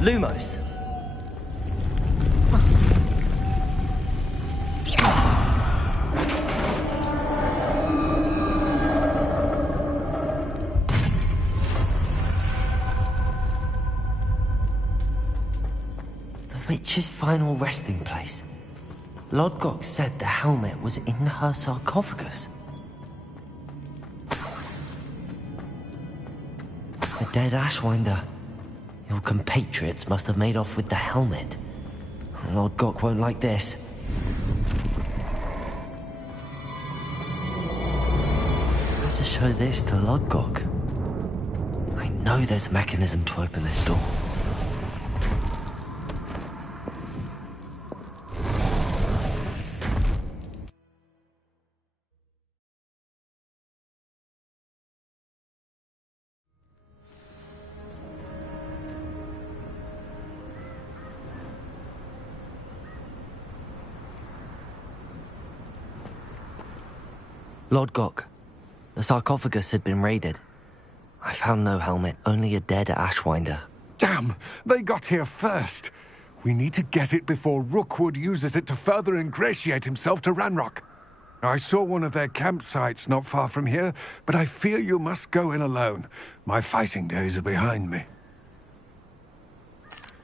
Lumos. The witch's final resting place. Lodgok said the helmet was in her sarcophagus. The dead Ashwinder. Your compatriots must have made off with the helmet. Lodgok won't like this. How to show this to Lodgok? I know there's a mechanism to open this door. Lodgok, the sarcophagus had been raided. I found no helmet, only a dead Ashwinder. Damn! They got here first! We need to get it before Rookwood uses it to further ingratiate himself to Ranrock. I saw one of their campsites not far from here, but I fear you must go in alone. My fighting days are behind me.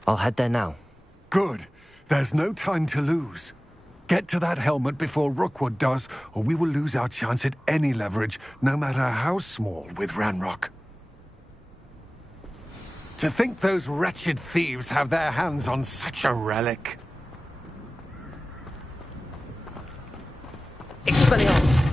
I'll head there now. Good. There's no time to lose. Get to that helmet before Rookwood does, or we will lose our chance at any leverage, no matter how small, with Ranrock. To think those wretched thieves have their hands on such a relic. Expelliarmus!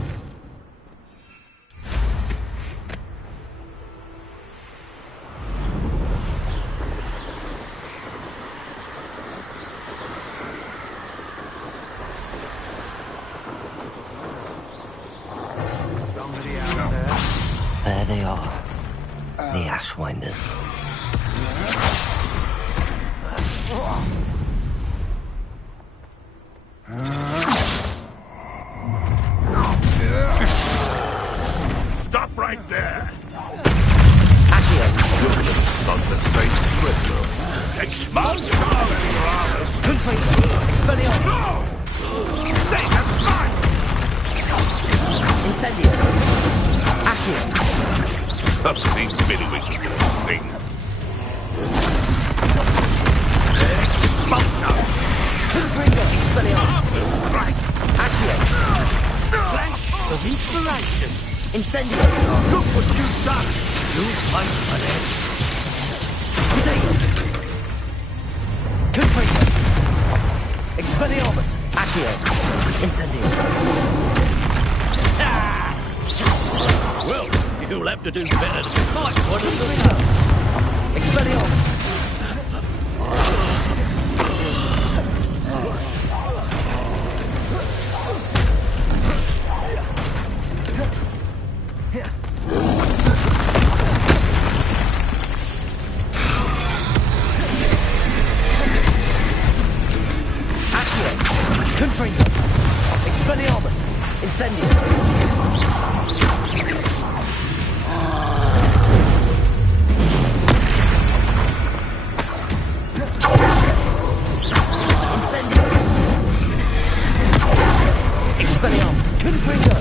There they are. The Ashwinders. Stop right there! Accio! Your little son that saves Twiddler. Take smart Charlie in your armors! Confringo! Expelliarmus! No! Stay mine! Incendio! Accio! I've seen Middlewich do this thing. Expulso! Confringo! Expelliarmus! Strike! Accio! Flash of inspiration! Incendio! Look what you've done! You'll fight for it. Potato! Confringo! Expelliarmus! Accio! Incendio! Well, you'll have to do better to fight one of them. Expelliarmus! Confringo! Expelliarmus! Incendio! Expelliarmus! Confringo!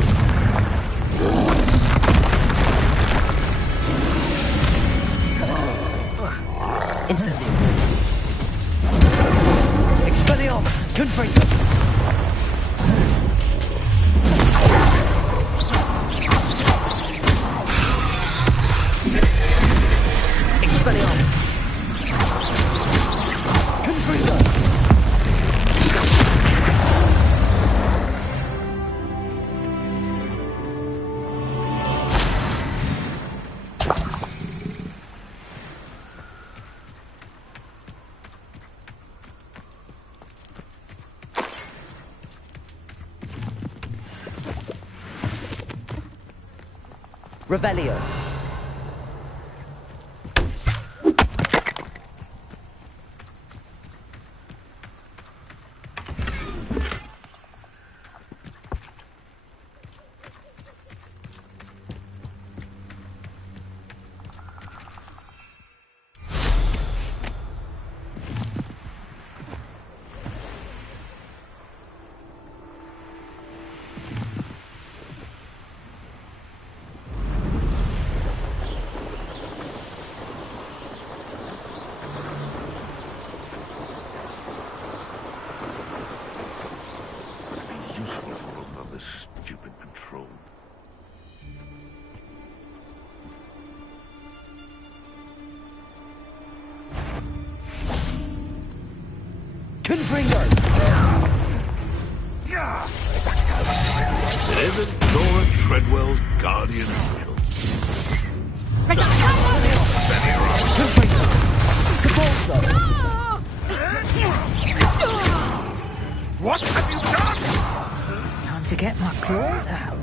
Incendio! Expelliarmus! Confringo! Expelliarmus! Confringo! Revelio. the stupid patrol. Confringo! It isn't Dora Treadwell's guardian angel. What have you done? Time to get my claws out.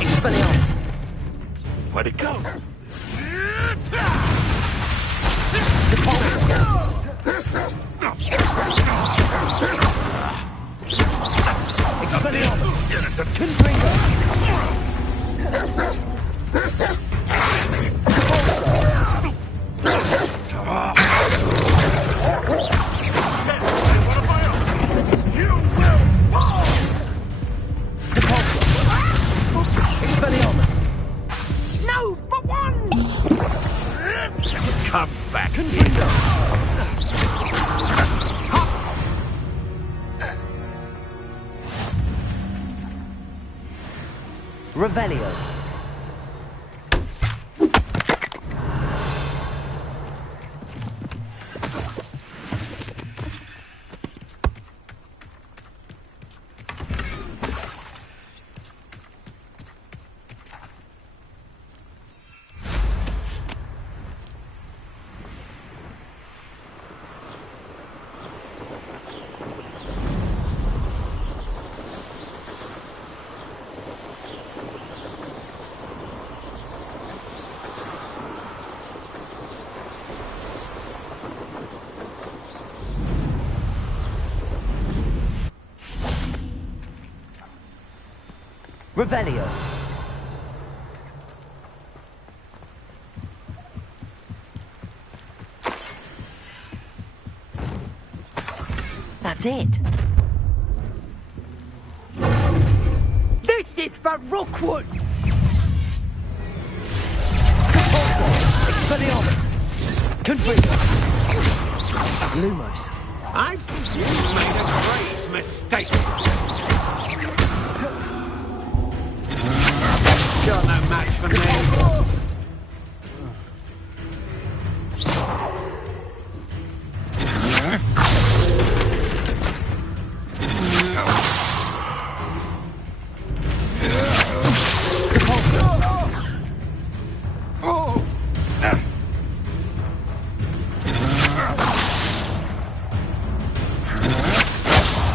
Expelliarmus! Where'd it go? Expelliarmus! Expelliarmus! No, but one! Come back. Revelio. Revelio. That's it. This is for Rookwood! Expelliarmus. Confringo. Lumos. I think you made a great mistake. You're no match for me.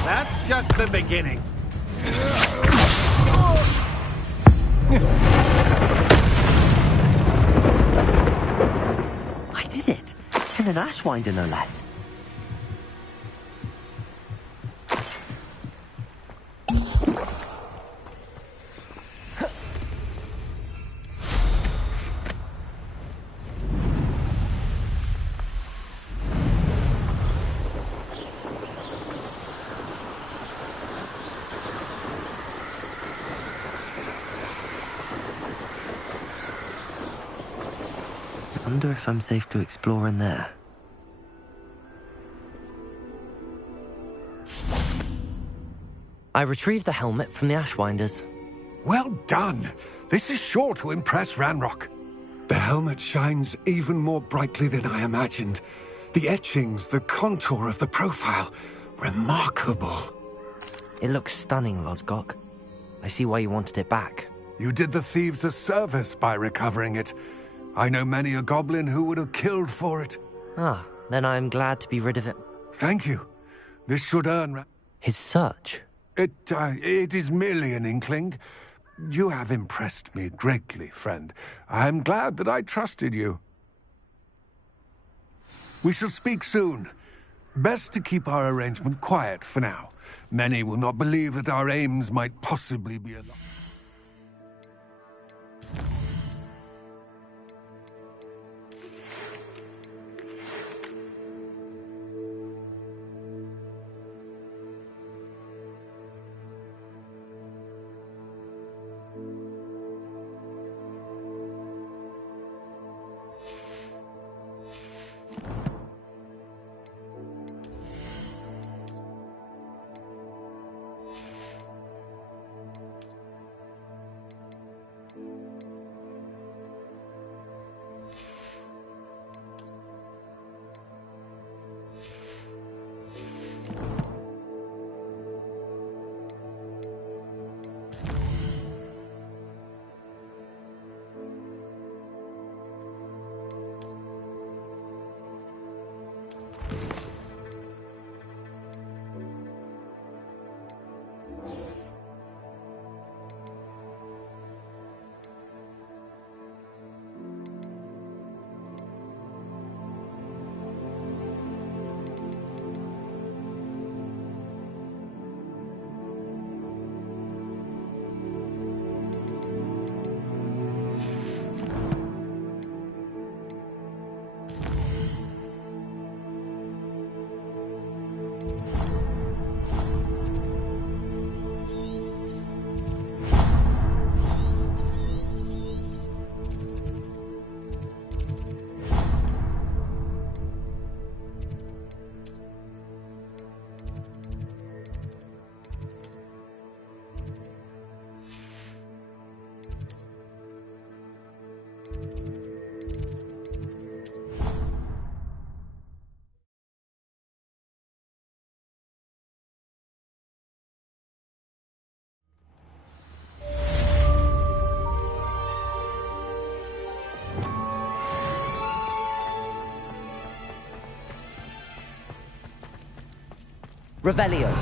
That's just the beginning. I did it. And an Ashwinder, no less. I wonder if I'm safe to explore in there. I retrieved the helmet from the Ashwinders. Well done. This is sure to impress Ranrock. The helmet shines even more brightly than I imagined. The etchings, the contour of the profile, remarkable. It looks stunning, Lodgok. I see why you wanted it back. You did the thieves a service by recovering it. I know many a goblin who would have killed for it. Ah, then I'm glad to be rid of it. Thank you. This should earn... His search? It is merely an inkling. You have impressed me greatly, friend. I am glad that I trusted you. We shall speak soon. Best to keep our arrangement quiet for now. Many will not believe that our aims might possibly be aligned. Revelio.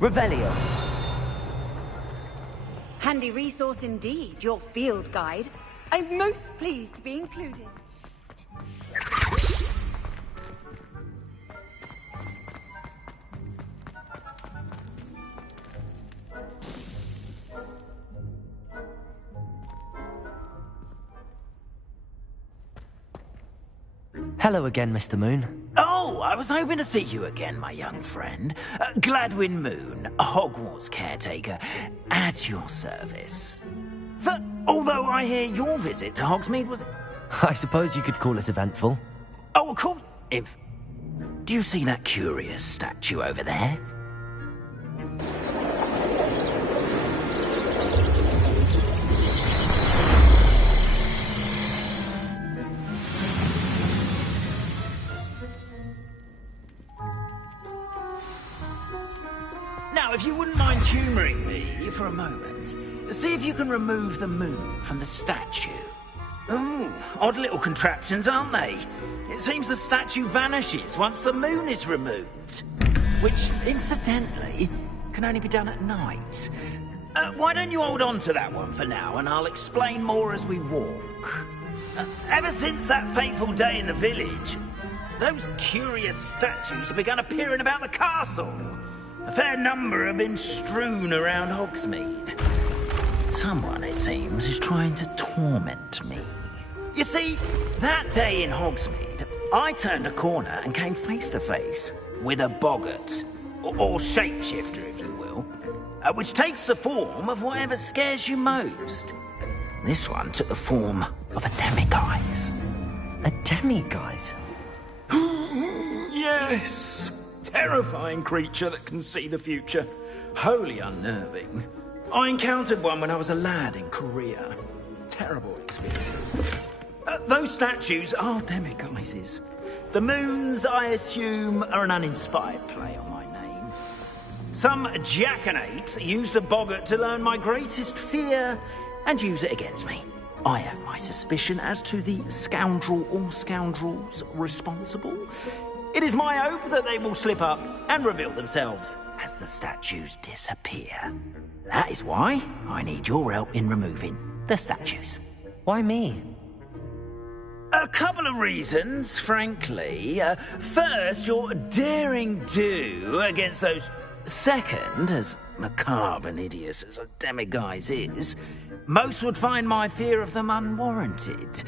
Revelio. Handy resource indeed, your field guide. I'm most pleased to be included. Hello again, Mr. Moon. Oh, I was hoping to see you again, my young friend. Gladwin Moon, Hogwarts caretaker, at your service. Although I hear your visit to Hogsmeade was... I suppose you could call it eventful. Oh, of course. Do you see that curious statue over there? Now, if you wouldn't mind humouring me for a moment, see if you can remove the moon from the statue. Ooh, odd little contraptions, aren't they? It seems the statue vanishes once the moon is removed. Which, incidentally, can only be done at night. Why don't you hold on to that one for now, and I'll explain more as we walk. Ever since that fateful day in the village, those curious statues have begun appearing about the castle. A fair number have been strewn around Hogsmeade. Someone, it seems, is trying to torment me. You see, that day in Hogsmeade, I turned a corner and came face to face with a boggart, or shapeshifter, if you will, which takes the form of whatever scares you most. This one took the form of a demiguise. A demiguise? Yes! Terrifying creature that can see the future. Wholly unnerving. I encountered one when I was a lad in Korea. Terrible experience. Those statues are demiguises. The moons, I assume, are an uninspired play on my name. Some jackanapes used a boggart to learn my greatest fear and use it against me. I have my suspicion as to the scoundrel or scoundrels responsible. It is my hope that they will slip up and reveal themselves as the statues disappear. That is why I need your help in removing the statues. Why me? A couple of reasons, frankly. First, your daring do against those. Second, as macabre and hideous as a demiguise is, most would find my fear of them unwarranted.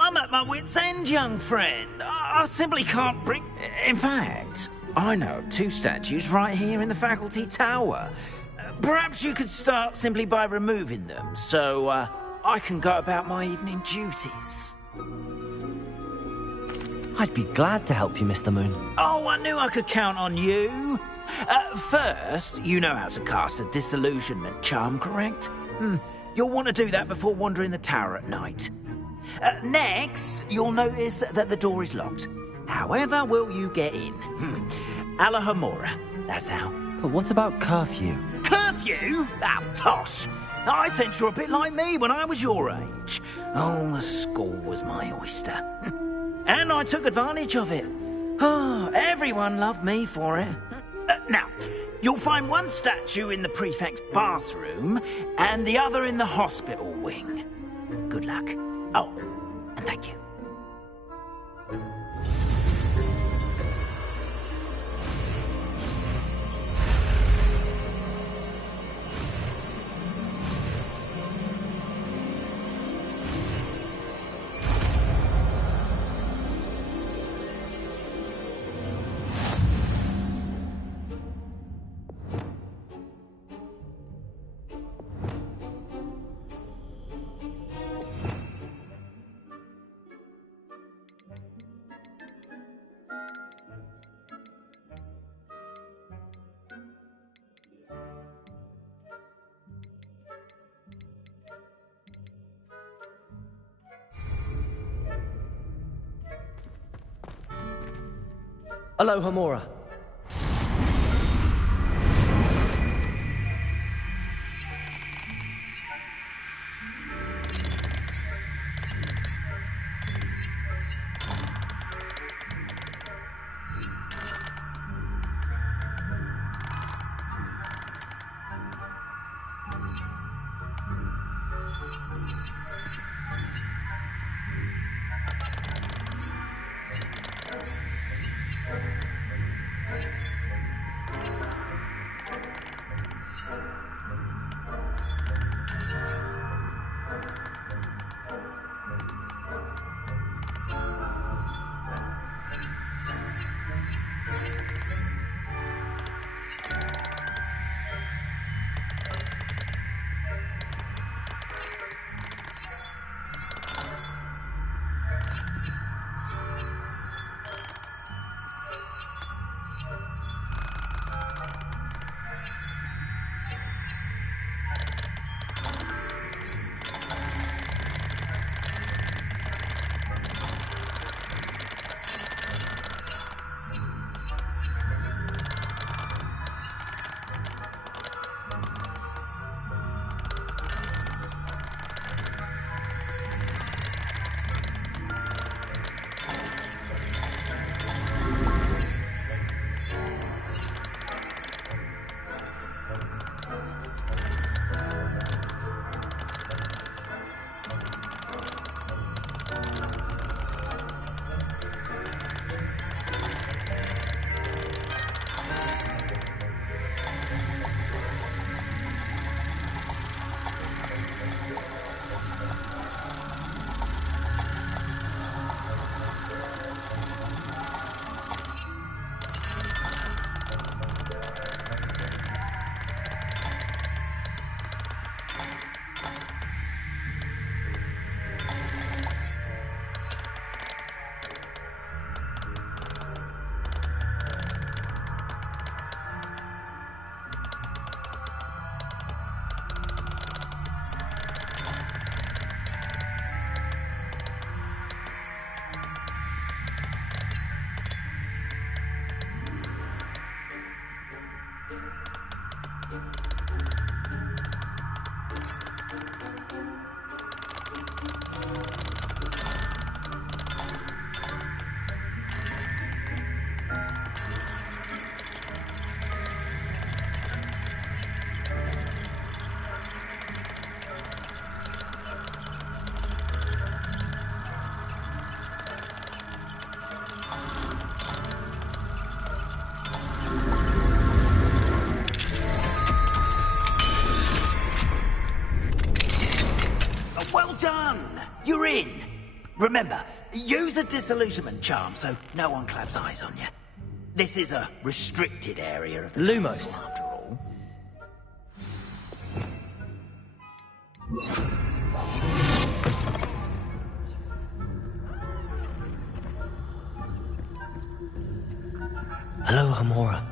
I'm at my wit's end, young friend. I simply can't bring... In fact, I know of two statues right here in the faculty tower. Perhaps you could start simply by removing them, so I can go about my evening duties. I'd be glad to help you, Mr. Moon. Oh, I knew I could count on you. First, you know how to cast a disillusionment charm, correct? You'll want to do that before wandering the tower at night. Next, you'll notice that the door is locked. However will you get in? Alahomora, that's how. But what about curfew? Curfew? Oh, tosh. I sense you're a bit like me when I was your age. Oh, the school was my oyster. And I took advantage of it. Oh, everyone loved me for it. Now, you'll find one statue in the prefect's bathroom and the other in the hospital wing. Good luck. Oh, and thank you. Alohomora. You're in. Remember, use a disillusionment charm so no one claps eyes on you. This is a restricted area of the Lumos. council, after all. Alohomora.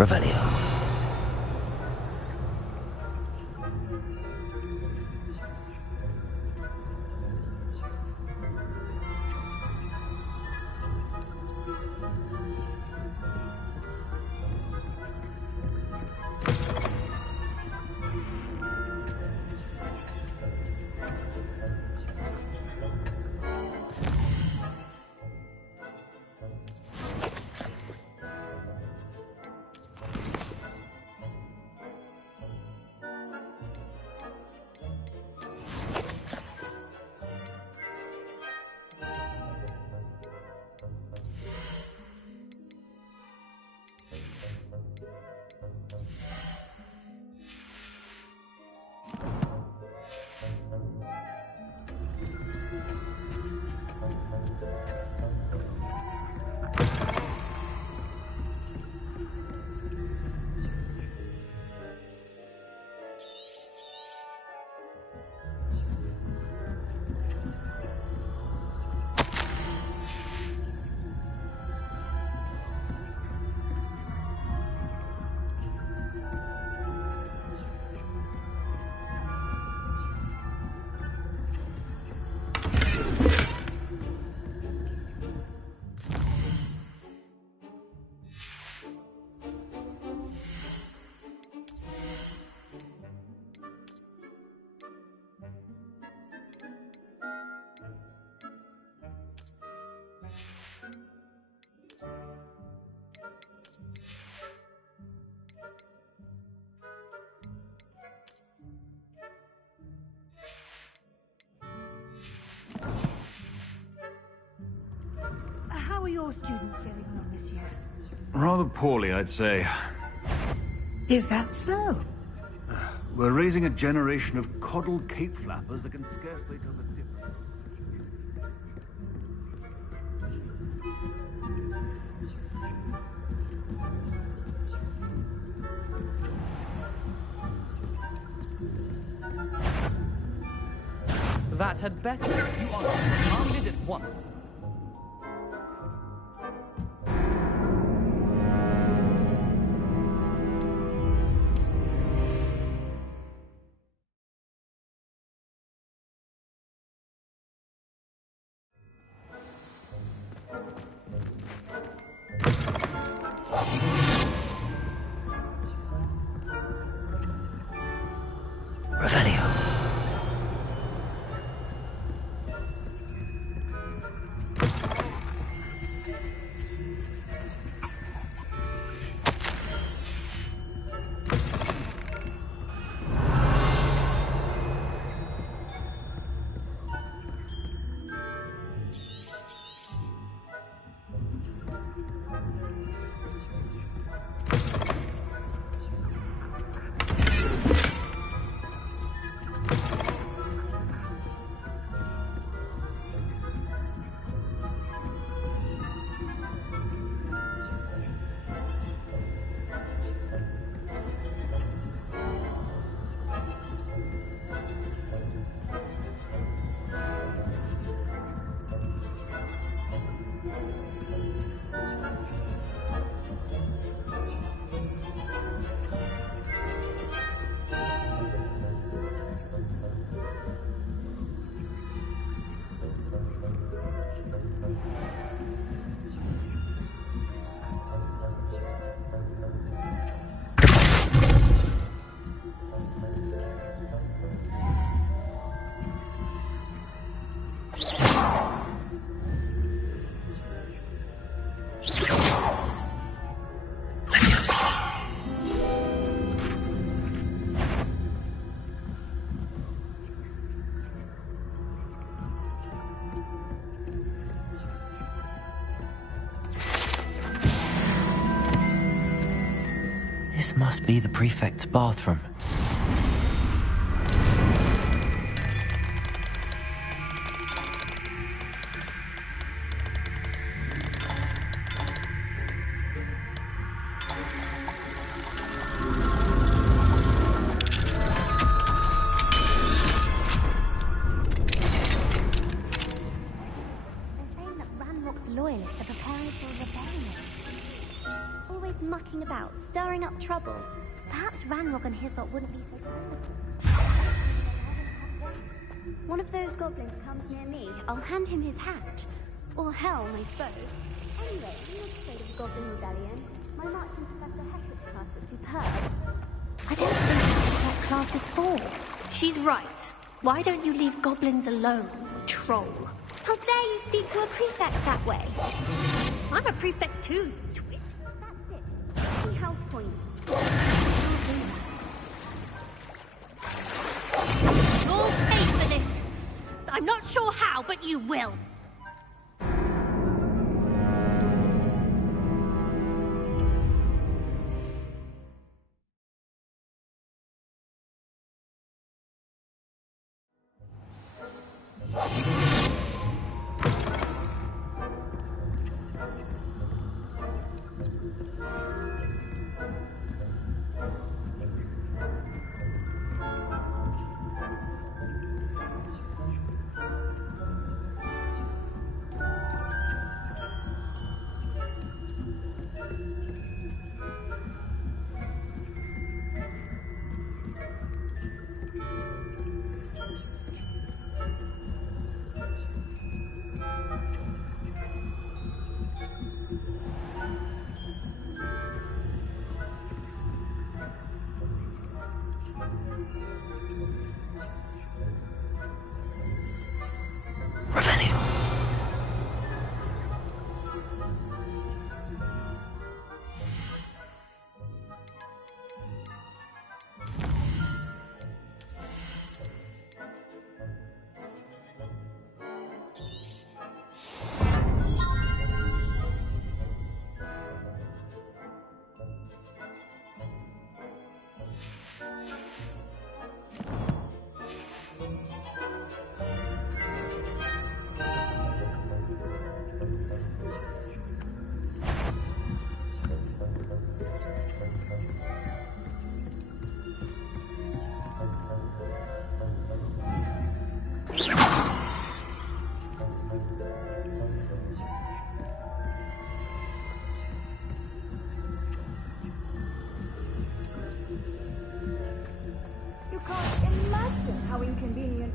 Revelio. How are your students getting on this year? Rather poorly, I'd say. Is that so? We're raising a generation of coddled cape flappers that can scarcely tell the difference. That had better. You are commanded at once. Revelio. This must be the prefect's bathroom. Loyalists are preparing for a rebellion. Always mucking about, stirring up trouble. Perhaps Ranrock and his lot wouldn't be so clever. One of those goblins comes near me, I'll hand him his hat. Or helm, I suppose. Anyway, I'm not afraid of the Goblin Rebellion. My marching Professor Hector's class is superb. I don't think that's what that class is for. She's right. Why don't you leave goblins alone, troll? How dare you speak to a prefect that way? I'm a prefect too, you twit. That's it. 3 health points. You'll pay for this. I'm not sure how, but you will.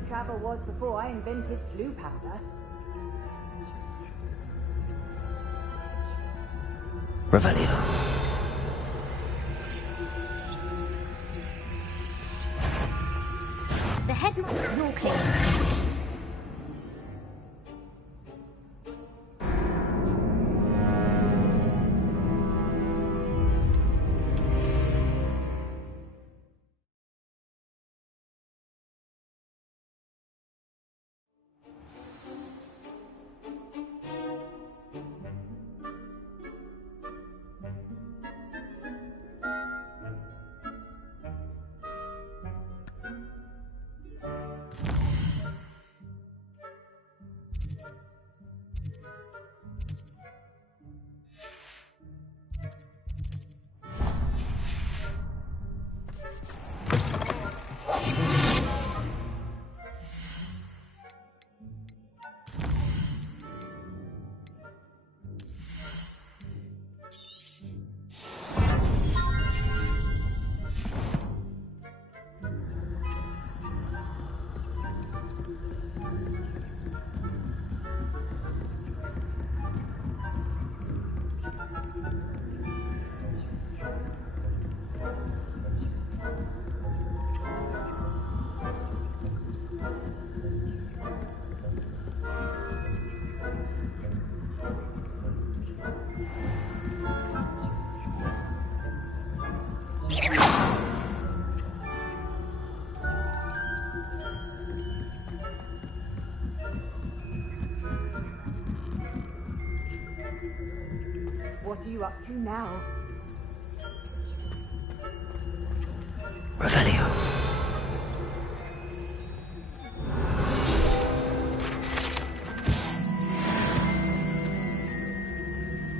Travel was before I invented flu powder. Revelio. The headmaster will clear. What are you up to now? Revelio.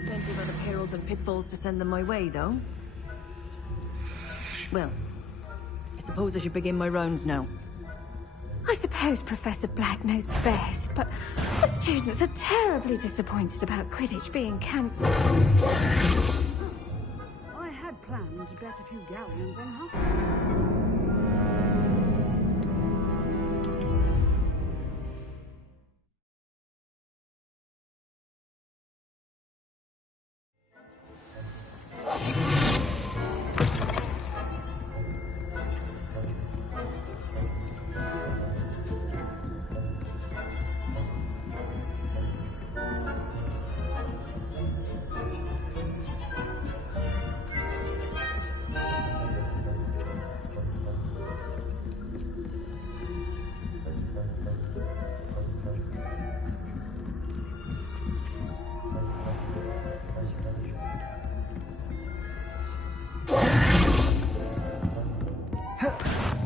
Plenty of other perils and pitfalls to send them my way, though. Well, I suppose I should begin my rounds now. I suppose Professor Black knows best, but the students are terribly disappointed about Quidditch being cancelled. I had plans plan to bet a few galleons on Hogwarts.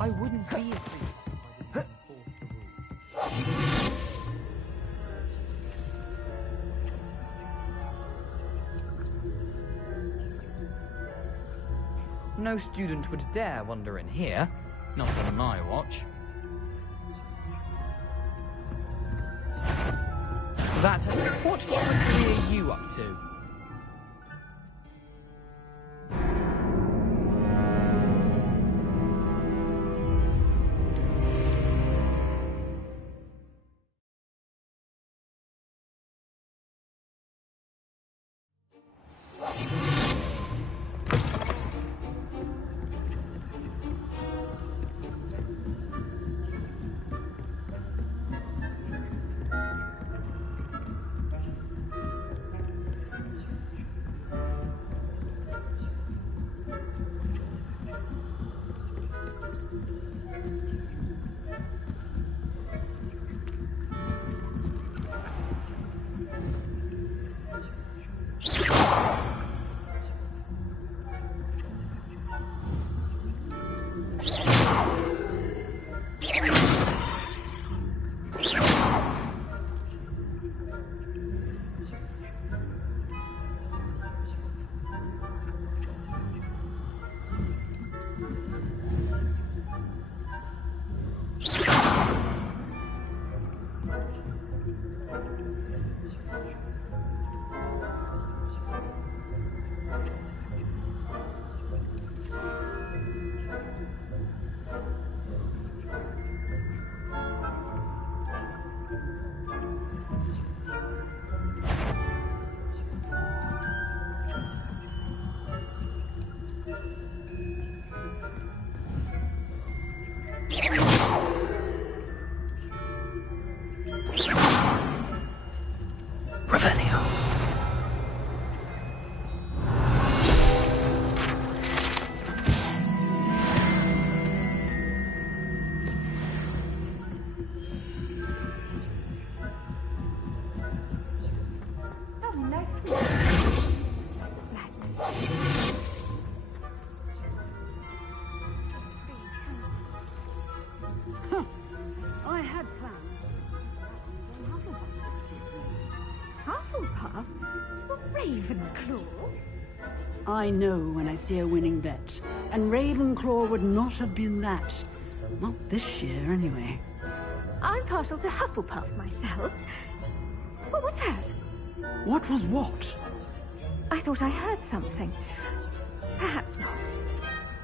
I wouldn't be a thief if I didn't enforce the rules. No student would dare wander in here. Not on my watch. That... What trickery are you up to? I had plans. Hufflepuff? Ravenclaw? I know when I see a winning bet, and Ravenclaw would not have been that. Not this year, anyway. I'm partial to Hufflepuff myself. What was that? What was what? I thought I heard something. Perhaps not.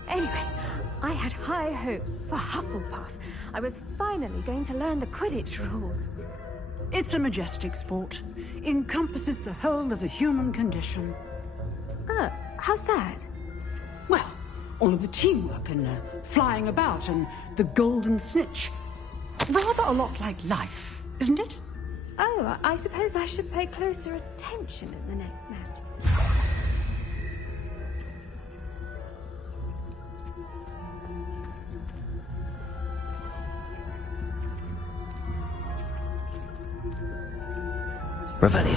Anyway, I had high hopes for Hufflepuff. I was finally going to learn the Quidditch rules. It's a majestic sport. Encompasses the whole of the human condition. Oh, how's that? Well, all of the teamwork and flying about and the golden snitch. Rather a lot like life, isn't it? Oh, I suppose I should pay closer attention in the next match. Revelio.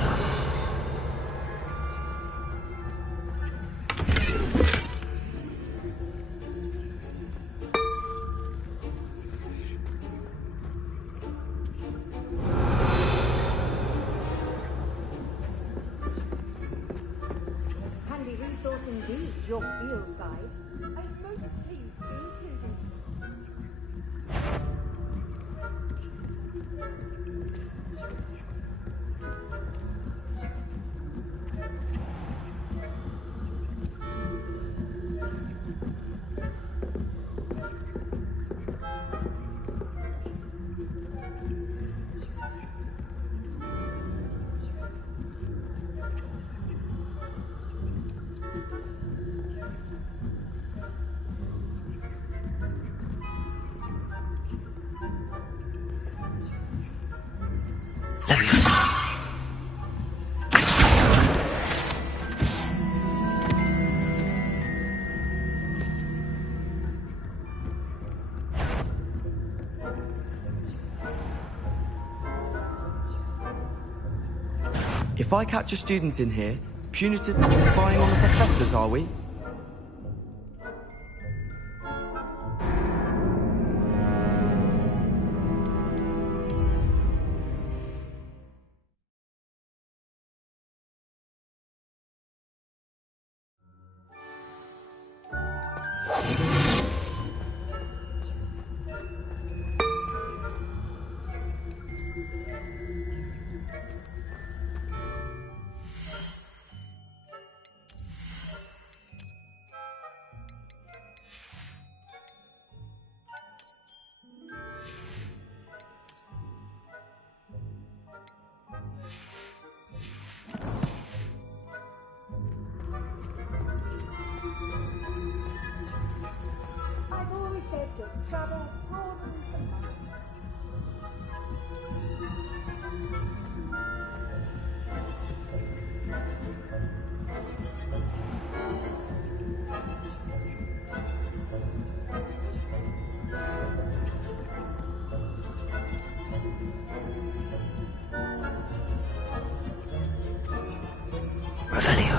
Handy resource indeed, your field guide. I'm most pleased to be included. If I catch a student in here, punitive spying on the professors, are we? I've always said that travel broadens the mind. Revelio.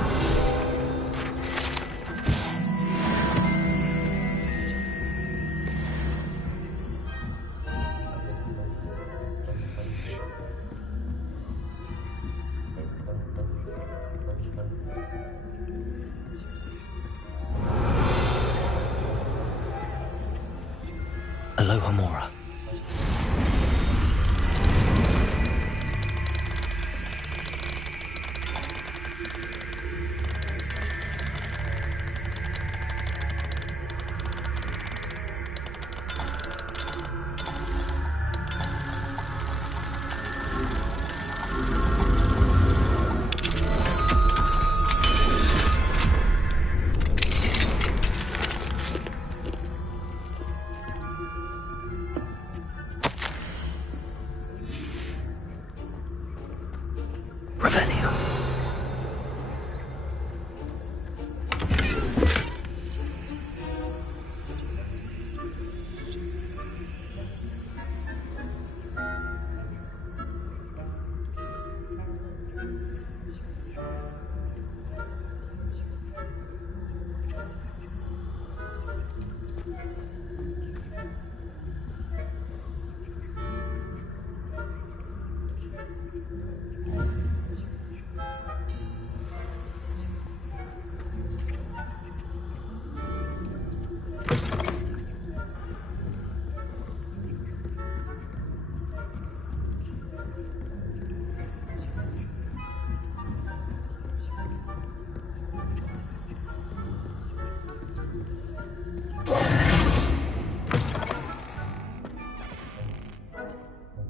Aloha Mora. Revelio.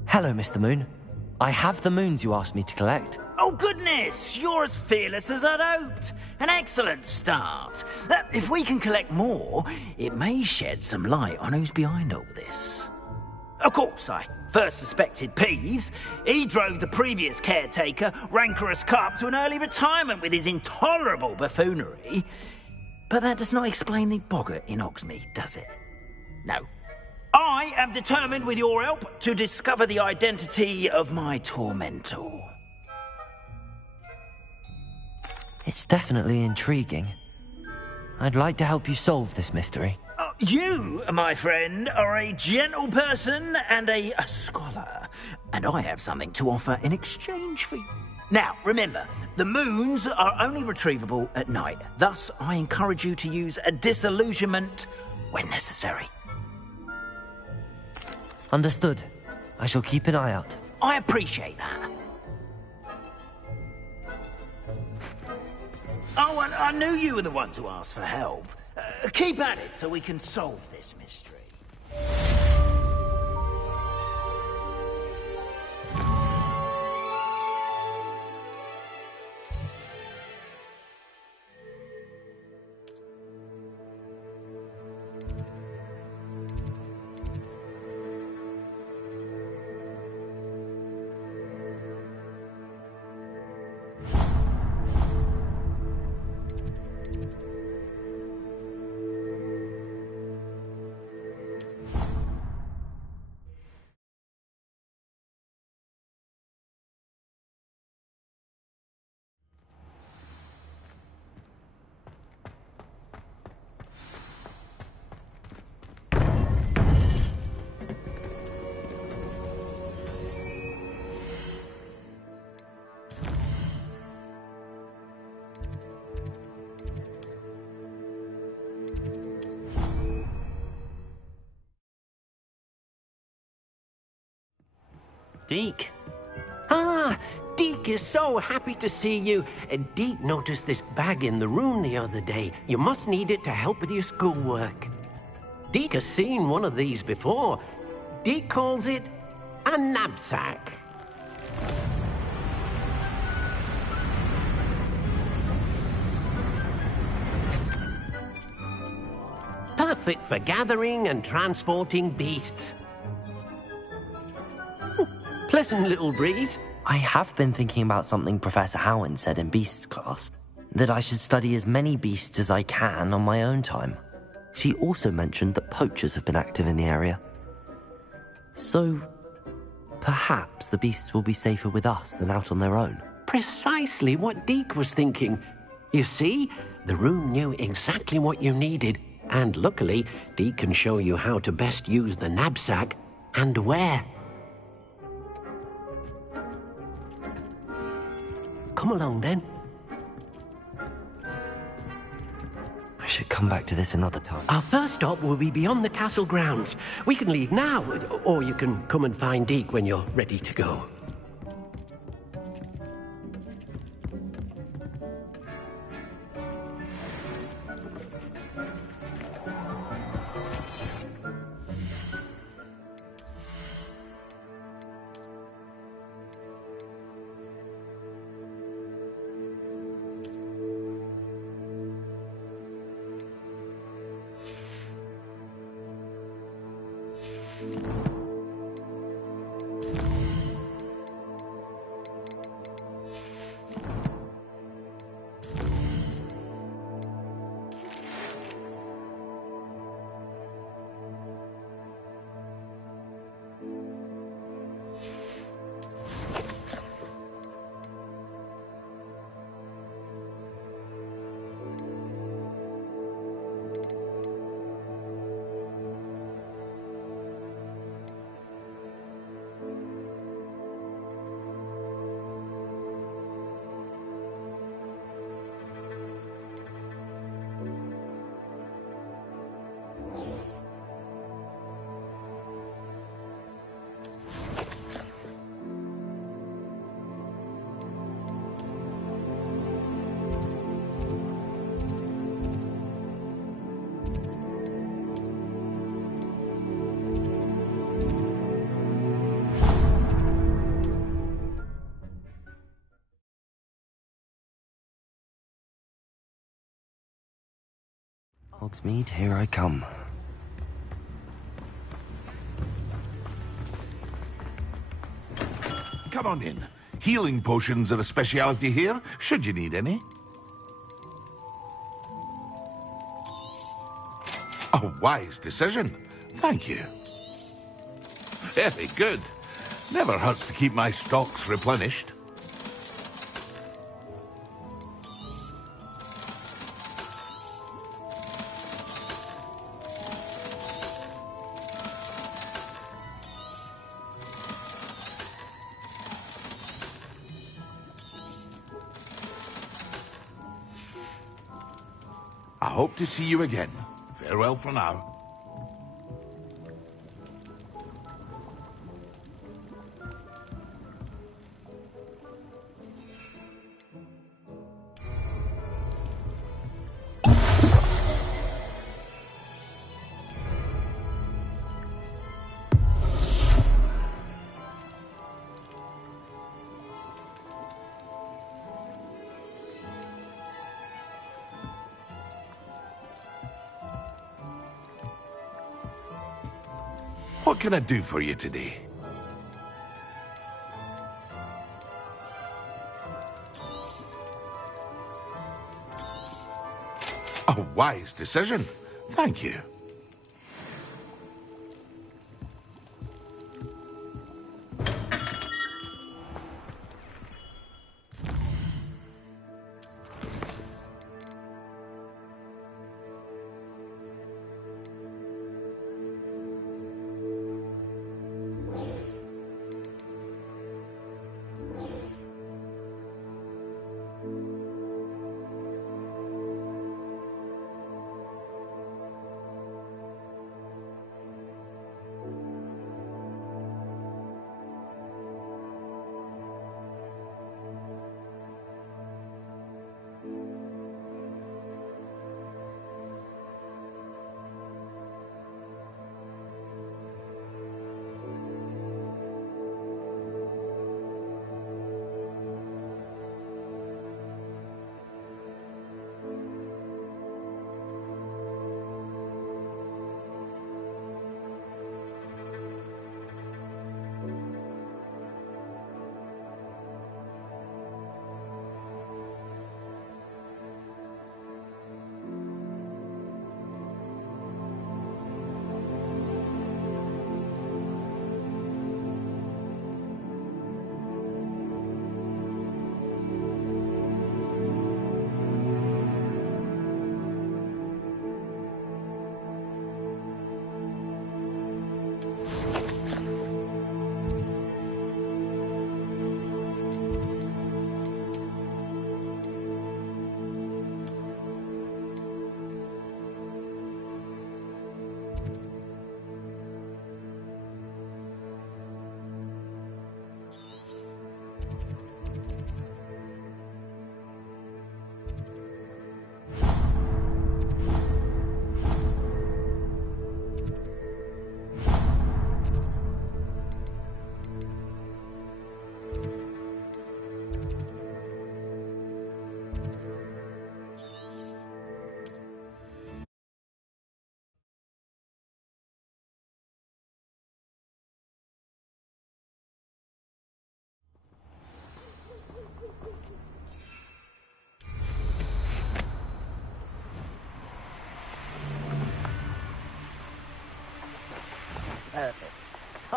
Hello, Mr. Moon. I have the moons you asked me to collect. Oh, goodness! You're as fearless as I'd hoped. An excellent start. If we can collect more, it may shed some light on who's behind all this. Of course, I first suspected Peeves. He drove the previous caretaker, Rancorous Carp, to an early retirement with his intolerable buffoonery. But that does not explain the boggart in Hogsmeade, does it? No. I am determined, with your help, to discover the identity of my tormentor. It's definitely intriguing. I'd like to help you solve this mystery. You, my friend, are a gentle person and a scholar, and I have something to offer in exchange for you. Now, remember, the moons are only retrievable at night. Thus, I encourage you to use a disillusionment when necessary. Understood. I shall keep an eye out. I appreciate that. Oh, and I knew you were the one to ask for help. Keep at it so we can solve this mystery. Deke. Ah, Deke is so happy to see you. Deke noticed this bag in the room the other day. You must need it to help with your schoolwork. Deke has seen one of these before. Deke calls it a knapsack. Perfect for gathering and transporting beasts. Pleasant little breeze. I have been thinking about something Professor Howard said in Beasts class, that I should study as many beasts as I can on my own time. She also mentioned that poachers have been active in the area. So, perhaps the beasts will be safer with us than out on their own. Precisely what Deke was thinking. You see, the room knew exactly what you needed, and luckily, Deke can show you how to best use the knapsack and where. Come along, then. I should come back to this another time. Our first stop will be beyond the castle grounds. We can leave now, or you can come and find Deke when you're ready to go. Hogsmeade, here I come. Come on in. Healing potions are a speciality here, should you need any. A wise decision. Thank you. Very good. Never hurts to keep my stocks replenished. I hope to see you again. Farewell for now. What can I do for you today? A wise decision. Thank you.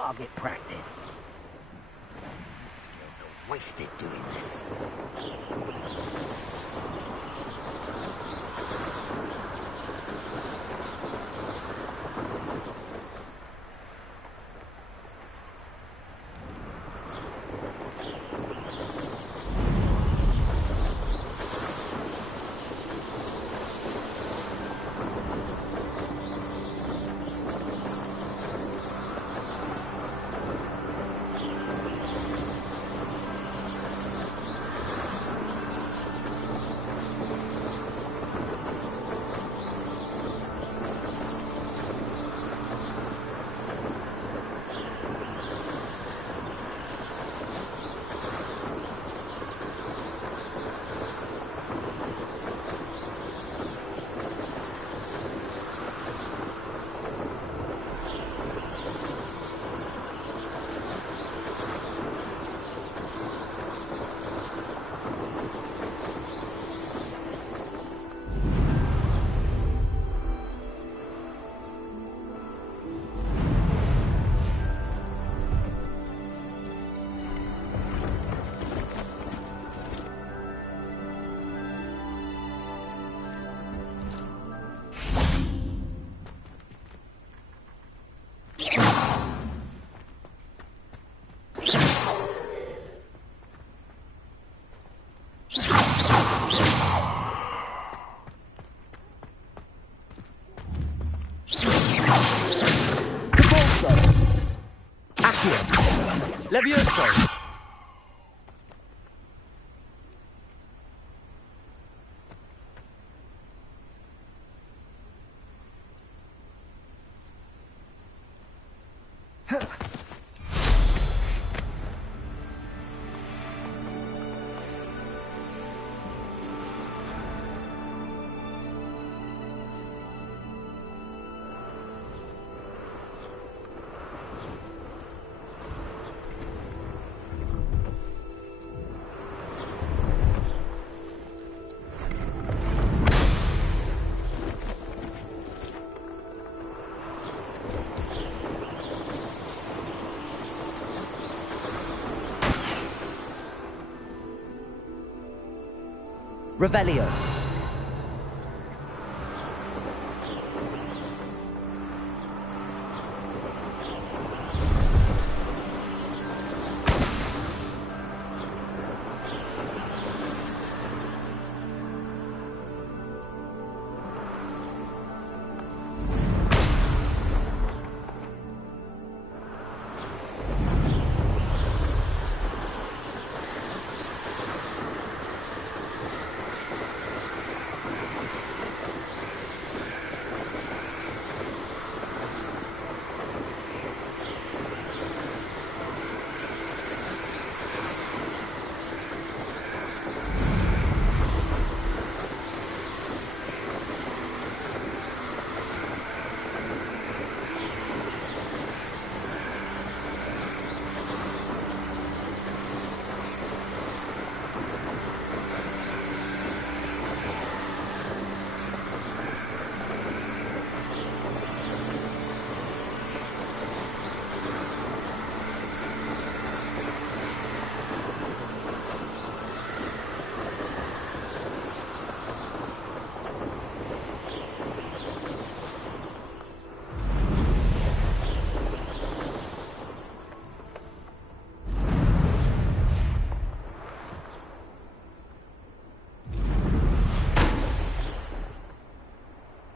target practice. Wasted doing this. Levioso! Revelio.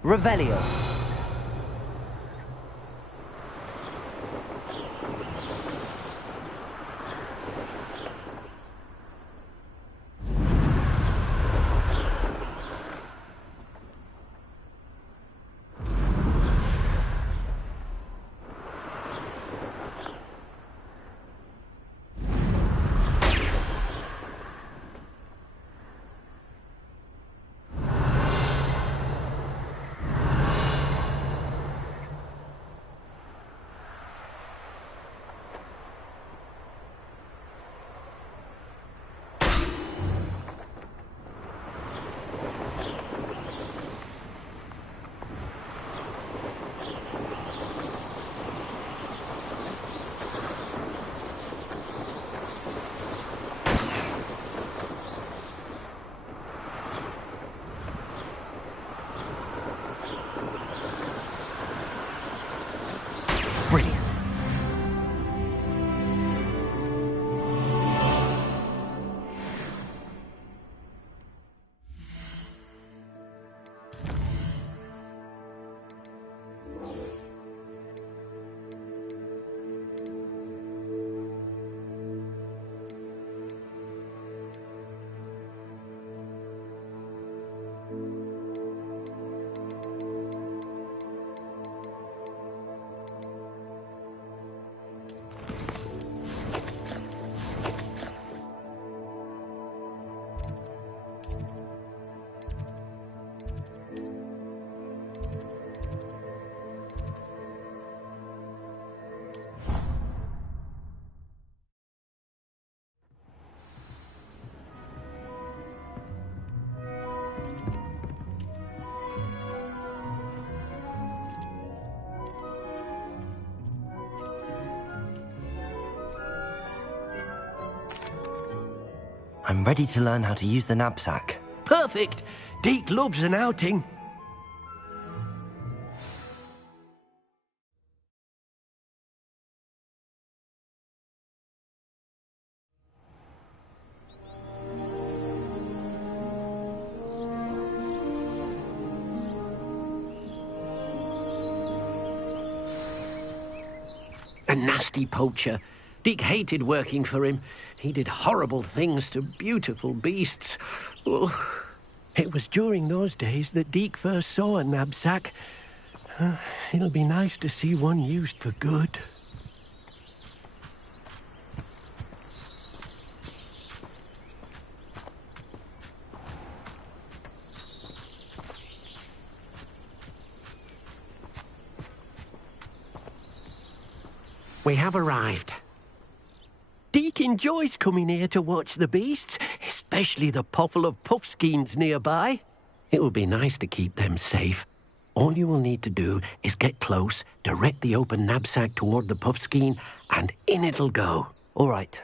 Revelio. I'm ready to learn how to use the knapsack. Perfect! Deke loves an outing. A nasty poacher. Deke hated working for him. He did horrible things to beautiful beasts. Oh. It was during those days that Deke first saw a knapsack. It'll be nice to see one used for good. We have arrived. Deke enjoys coming here to watch the beasts, especially the puffle of puffskeins nearby. It will be nice to keep them safe. All you will need to do is get close, direct the open knapsack toward the puffskein, and in it'll go. All right.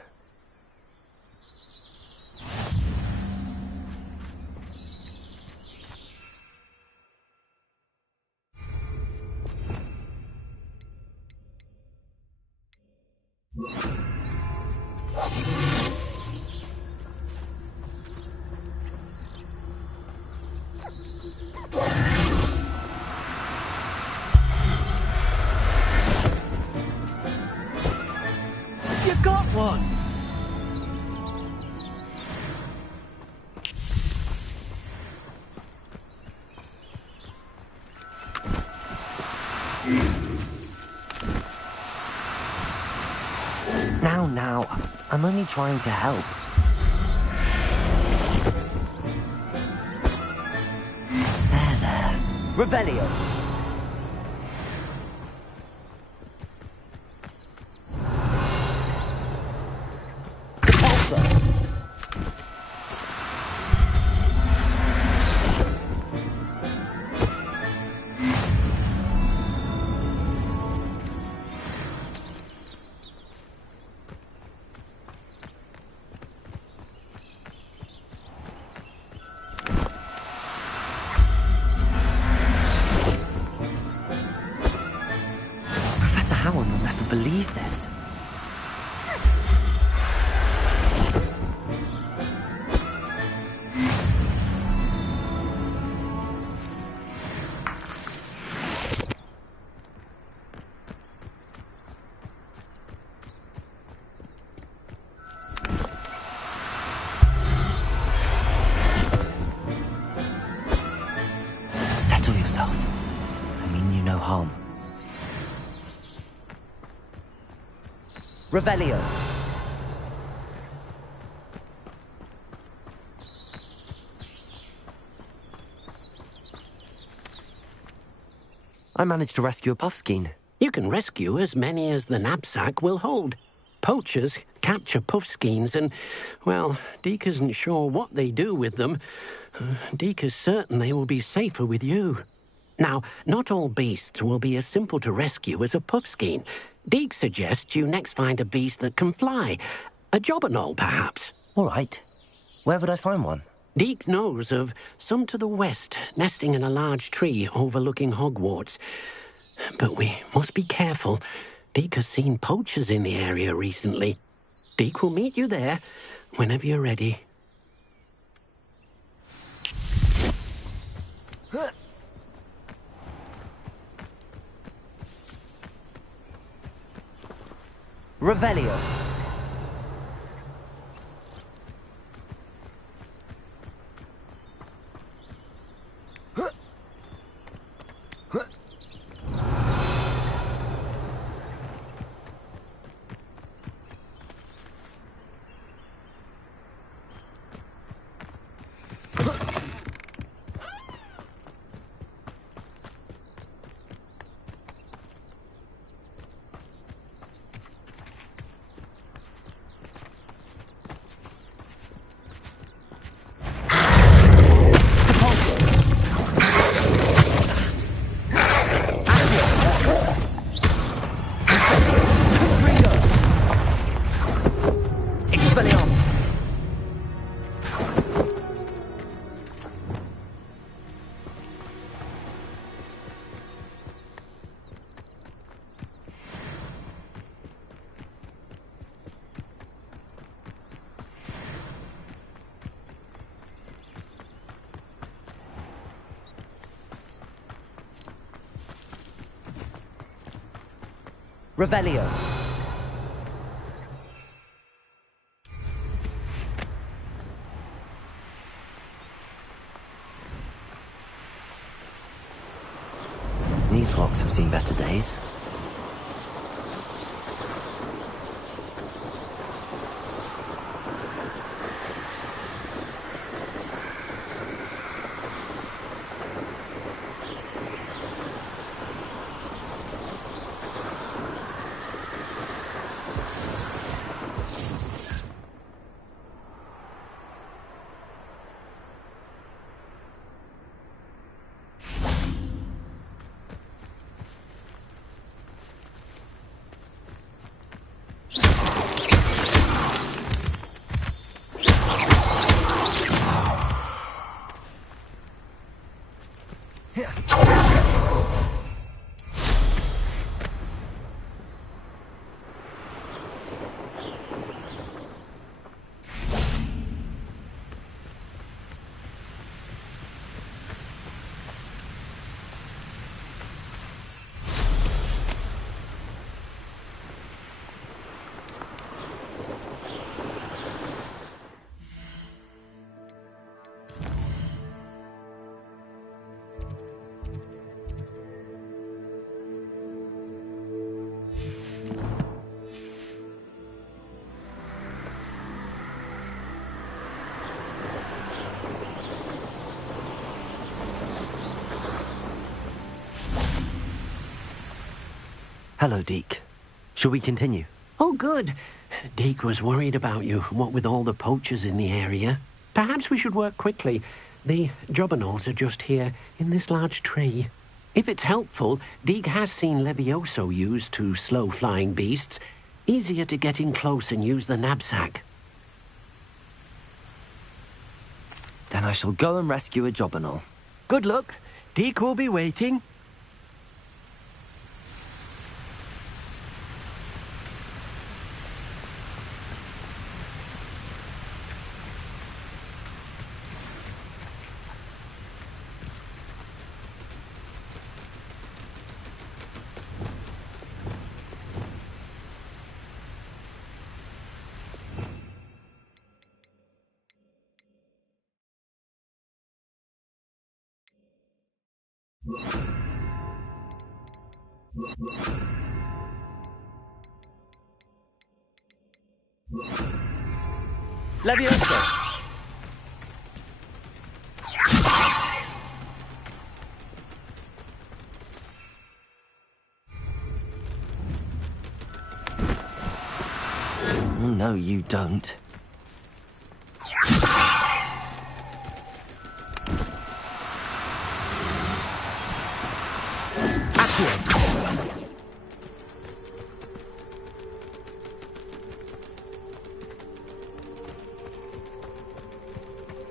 You got one! Now, I'm only trying to help. There. Revelio. Repulsor. Professor Howard will never believe this. Settle yourself. I mean you no harm. Revelio. I managed to rescue a puffskein. You can rescue as many as the knapsack will hold. Poachers capture puffskeins and, well, Deke isn't sure what they do with them. Deke is certain they will be safer with you. Now, not all beasts will be as simple to rescue as a puffskein. Deke suggests you next find a beast that can fly. A jobberknoll, perhaps. All right. Where would I find one? Deke knows of some to the west, nesting in a large tree overlooking Hogwarts. But we must be careful. Deke has seen poachers in the area recently. Deke will meet you there whenever you're ready. Revelio. Revelio. These rocks have seen better days. Hello, Deke. Shall we continue? Oh, good. Deke was worried about you, what with all the poachers in the area. Perhaps we should work quickly. The jobberknolls are just here, in this large tree. If it's helpful, Deke has seen Levioso used to slow flying beasts. Easier to get in close and use the knapsack. Then I shall go and rescue a jobberknoll. Good luck. Deke will be waiting. Levioso! Oh, no, you don't.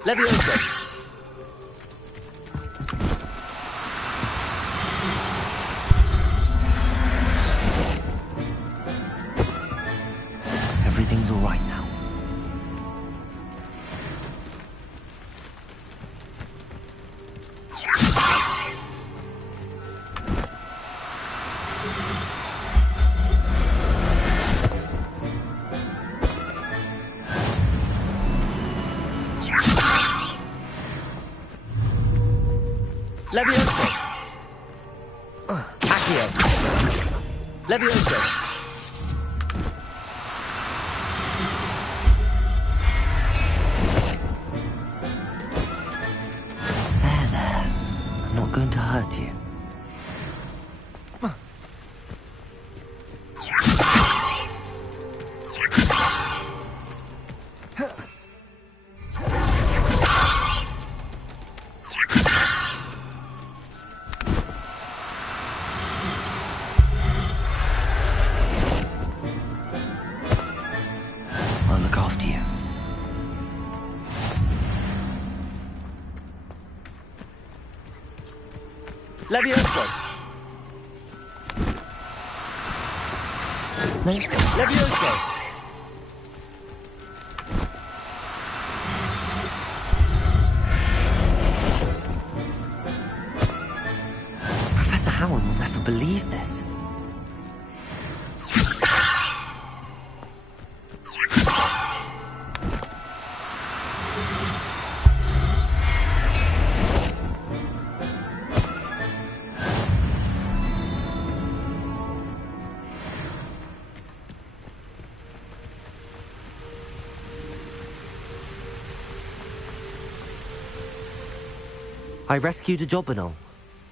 Levioso! Everything's all right now. Levioso! Accio! Levioso! There. I'm not going to hurt you. I'll look after you. Levioso! No? Levioso! Professor Howard will never believe this. I rescued a Jobberknoll.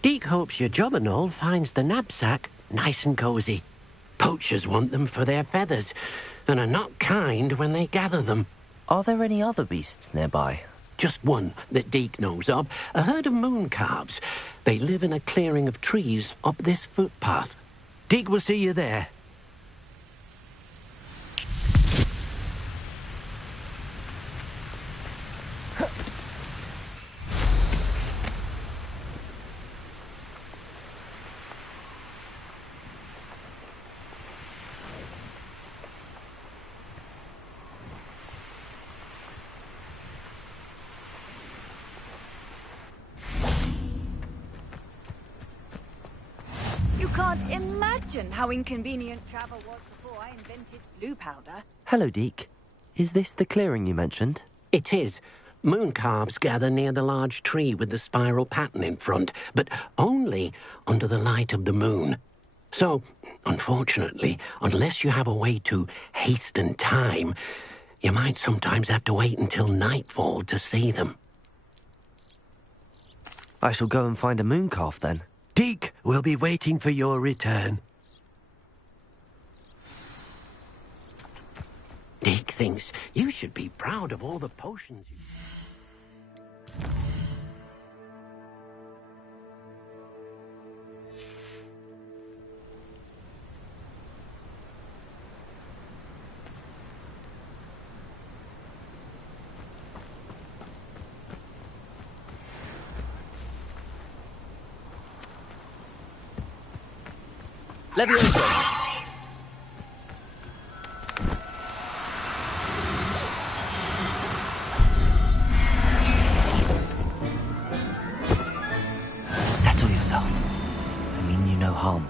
Deke hopes your Jobberknoll finds the knapsack nice and cozy. Poachers want them for their feathers, and are not kind when they gather them. Are there any other beasts nearby? Just one that Deke knows of, a herd of moon calves. They live in a clearing of trees up this footpath. Deke will see you there. You can't imagine how inconvenient travel was before I invented blue powder. Hello, Deke. Is this the clearing you mentioned? It is. Moon calves gather near the large tree with the spiral pattern in front, but only under the light of the moon. So, unfortunately, unless you have a way to hasten time, you might sometimes have to wait until nightfall to see them. I shall go and find a moon calf then. Deke will be waiting for your return. Deke thinks you should be proud of all the potions you... Levioso! Settle yourself. I mean you no harm.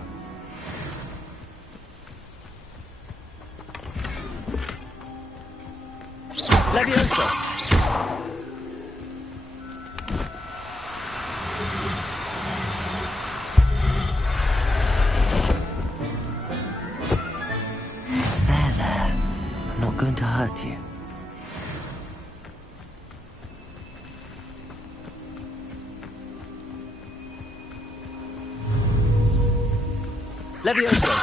Levioso! There. I'm not going to hurt you. Levioso!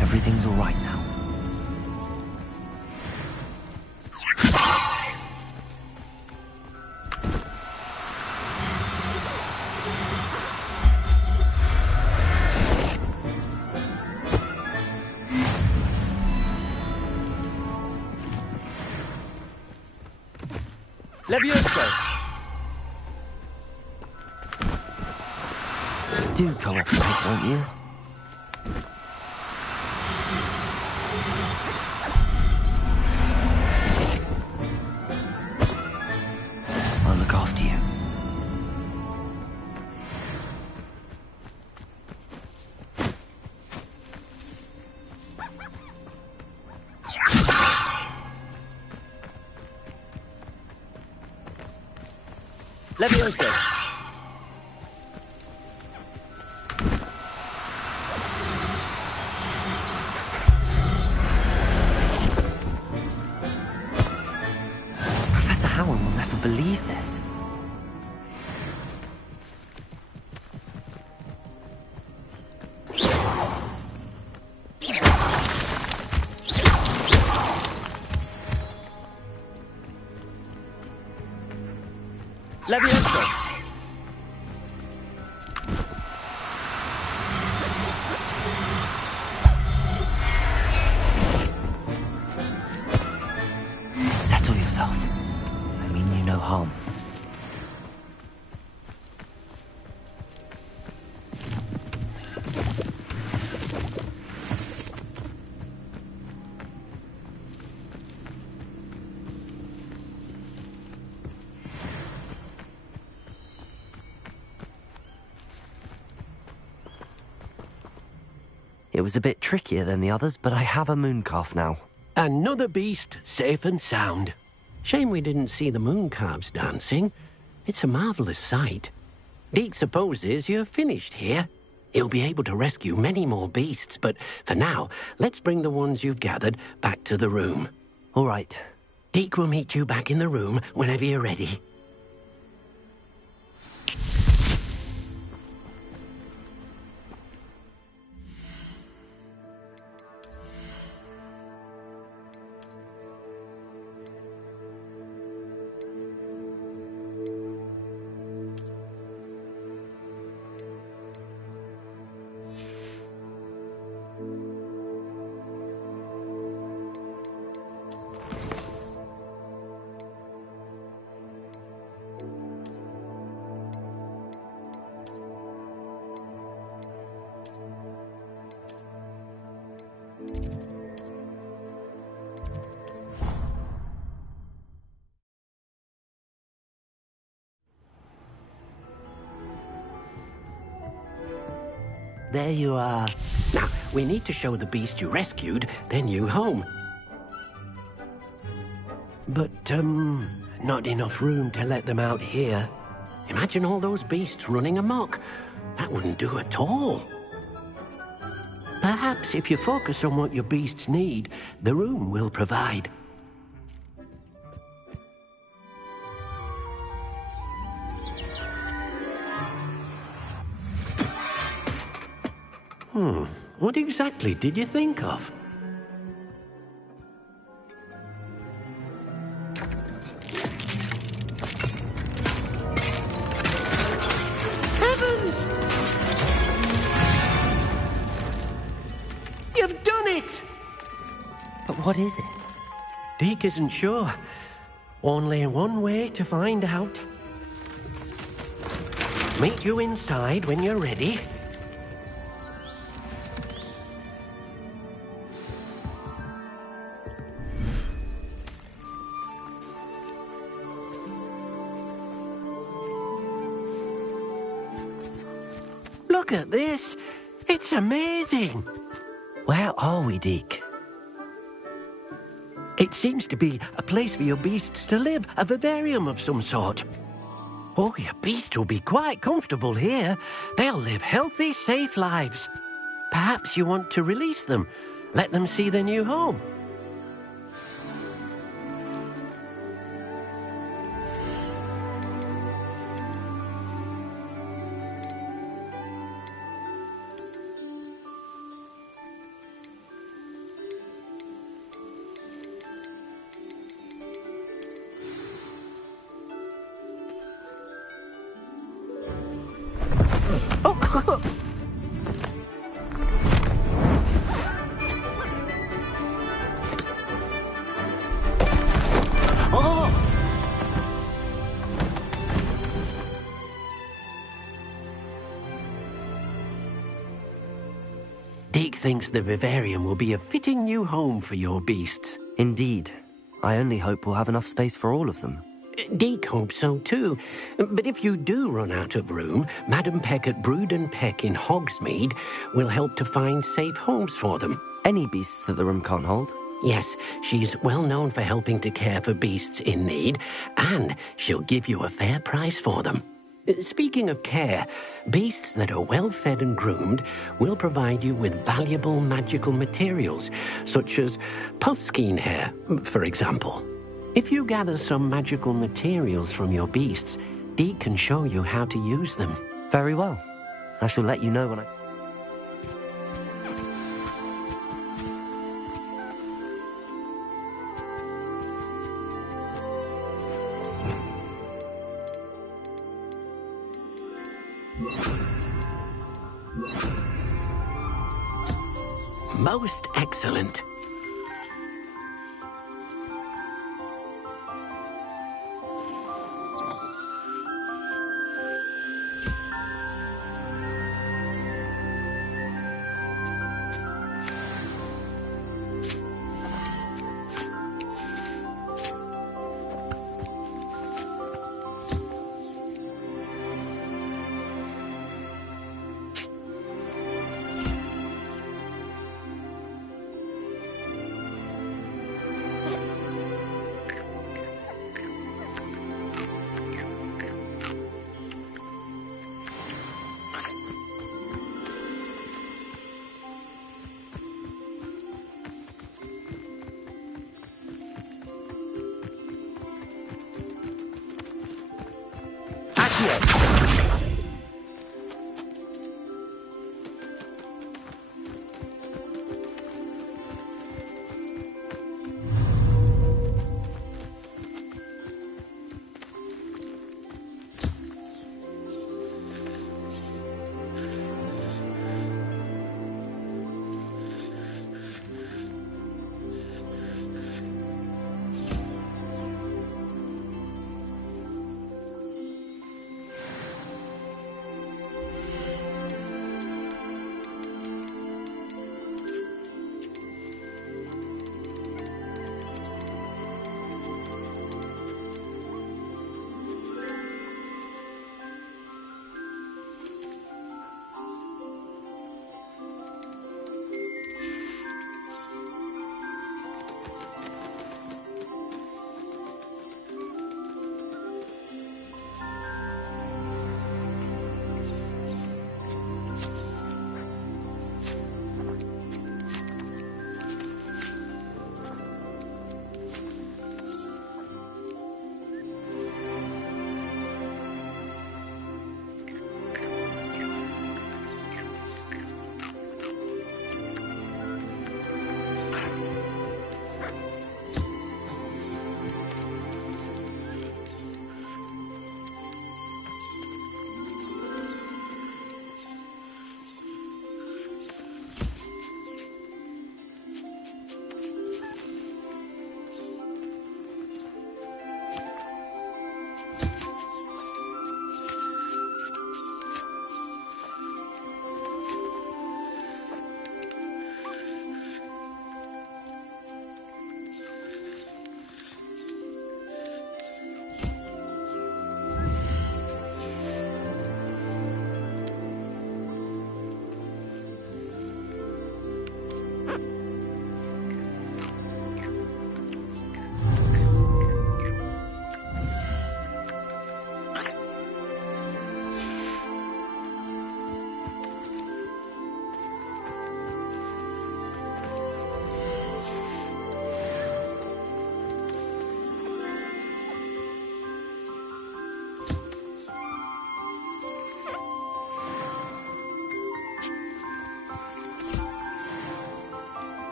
Everything's all right now. Levioso! Do cooperate, won't you? I'll look after you. Levioso! Professor Howard will never believe this. Levioso! Settle yourself. I mean you no harm. It was a bit trickier than the others, but I have a mooncalf now. Another beast, safe and sound. Shame we didn't see the mooncalves dancing. It's a marvellous sight. Deke supposes you're finished here. He'll be able to rescue many more beasts, but for now, let's bring the ones you've gathered back to the room. All right. Deke will meet you back in the room whenever you're ready. There you are. Now, we need to show the beast you rescued their new home. But, not enough room to let them out here. Imagine all those beasts running amok. That wouldn't do at all. Perhaps if you focus on what your beasts need, the room will provide. What exactly did you think of? Heavens! You've done it! But what is it? Deke isn't sure. Only one way to find out. Meet you inside when you're ready. Look at this. It's amazing. Where are we, Deke? It seems to be a place for your beasts to live, a vivarium of some sort. Oh, your beasts will be quite comfortable here. They'll live healthy, safe lives. Perhaps you want to release them, let them see their new home. Deke thinks the vivarium will be a fitting new home for your beasts. Indeed. I only hope we'll have enough space for all of them. Deke hopes so too. But if you do run out of room, Madam Peck at Brood and Peck in Hogsmeade will help to find safe homes for them. Any beasts that the room can't hold? Yes, she's well known for helping to care for beasts in need, and she'll give you a fair price for them. Speaking of care, beasts that are well fed and groomed will provide you with valuable magical materials, such as puffskein hair, for example. If you gather some magical materials from your beasts, Dee can show you how to use them. Very well. I shall let you know when I... Most excellent.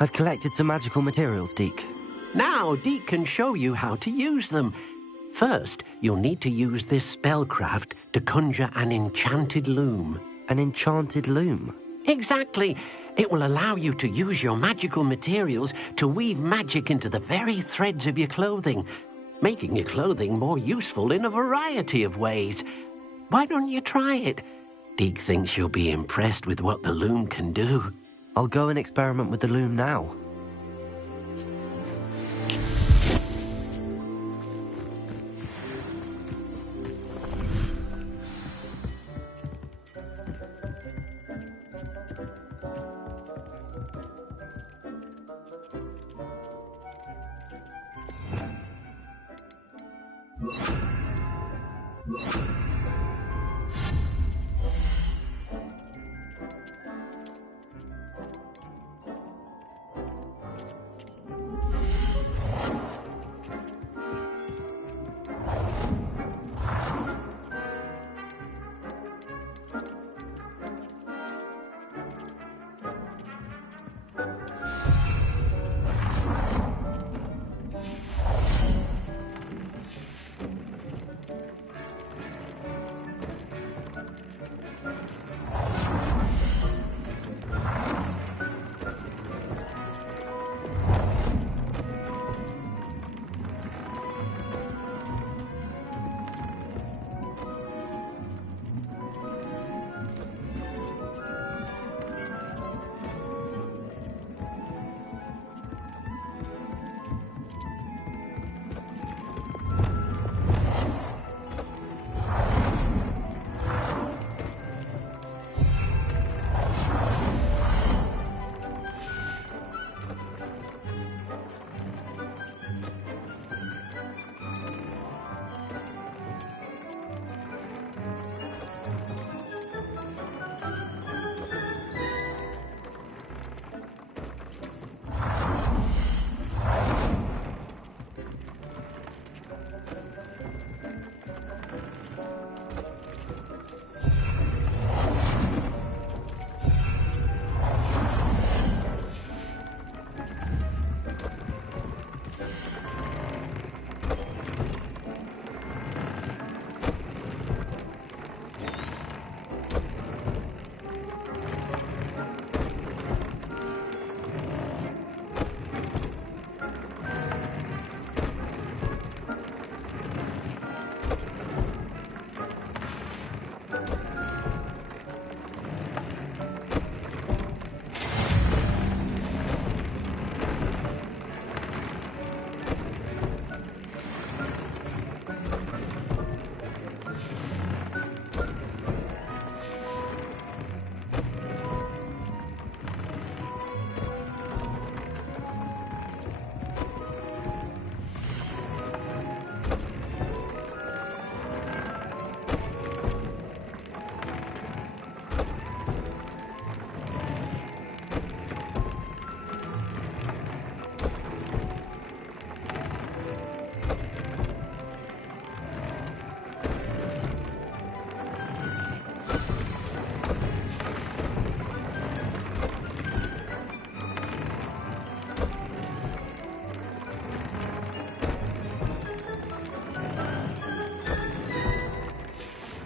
I've collected some magical materials, Deke. Now Deke can show you how to use them. First, you'll need to use this spellcraft to conjure an enchanted loom. An enchanted loom? Exactly. It will allow you to use your magical materials to weave magic into the very threads of your clothing, making your clothing more useful in a variety of ways. Why don't you try it? Deke thinks you'll be impressed with what the loom can do. I'll go and experiment with the loom now.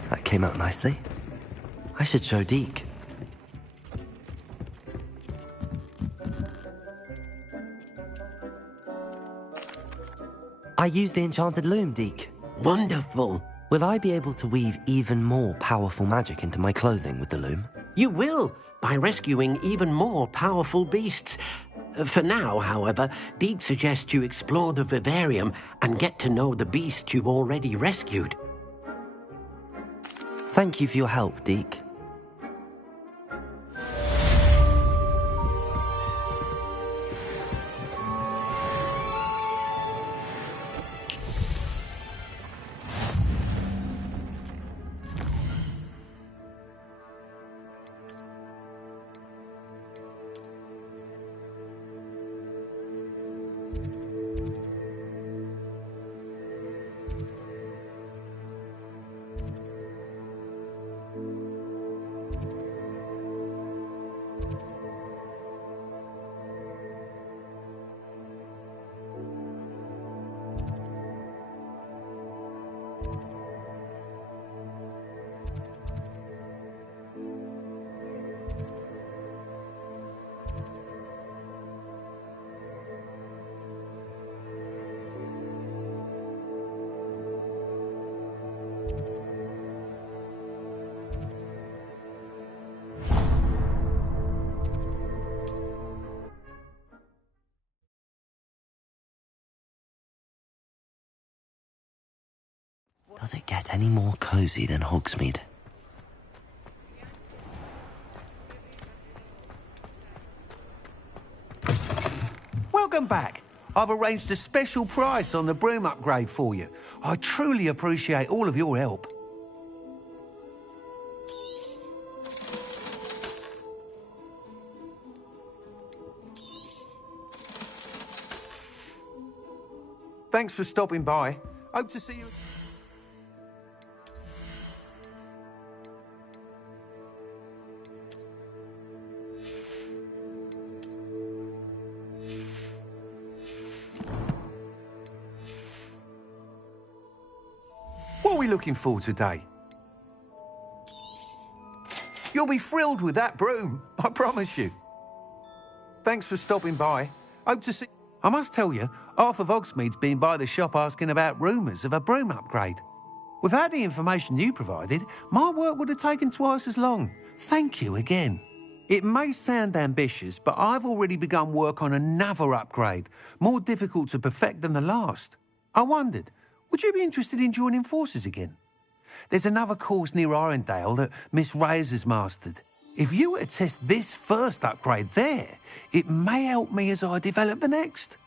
That came out nicely. I should show Deke. I used the enchanted loom, Deke. Wonderful. Will I be able to weave even more powerful magic into my clothing with the loom? You will, by rescuing even more powerful beasts. For now, however, Deke suggests you explore the vivarium and get to know the beasts you've already rescued. Thank you for your help, Deke. Does it get any more cozy than Hogsmeade? Welcome back. I've arranged a special price on the broom upgrade for you. I truly appreciate all of your help. Thanks for stopping by. Hope to see you. What are we looking for today? You'll be thrilled with that broom, I promise you. Thanks for stopping by. Hope to see... I must tell you, half of Hogsmeade's been by the shop asking about rumours of a broom upgrade. Without the information you provided, my work would have taken twice as long. Thank you again. It may sound ambitious, but I've already begun work on another upgrade, more difficult to perfect than the last. I wondered, would you be interested in joining forces again? There's another course near Arendelle that Miss Reyes has mastered. If you were to test this first upgrade there, it may help me as I develop the next.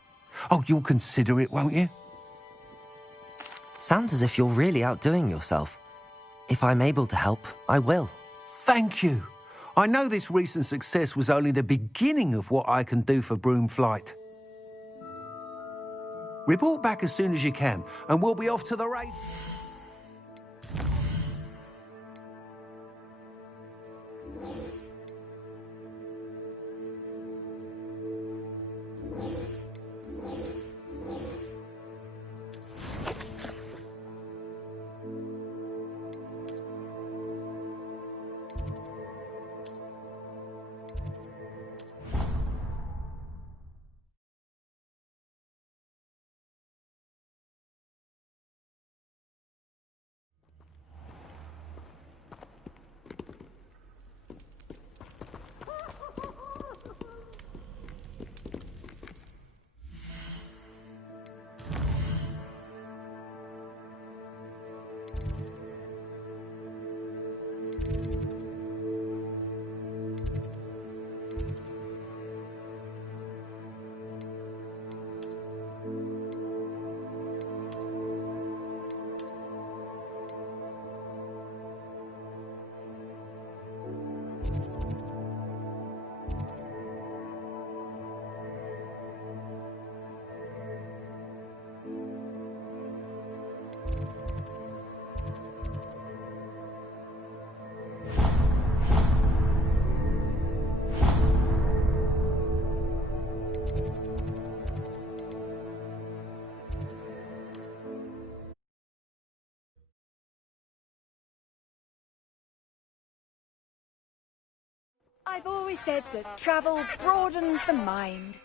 Oh, you'll consider it, won't you? Sounds as if you're really outdoing yourself. If I'm able to help, I will. Thank you. I know this recent success was only the beginning of what I can do for Broomflight. Report back as soon as you can, and we'll be off to the race. I've always said that travel broadens the mind.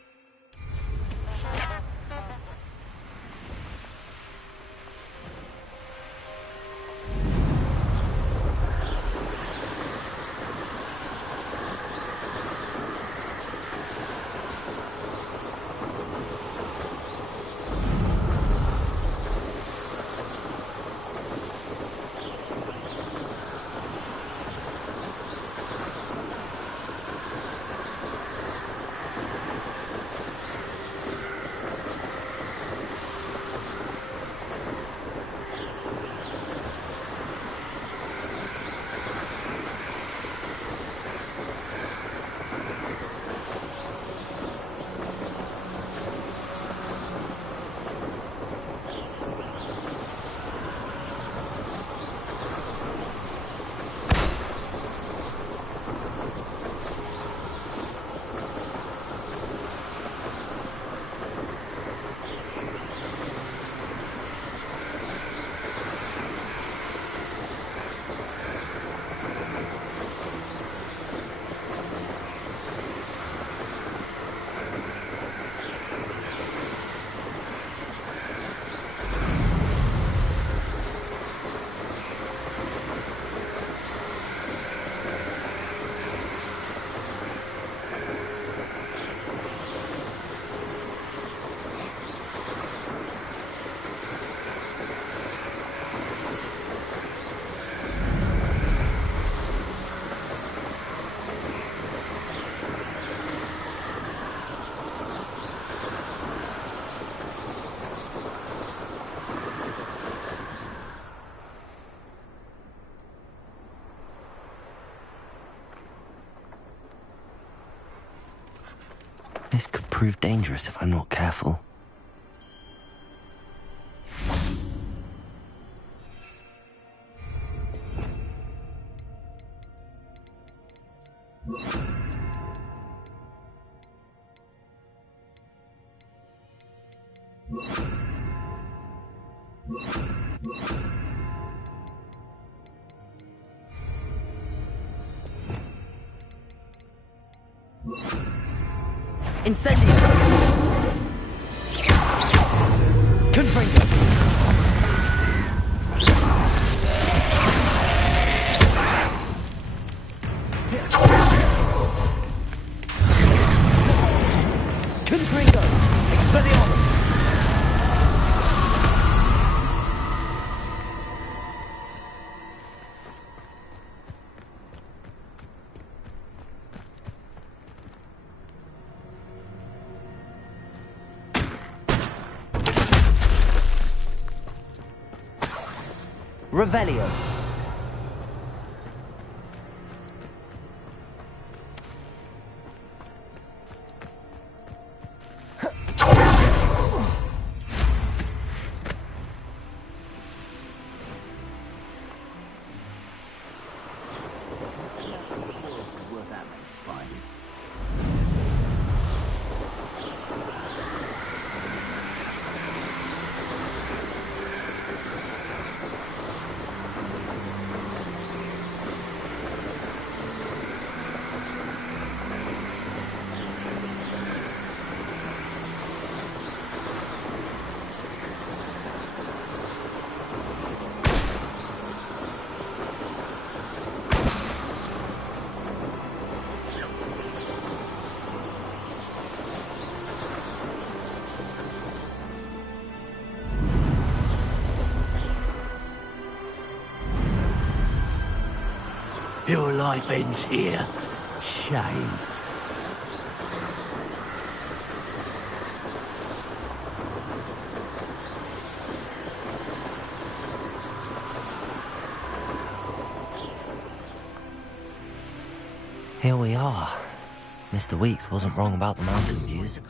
prove dangerous if I'm not careful. Incendio! Confringo! Confringo! Expelliarmus! Revelio. Your life ends here. Shame. Here we are. Mr. Weeks wasn't wrong about the mountain views.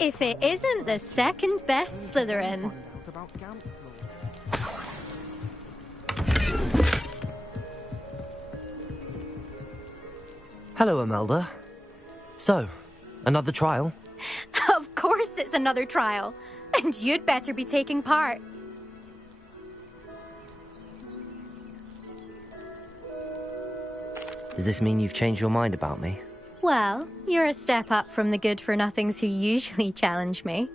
If it isn't the second best Slytherin. Hello, Imelda. So, another trial? Of course it's another trial. And you'd better be taking part. Does this mean you've changed your mind about me? Well, you're a step up from the good-for-nothings who usually challenge me.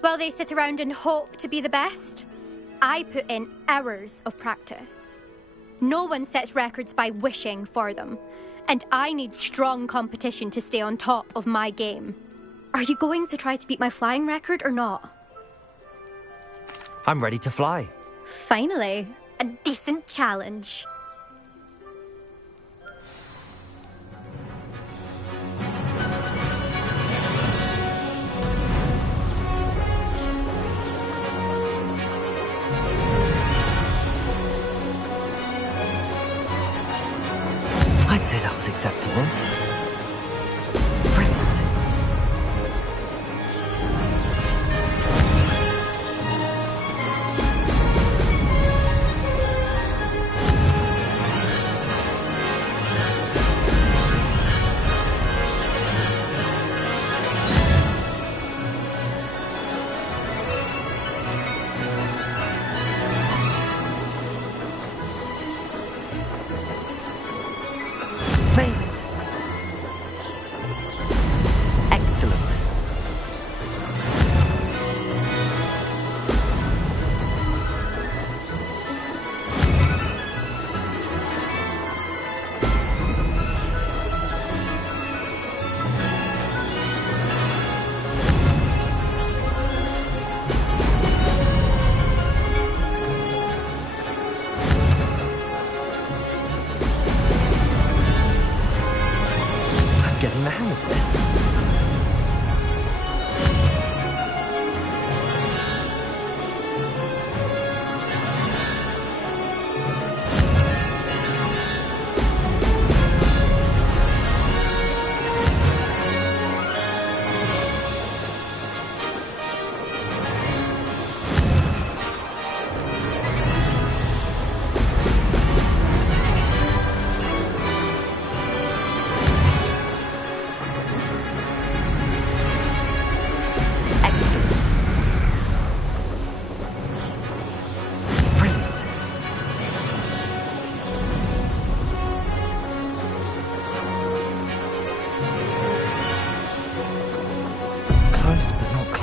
While they sit around and hope to be the best, I put in hours of practice. No one sets records by wishing for them. And I need strong competition to stay on top of my game. Are you going to try to beat my flying record or not? I'm ready to fly. Finally, a decent challenge. I'd say that was acceptable. Brilliant.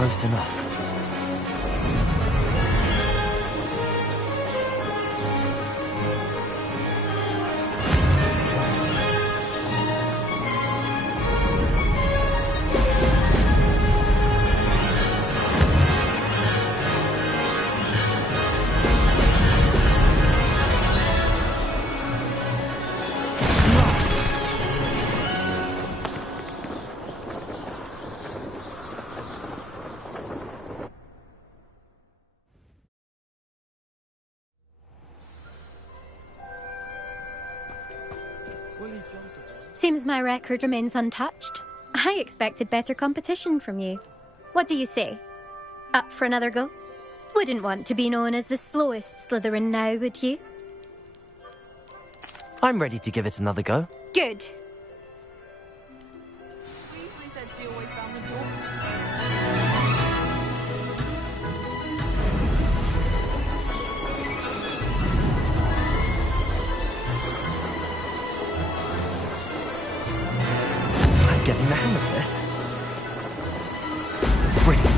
close enough. Seems my record remains untouched. I expected better competition from you. What do you say? Up for another go? Wouldn't want to be known as the slowest Slytherin now, would you? I'm ready to give it another go. Good. Weasley said she always found the door. I'm getting the hang of this. Brilliant.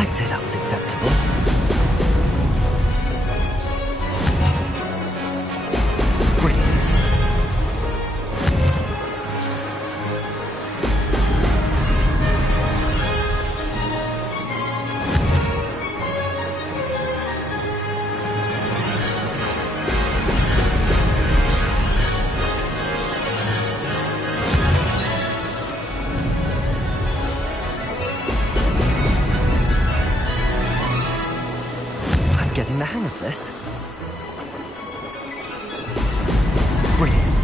I'd say that was acceptable. Brilliant. Getting the hang of this. Brilliant.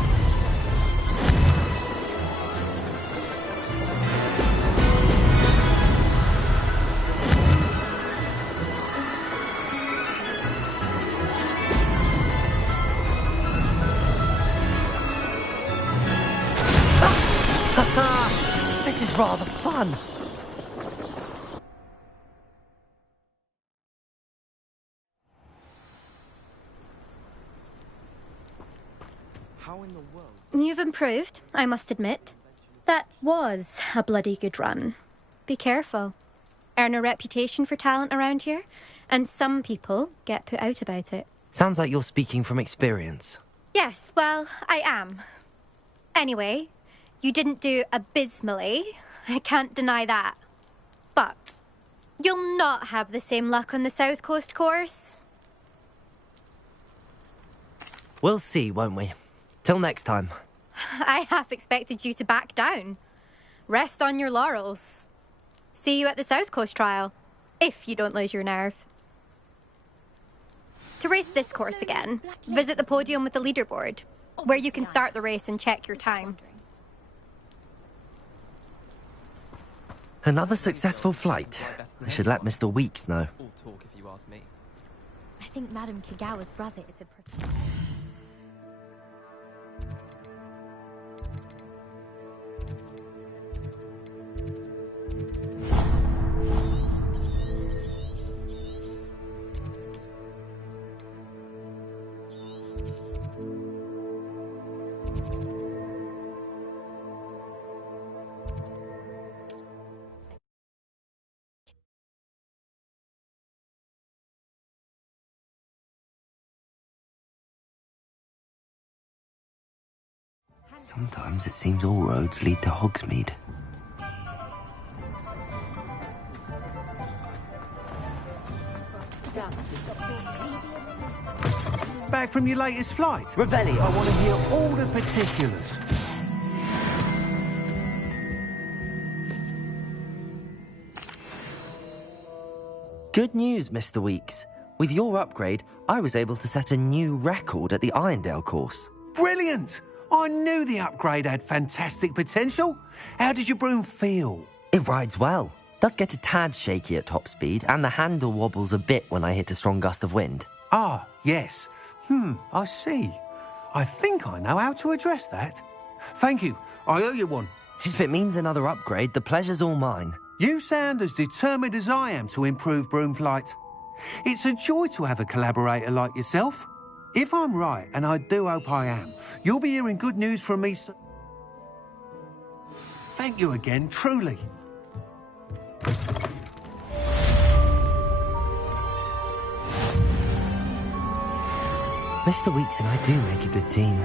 This is rather fun. You've improved, I must admit. That was a bloody good run. Be careful. Earn a reputation for talent around here, and some people get put out about it. Sounds like you're speaking from experience. Yes, well, I am. Anyway, you didn't do abysmally. I can't deny that. But you'll not have the same luck on the South Coast course. We'll see, won't we? Till next time. I half expected you to back down. Rest on your laurels. See you at the South Coast trial, if you don't lose your nerve. To race this course again, visit the podium with the leaderboard, where you can start the race and check your time. Another successful flight. I should let Mr. Weeks know. All talk, if you ask me. I think Madame Kagawa's brother is a professor. Sometimes it seems all roads lead to Hogsmeade. Back from your latest flight? Revelio. I want to hear all the particulars. Good news, Mr. Weeks. With your upgrade, I was able to set a new record at the Irondale course. Brilliant! I knew the upgrade had fantastic potential. How did your broom feel? It rides well. Does get a tad shaky at top speed, and the handle wobbles a bit when I hit a strong gust of wind. Ah, yes. I see. I think I know how to address that. Thank you. I owe you one. If it means another upgrade, the pleasure's all mine. You sound as determined as I am to improve broom flight. It's a joy to have a collaborator like yourself. If I'm right, and I do hope I am, you'll be hearing good news from me soon. Thank you again, truly. Mr. Weeks and I do make a good team.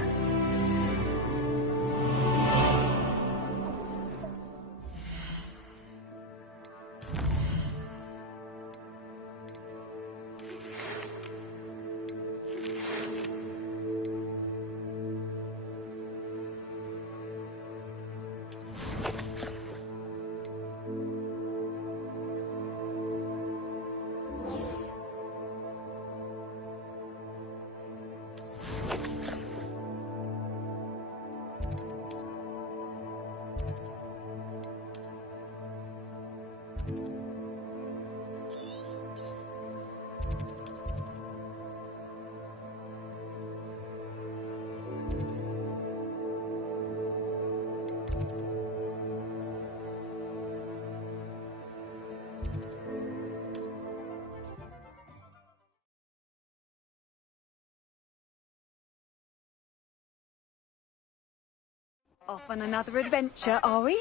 Off on another adventure, are we?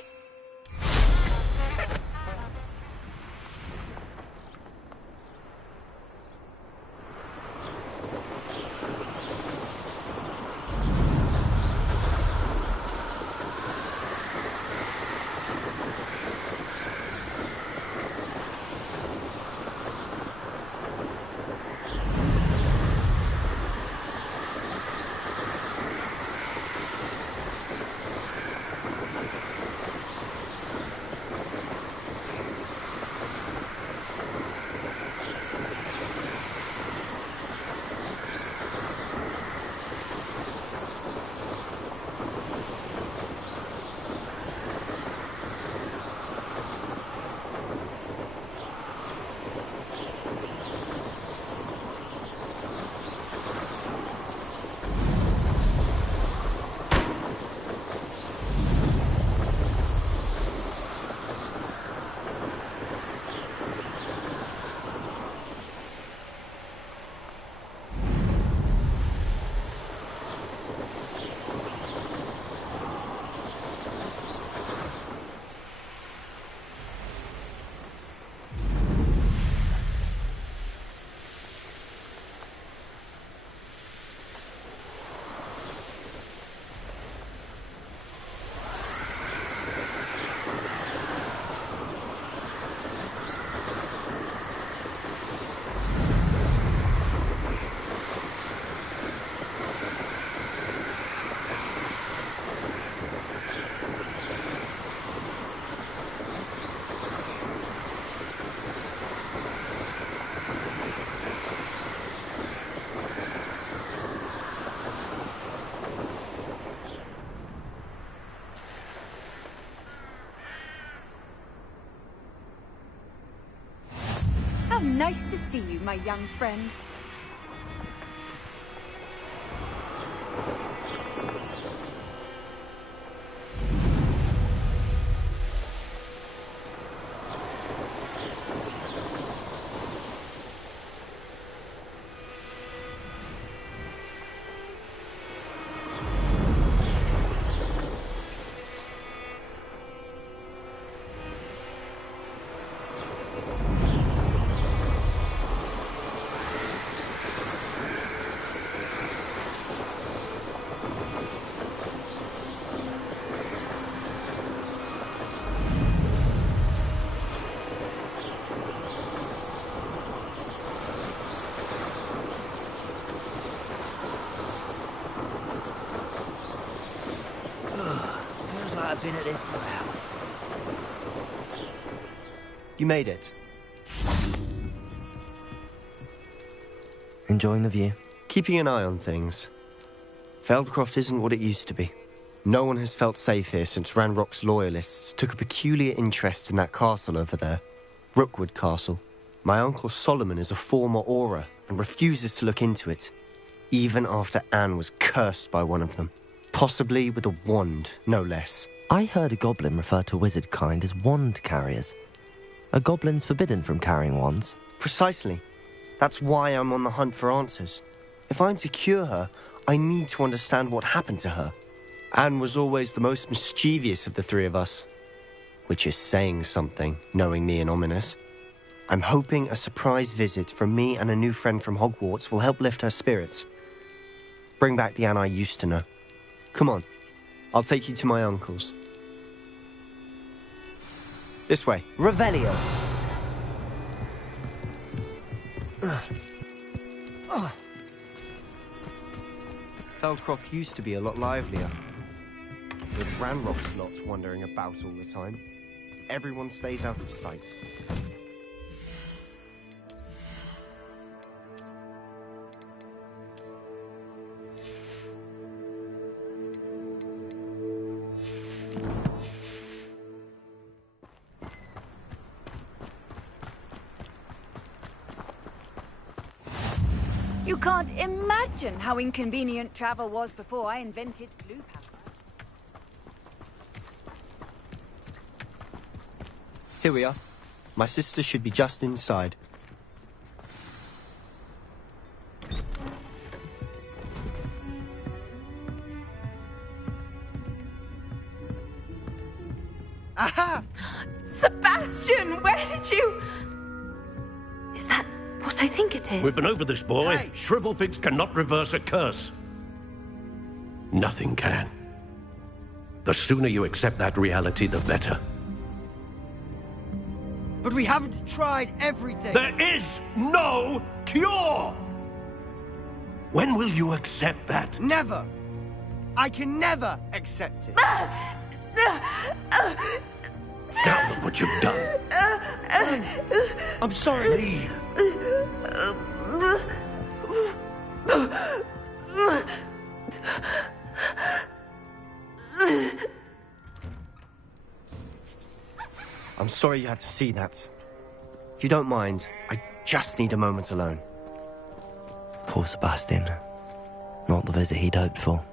How nice to see you, my young friend. I've been at this for hours. You made it. Enjoying the view? Keeping an eye on things. Feldcroft isn't what it used to be. No one has felt safe here since Ranrock's loyalists took a peculiar interest in that castle over there. Rookwood Castle. My uncle Solomon is a former Auror and refuses to look into it, even after Anne was cursed by one of them. Possibly with a wand, no less. I heard a goblin refer to wizard kind as wand carriers. Are goblins forbidden from carrying wands? Precisely. That's why I'm on the hunt for answers. If I'm to cure her, I need to understand what happened to her. Anne was always the most mischievous of the three of us. Which is saying something, knowing me and Ominous. I'm hoping a surprise visit from me and a new friend from Hogwarts will help lift her spirits. Bring back the Anne I used to know. Come on, I'll take you to my uncle's. This way. Revelio. Feldcroft used to be a lot livelier. With Ranrock's lot wandering about all the time. Everyone stays out of sight. You can't imagine how inconvenient travel was before I invented glue powder. Here we are. My sister should be just inside. Aha! Sebastian, where did you... Is that what I think it is? We've been over this, boy. Hey. Shrivelfigs cannot reverse a curse. Nothing can. The sooner you accept that reality, the better. But we haven't tried everything. There is no cure! When will you accept that? Never. I can never accept it. Now look what you've done. I'm sorry. Leave. I'm sorry you had to see that. If you don't mind, I just need a moment alone. Poor Sebastian. Not the visit he'd hoped for.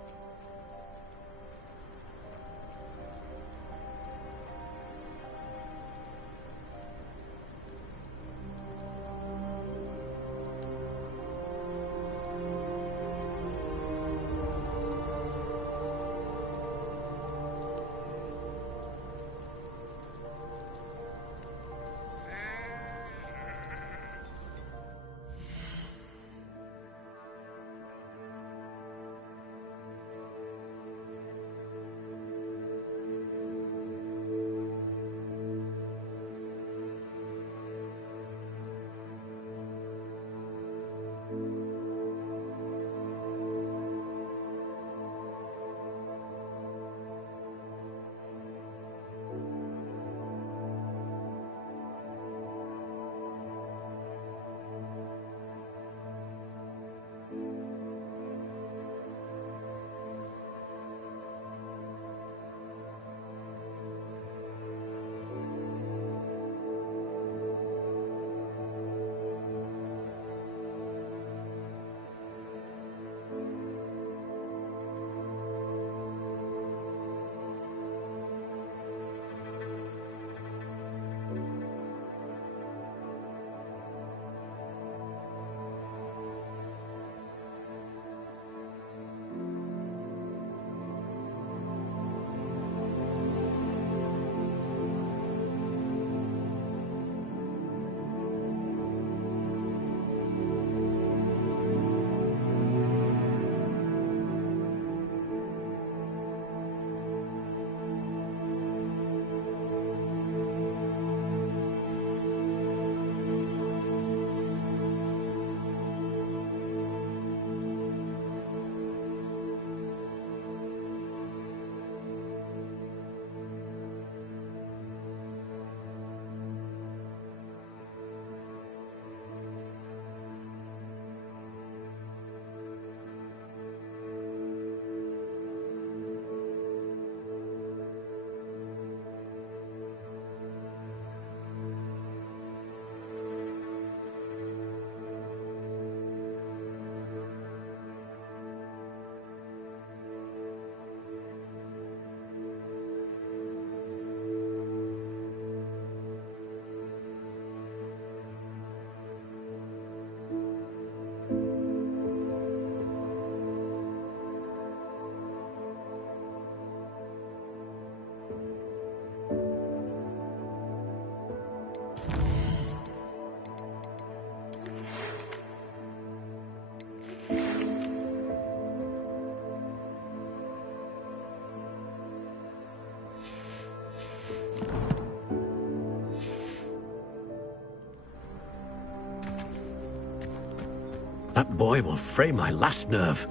That boy will fray my last nerve.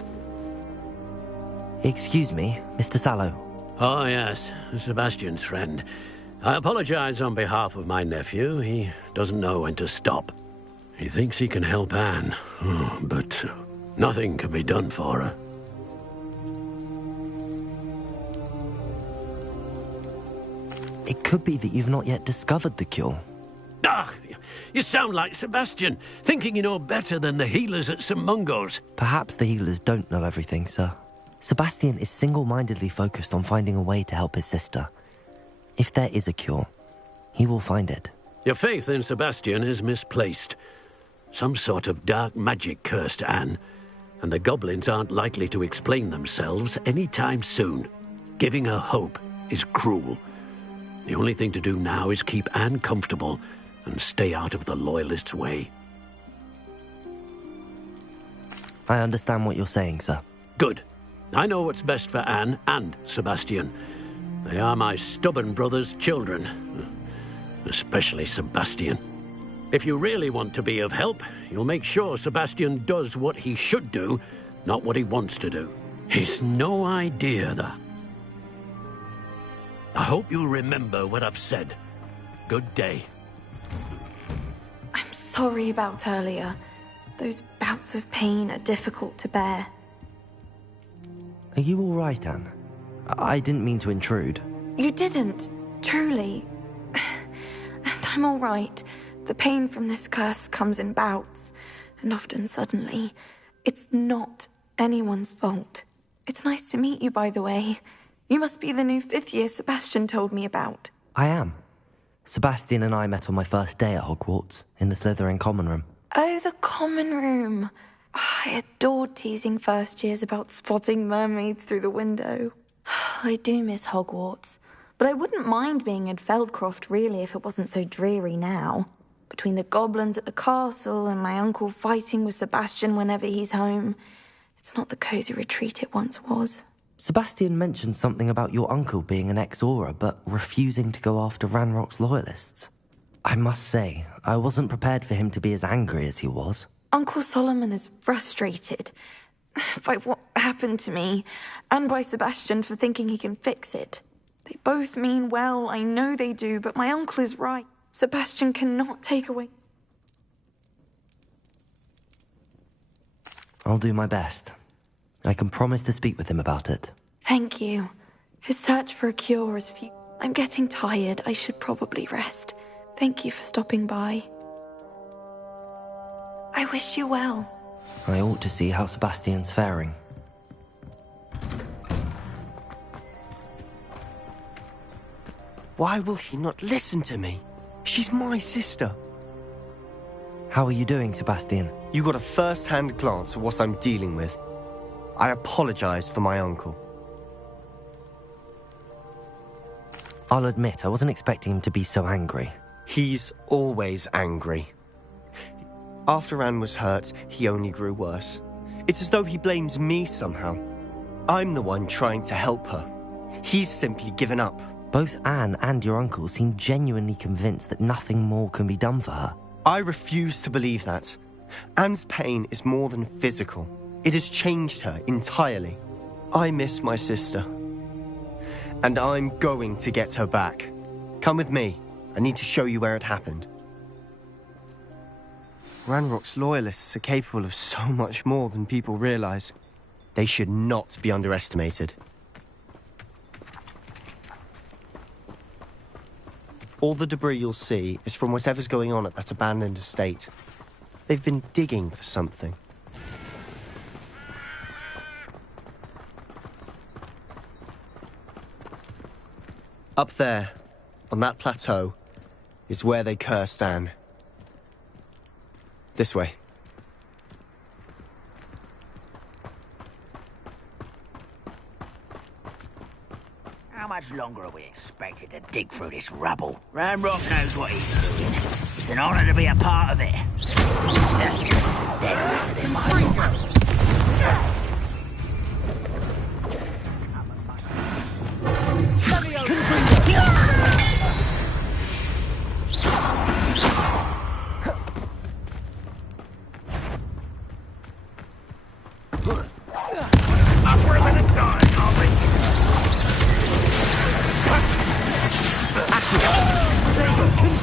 Excuse me, Mr. Sallow. Oh, yes, Sebastian's friend. I apologize on behalf of my nephew. He doesn't know when to stop. He thinks he can help Anne, but nothing can be done for her. It could be that you've not yet discovered the cure. Ah, you sound like Sebastian, thinking you know better than the healers at St. Mungo's. Perhaps the healers don't know everything, sir. Sebastian is single-mindedly focused on finding a way to help his sister. If there is a cure, he will find it. Your faith in Sebastian is misplaced. Some sort of dark magic cursed Anne, and the goblins aren't likely to explain themselves anytime soon. Giving her hope is cruel. The only thing to do now is keep Anne comfortable and stay out of the Loyalists' way. I understand what you're saying, sir. Good. I know what's best for Anne and Sebastian. They are my stubborn brother's children. Especially Sebastian. If you really want to be of help, you'll make sure Sebastian does what he should do, not what he wants to do. He's no idea that. I hope you'll remember what I've said. Good day. I'm sorry about earlier. Those bouts of pain are difficult to bear. Are you all right, Anne? I didn't mean to intrude. You didn't, truly. And I'm all right. The pain from this curse comes in bouts, and often suddenly. It's not anyone's fault. It's nice to meet you, by the way. You must be the new 5th year Sebastian told me about. I am. Sebastian and I met on my first day at Hogwarts, in the Slytherin common room. Oh, the common room. I adored teasing first years about spotting mermaids through the window. I do miss Hogwarts, but I wouldn't mind being in Feldcroft really if it wasn't so dreary now. Between the goblins at the castle and my uncle fighting with Sebastian whenever he's home, it's not the cosy retreat it once was. Sebastian mentioned something about your uncle being an ex-Auror, but refusing to go after Ranrock's Loyalists. I must say, I wasn't prepared for him to be as angry as he was. Uncle Solomon is frustrated by what happened to me, and by Sebastian for thinking he can fix it. They both mean well, I know they do, but my uncle is right. Sebastian cannot take away... I'll do my best. I can promise to speak with him about it. Thank you. His search for a cure is few. I'm getting tired. I should probably rest. Thank you for stopping by. I wish you well. I ought to see how Sebastian's faring. Why will he not listen to me? She's my sister. How are you doing, Sebastian? You got a first-hand glance at what I'm dealing with. I apologize for my uncle. I'll admit, I wasn't expecting him to be so angry. He's always angry. After Anne was hurt, he only grew worse. It's as though he blames me somehow. I'm the one trying to help her. He's simply given up. Both Anne and your uncle seem genuinely convinced that nothing more can be done for her. I refuse to believe that. Anne's pain is more than physical. It has changed her entirely. I miss my sister. And I'm going to get her back. Come with me. I need to show you where it happened. Ranrock's Loyalists are capable of so much more than people realize. They should not be underestimated. All the debris you'll see is from whatever's going on at that abandoned estate. They've been digging for something. Up there, on that plateau, is where they cursed Anne. This way. How much longer are we expected to dig through this rubble? Ranrock knows what he's doing. It's an honor to be a part of it. Dead wizard in my book.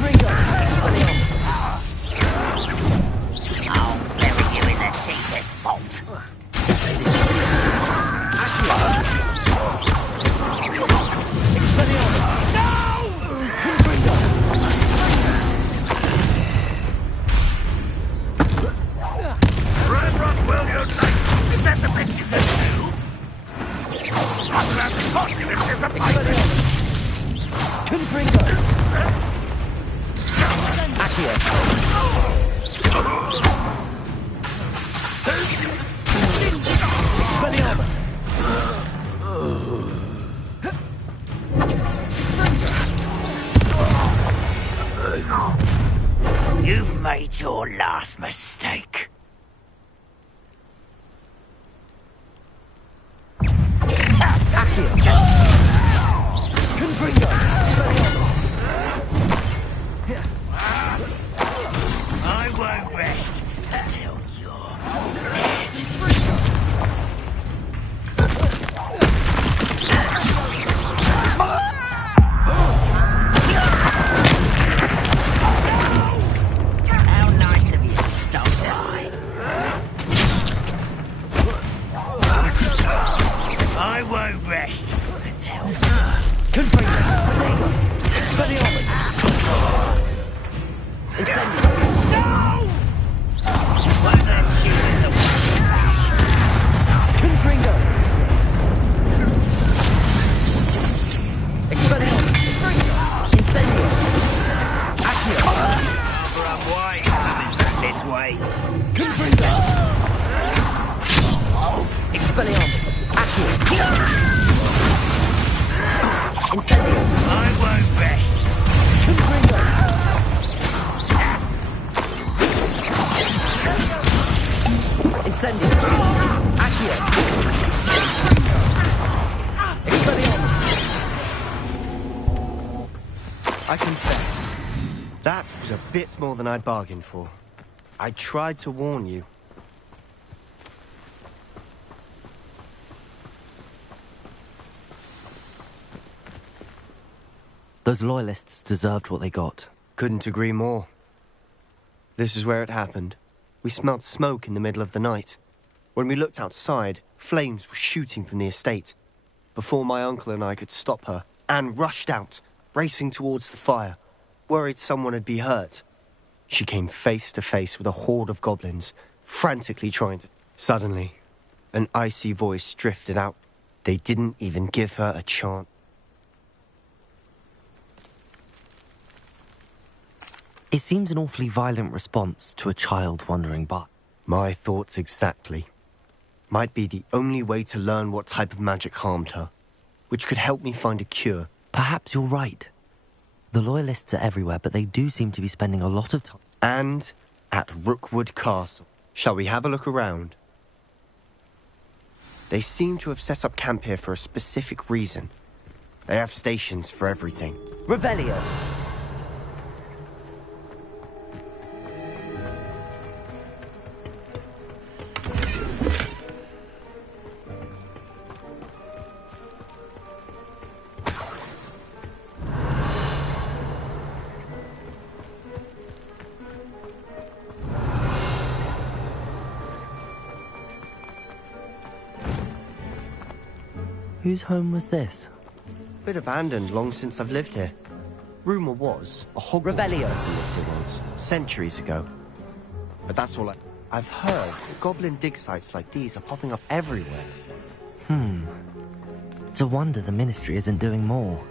Confringo! Expelliarmus! I'll bury you in the deepest vault. Expelliarmus! No! Confringo! Ranrock, will you like? Is that the best you can do? I'll have to caught you in disappointment. Confringo! Accio! Expelliarmus! You've made your last mistake. Accio! Confringo! Expelliarmus! I won't rest until you're dead. How nice of you to stop by. I won't rest until... Confringo! Protego! Expelliarmus! Incendio! Confringo! Expelliarmus! Incendio! Accio! I'm wise coming back this way. Confringo! Expelliarmus! Accio! Incendio! I won't rest. Confringo! Incendio! Accio! Expelliarmus! I confess, that was a bit more than I'd bargained for. I tried to warn you. Those loyalists deserved what they got. Couldn't agree more. This is where it happened. We smelled smoke in the middle of the night. When we looked outside, flames were shooting from the estate. Before my uncle and I could stop her, Anne rushed out, racing towards the fire, worried someone had been hurt. She came face to face with a horde of goblins, frantically trying to... Suddenly, an icy voice drifted out. They didn't even give her a chance. It seems an awfully violent response to a child wandering by. My thoughts exactly. Might be the only way to learn what type of magic harmed her, which could help me find a cure. Perhaps you're right. The loyalists are everywhere, but they do seem to be spending a lot of time. And at Rookwood Castle. Shall we have a look around? They seem to have set up camp here for a specific reason. They have stations for everything. Revelio! Whose home was this? Bit abandoned long since I've lived here. Rumour was a Hogwarts person lived here once, centuries ago. But that's all I've heard that goblin dig sites like these are popping up everywhere. It's a wonder the Ministry isn't doing more.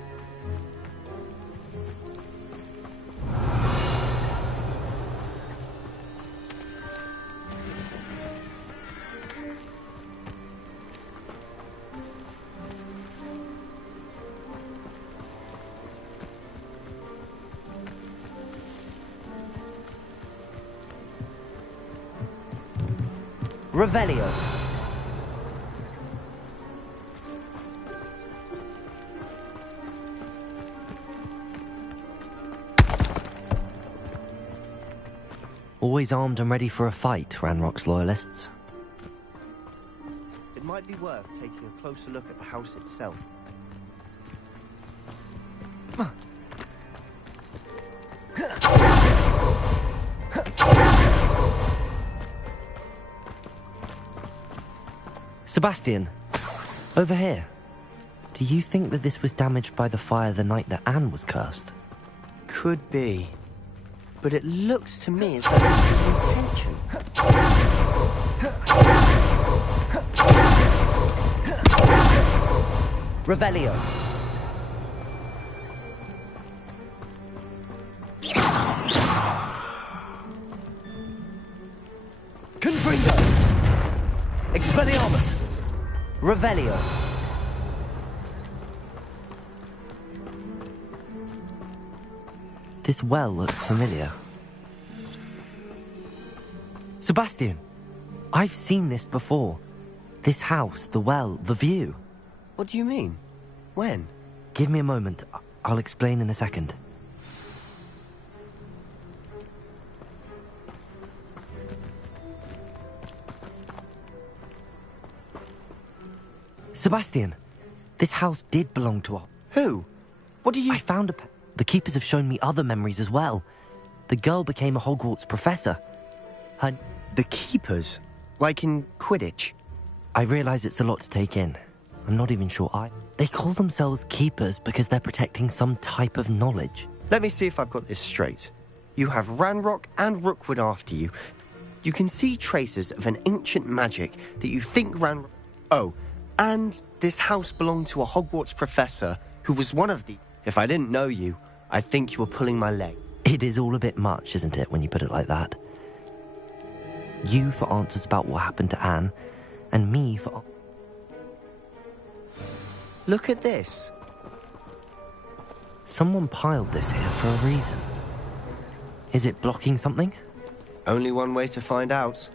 Revelio! Always armed and ready for a fight, Ranrock's loyalists. It might be worth taking a closer look at the house itself. Sebastian, over here. Do you think that this was damaged by the fire the night that Anne was cursed? Could be. But it looks to me as though this was intention. Revelio. Confringo. Expelliarmus. Revelio. This well looks familiar. Sebastian, I've seen this before. This house, the well, the view. What do you mean? When? Give me a moment. I'll explain in a second. Sebastian, this house did belong to us. Who? What do you... I found a... The keepers have shown me other memories as well. The girl became a Hogwarts professor. Her... The keepers? Like in Quidditch? I realise it's a lot to take in. I'm not even sure They call themselves keepers because they're protecting some type of knowledge. Let me see if I've got this straight. You have Ranrock and Rookwood after you. You can see traces of an ancient magic that you think Ranrock... Oh, and this house belonged to a Hogwarts professor who was one of the... If I didn't know you, I'd think you were pulling my leg. It is all a bit much, isn't it, when you put it like that? You for answers about what happened to Anne, and me for... Look at this. Someone piled this here for a reason. Is it blocking something? Only one way to find out.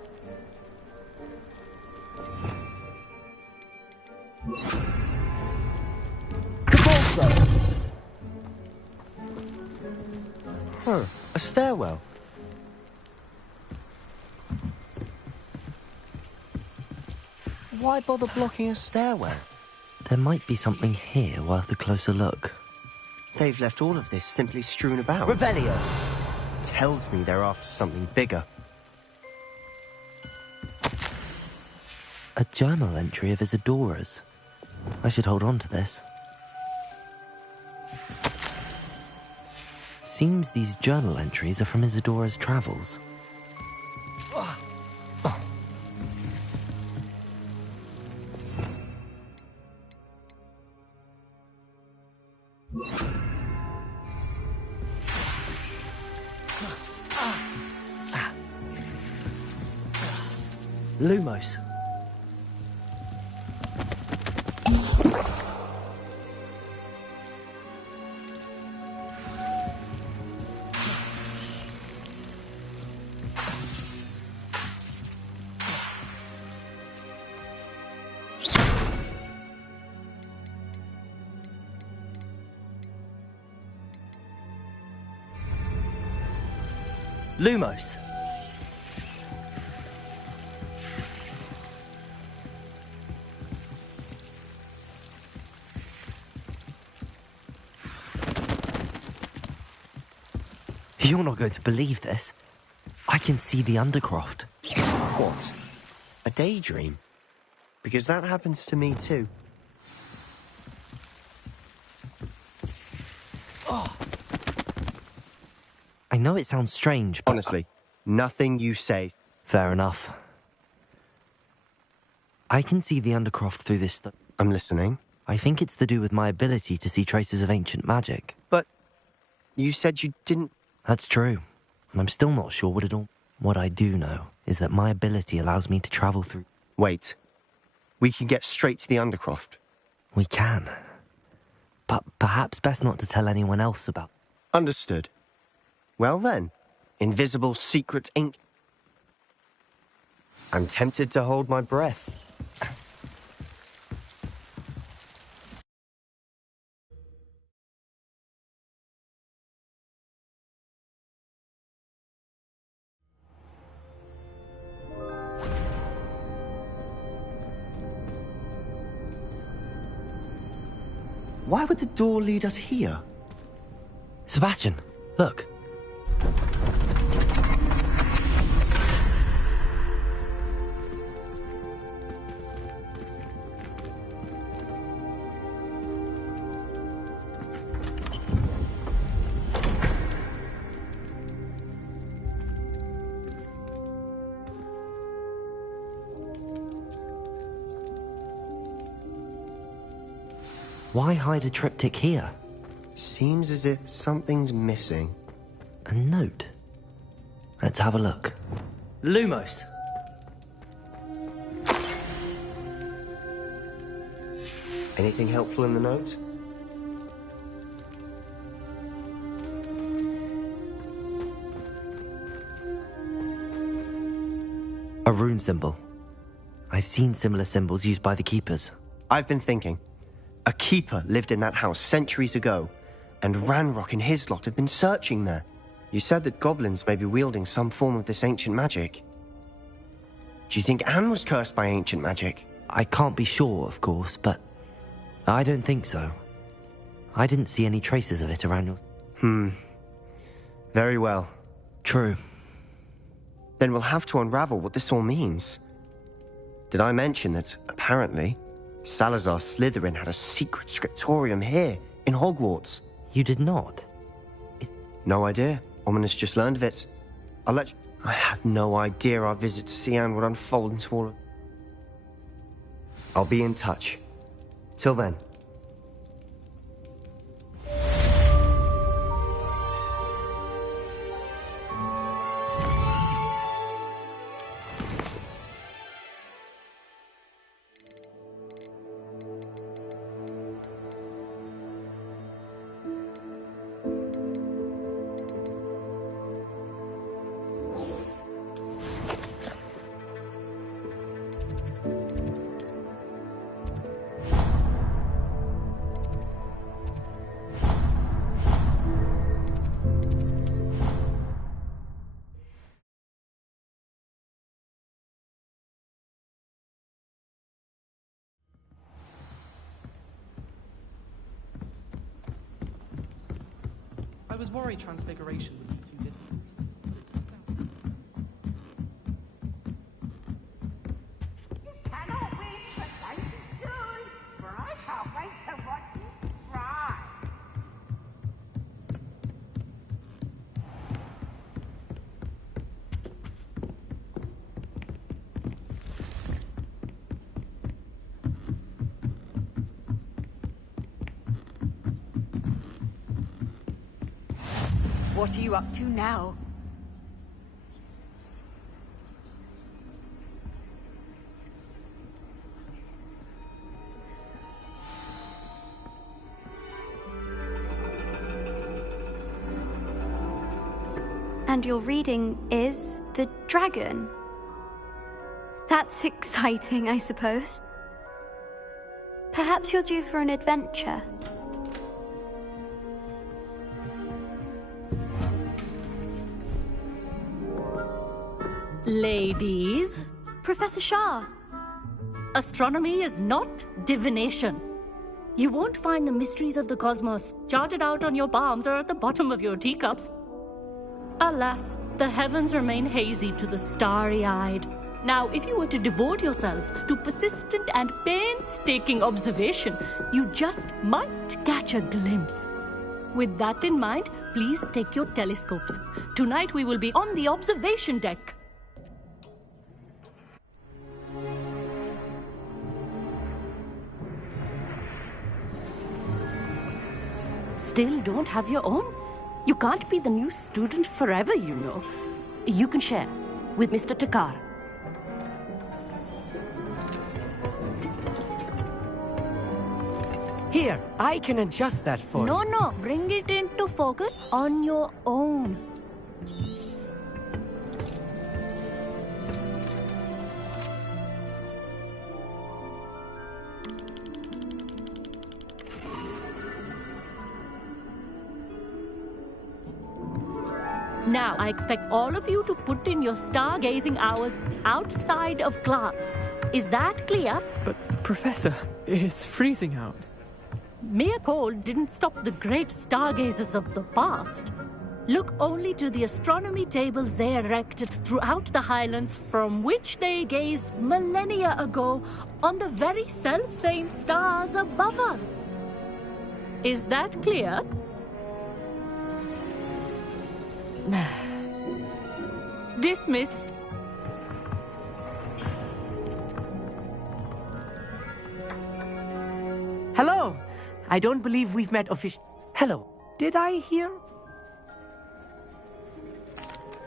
Huh, a stairwell. Why bother blocking a stairwell? There might be something here worth a closer look. They've left all of this simply strewn about. Revelio! Tells me they're after something bigger. A journal entry of Isadora's. I should hold on to this. Seems these journal entries are from Isadora's travels. Lumos. Lumos. You're not going to believe this. I can see the Undercroft. What? A daydream? Because that happens to me too. I know it sounds strange, but... Honestly, nothing you say... Fair enough. I can see the Undercroft through this stuff. I'm listening. I think it's to do with my ability to see traces of ancient magic. But you said you didn't... That's true. And I'm still not sure what it all... What I do know is that my ability allows me to travel through... Wait. We can get straight to the Undercroft. We can. But perhaps best not to tell anyone else about... Understood. Well then, invisible secret ink. I'm tempted to hold my breath. Why would the door lead us here? Sebastian, look. Why hide a triptych here? Seems as if something's missing. A note? Let's have a look. Lumos. Anything helpful in the note? A rune symbol. I've seen similar symbols used by the keepers. I've been thinking. A keeper lived in that house centuries ago, and Ranrock and his lot have been searching there. You said that goblins may be wielding some form of this ancient magic. Do you think Anne was cursed by ancient magic? I can't be sure, of course, but I don't think so. I didn't see any traces of it around your... Very well. True. Then we'll have to unravel what this all means. Did I mention that, apparently, Salazar Slytherin had a secret scriptorium here, in Hogwarts? You did not? No idea. Ominous just learned of it. I'll let you... I had no idea our visit to Cian would unfold into all of... I'll be in touch. Till then. I was worried Transfiguration would be too difficult. Cannot wait for life to joy, for I can't wait to watch you fry. What are you up to now? And your reading is the dragon. That's exciting, I suppose. Perhaps you're due for an adventure. Ladies, Professor Shah. astronomy is not divination. You won't find the mysteries of the cosmos charted out on your palms or at the bottom of your teacups. Alas, the heavens remain hazy to the starry-eyed. Now, if you were to devote yourselves to persistent and painstaking observation, you just might catch a glimpse. With that in mind, please take your telescopes. Tonight we will be on the observation deck. Still don't have your own? You can't be the new student forever, you know. You can share with Mr. Takar. Here, I can adjust that for you. No, bring it into focus on your own. Now, I expect all of you to put in your stargazing hours outside of class. Is that clear? But, Professor, it's freezing out. Mere cold didn't stop the great stargazers of the past. Look only to the astronomy tables they erected throughout the Highlands from which they gazed millennia ago on the very self-same stars above us. Is that clear? Dismissed. Hello! I don't believe we've met officially. Hello. Did I hear?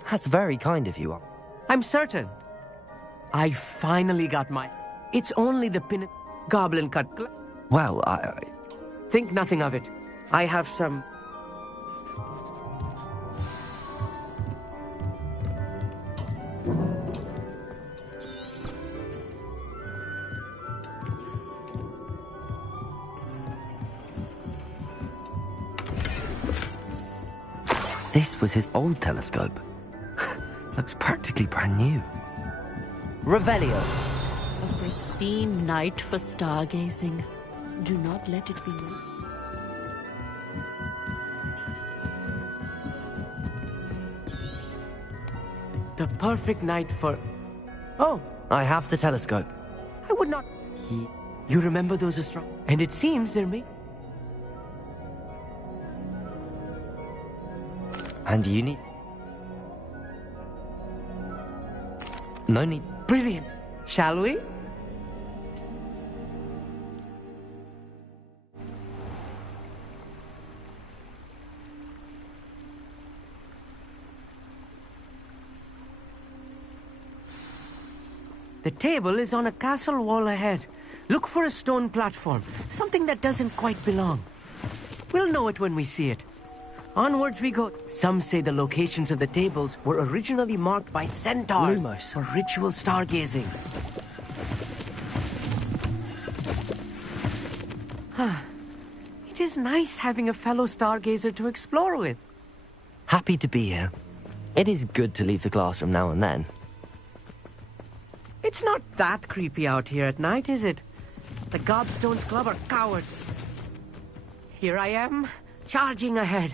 That's very kind of you. I'm certain. I finally got mine. It's only the goblin cut. Well, I... Think nothing of it. I have some... This was his old telescope. Looks practically brand new. Revelio. A pristine night for stargazing. Do not let it be moved. The perfect night for... Oh, I have the telescope. I would not... You remember those And it seems they're me. And you need... No need... Brilliant. Shall we? The table is on a castle wall ahead. Look for a stone platform, something that doesn't quite belong. We'll know it when we see it. Onwards we go. Some say the locations of the tables were originally marked by centaurs for ritual stargazing. It is nice having a fellow stargazer to explore with. Happy to be here. It is good to leave the classroom now and then. It's not that creepy out here at night, is it? The Gobstones Club are cowards. Here I am, charging ahead.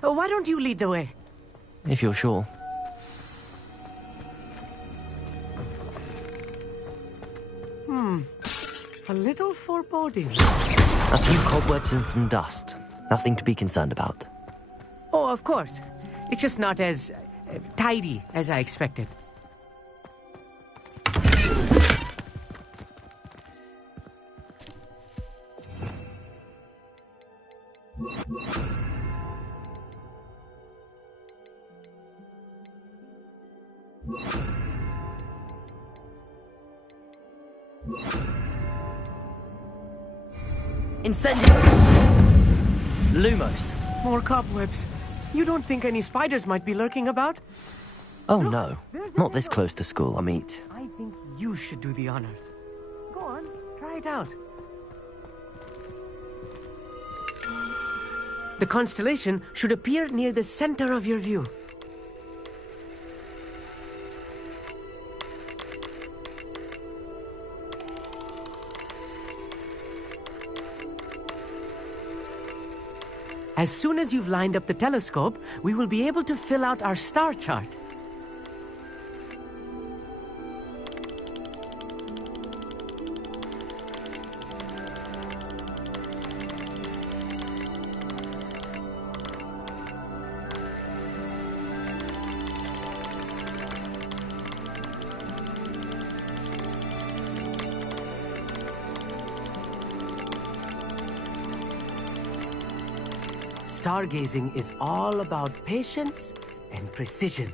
Why don't you lead the way? If you're sure. A little foreboding. A few cobwebs and some dust. Nothing to be concerned about. Oh, of course. It's just not as tidy as I expected. Incendio! Lumos. More cobwebs. You don't think any spiders might be lurking about? Oh no, not this close to school, I meet. I think you should do the honors. Go on, try it out. The constellation should appear near the center of your view. As soon as you've lined up the telescope, we will be able to fill out our star chart. Stargazing is all about patience and precision.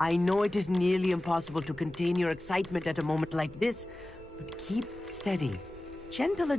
I know it is nearly impossible to contain your excitement at a moment like this, but keep steady. Gentle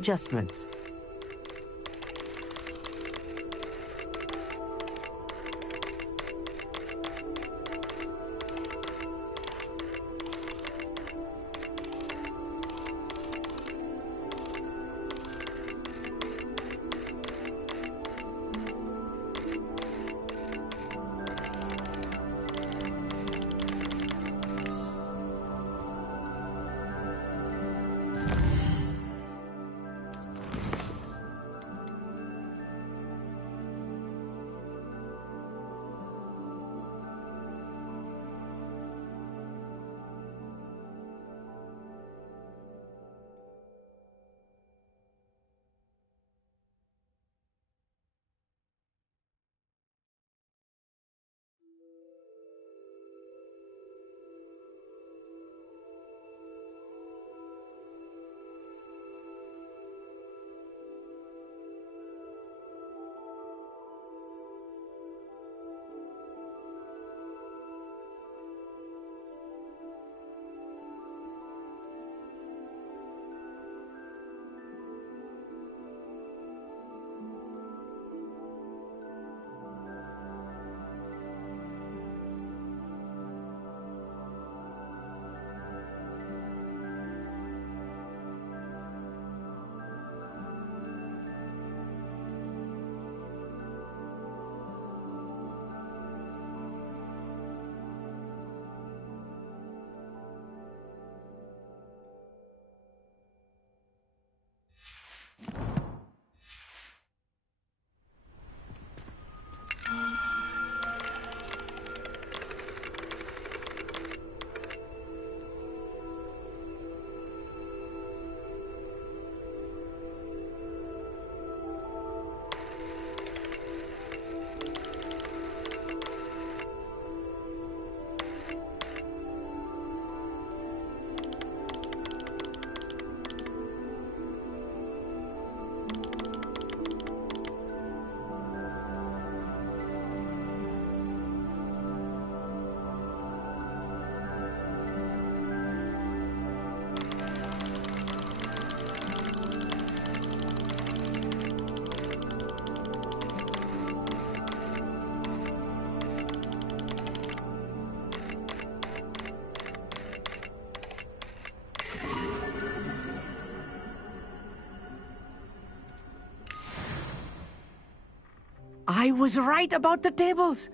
I was right about the tables.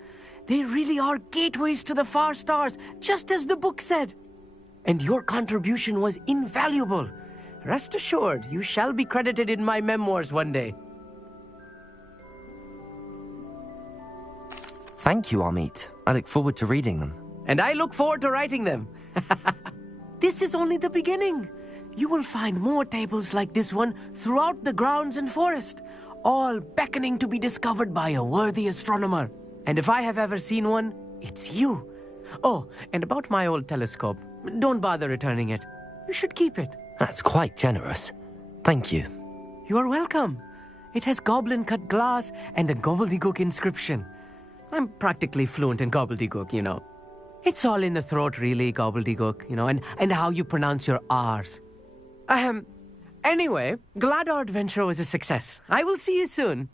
They really are gateways to the far stars, just as the book said. And your contribution was invaluable. Rest assured, you shall be credited in my memoirs one day. Thank you, Amit. I look forward to reading them. And I look forward to writing them. This is only the beginning. You will find more tables like this one throughout the grounds and forest, all beckoning to be discovered by a worthy astronomer. And if I have ever seen one, it's you. Oh, and about my old telescope, don't bother returning it. You should keep it. That's quite generous. Thank you. You are welcome. It has goblin-cut glass and a gobbledygook inscription. I'm practically fluent in gobbledygook, you know. It's all in the throat, really, gobbledygook, you know, and how you pronounce your R's. Anyway, glad our adventure was a success. I will see you soon.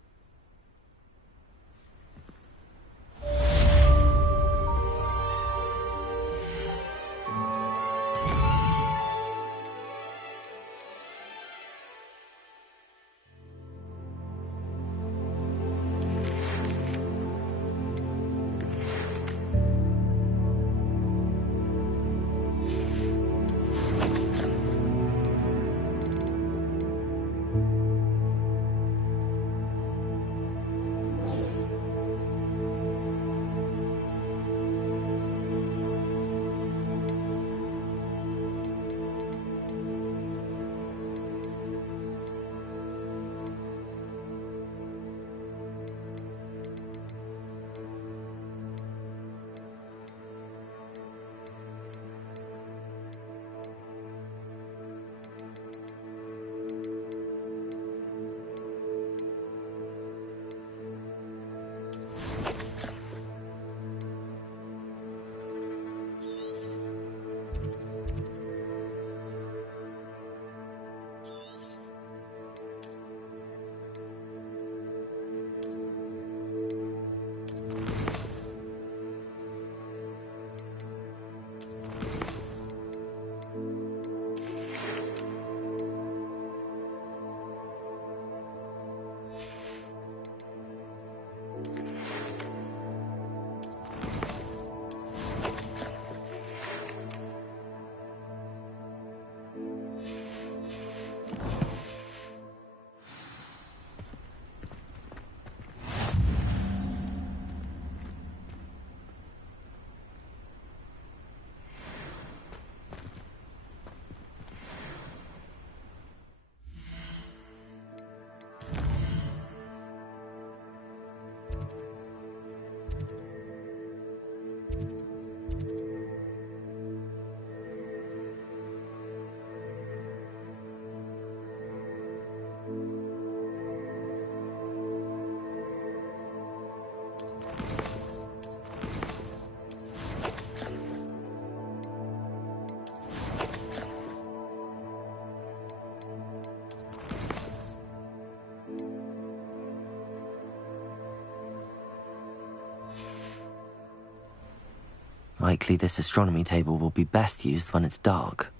Likely this astronomy table will be best used when it's dark.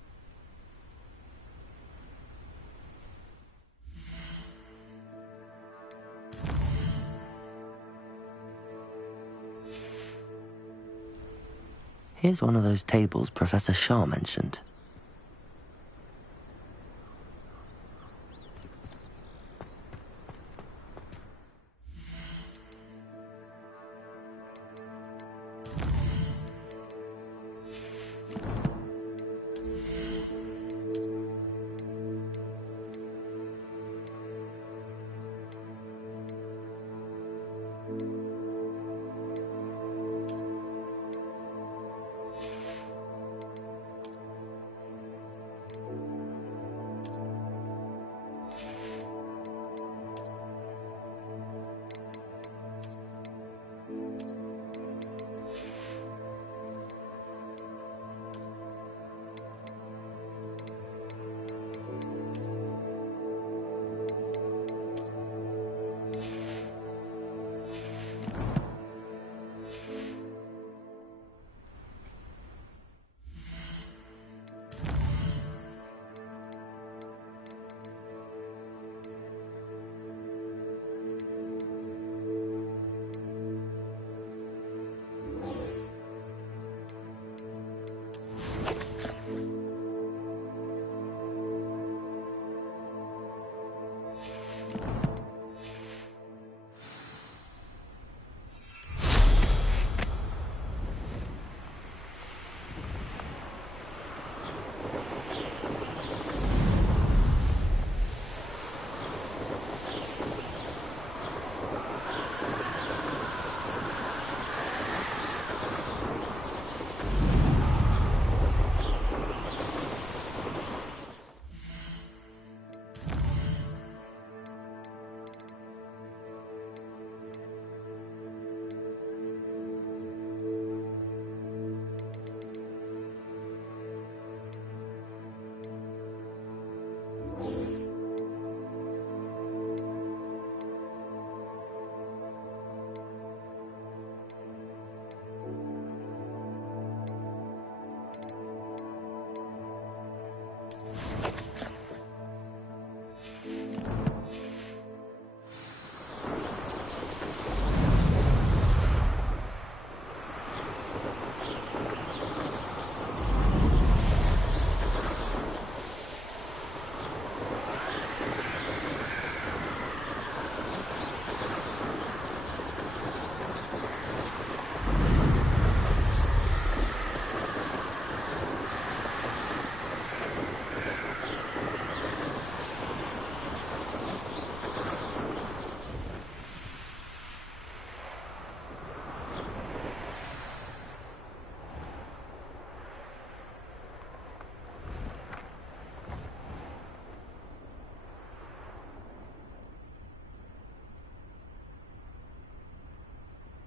Here's one of those tables Professor Shah mentioned.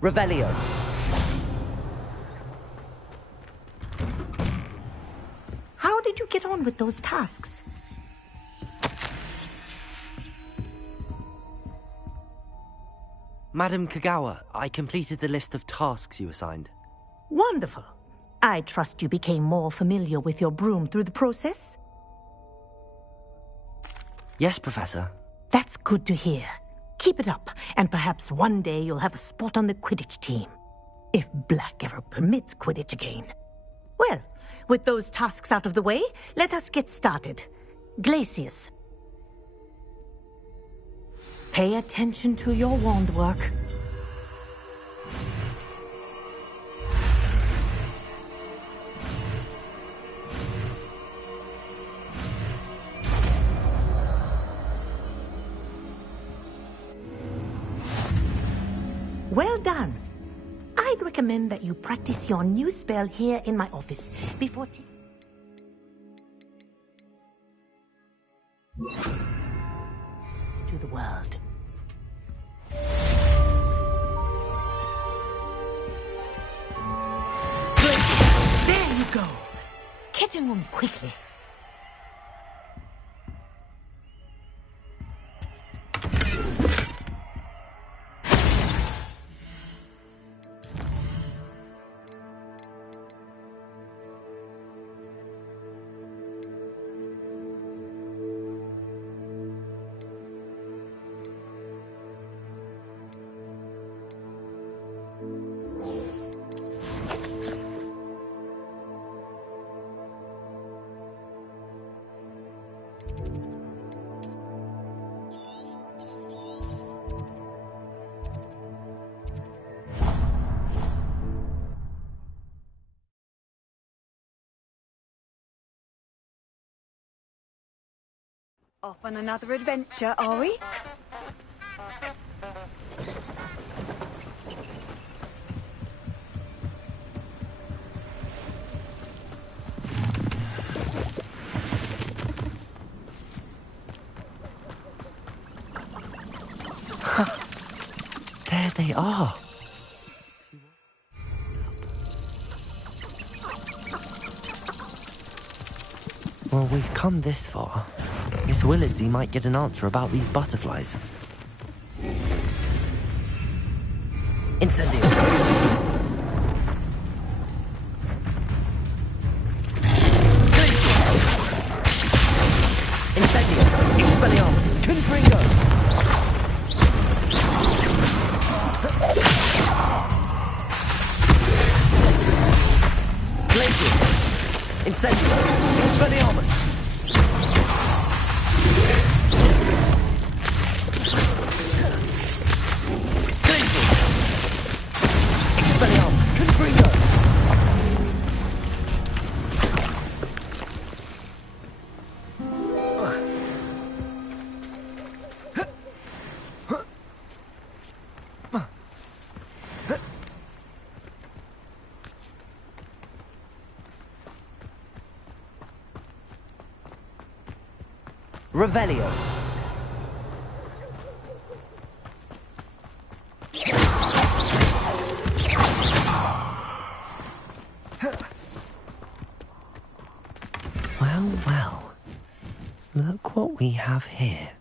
Revelio. How did you get on with those tasks? Madam Kagawa, I completed the list of tasks you assigned. Wonderful. I trust you became more familiar with your broom through the process? Yes, Professor. That's good to hear. Keep it up, and perhaps one day you'll have a spot on the Quidditch team. If Black ever permits Quidditch again. Well, with those tasks out of the way, let us get started. Glacius. Pay attention to your wand work. Well done. I'd recommend that you practice your new spell here in my office before to the world. There you go. Getting them quickly. Off on another adventure, are we? There they are. Well, we've come this far. Miss Willardsey might get an answer about these butterflies. Incendio. Incendio. Expelliarmus. Confringo. Glacius. Incendio. Expelliarmus. Revelio. Well, well. Look Look what we have here.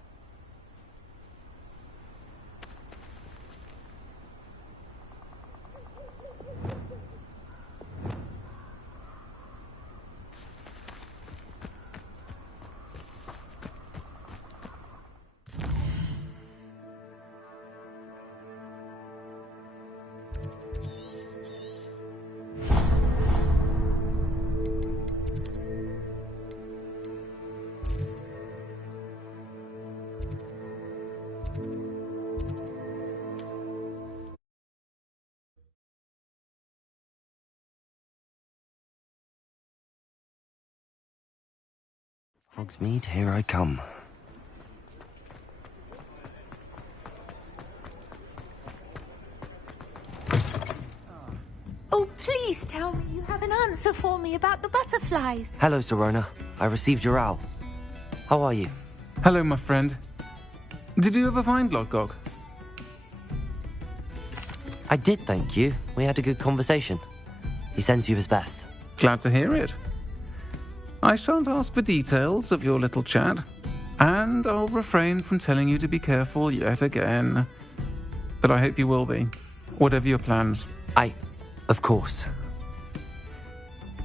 Hogsmeade, here I come. Oh, please tell me you have an answer for me about the butterflies. Hello, Serona. I received your owl. How are you? Hello, my friend. Did you ever find Lodgok? I did, thank you. We had a good conversation. He sends you his best. Glad to hear it. I shan't ask for details of your little chat, and I'll refrain from telling you to be careful yet again. But I hope you will be, whatever your plans. Of course.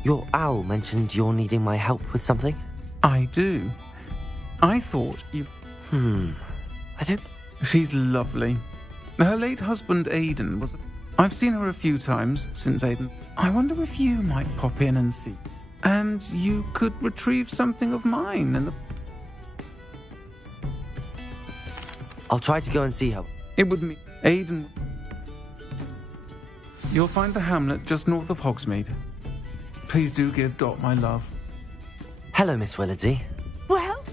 Your owl mentioned you're needing my help with something? I do. I thought you... I don't... She's lovely. Her late husband, Aidan, was... I've seen her a few times since Aidan. I wonder if you might pop in and see. And you could retrieve something of mine and the... I'll try to go and see her. It would mean... Aidan... You'll find the hamlet just north of Hogsmeade. Please do give Dot my love. Hello, Miss Willardsey. Well?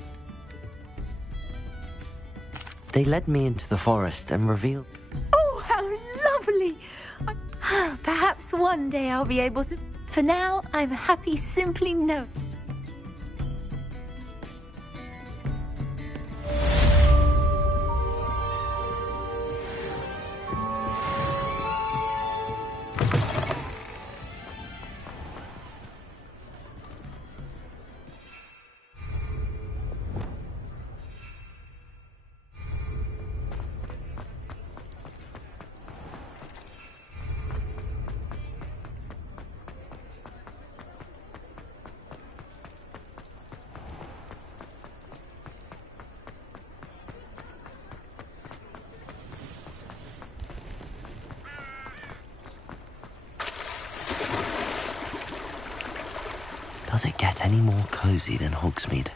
They led me into the forest and revealed... Oh, how lovely! Perhaps one day I'll be able to... For now, I'm happy simply knowing. Does it get any more cozy than Hogsmeade?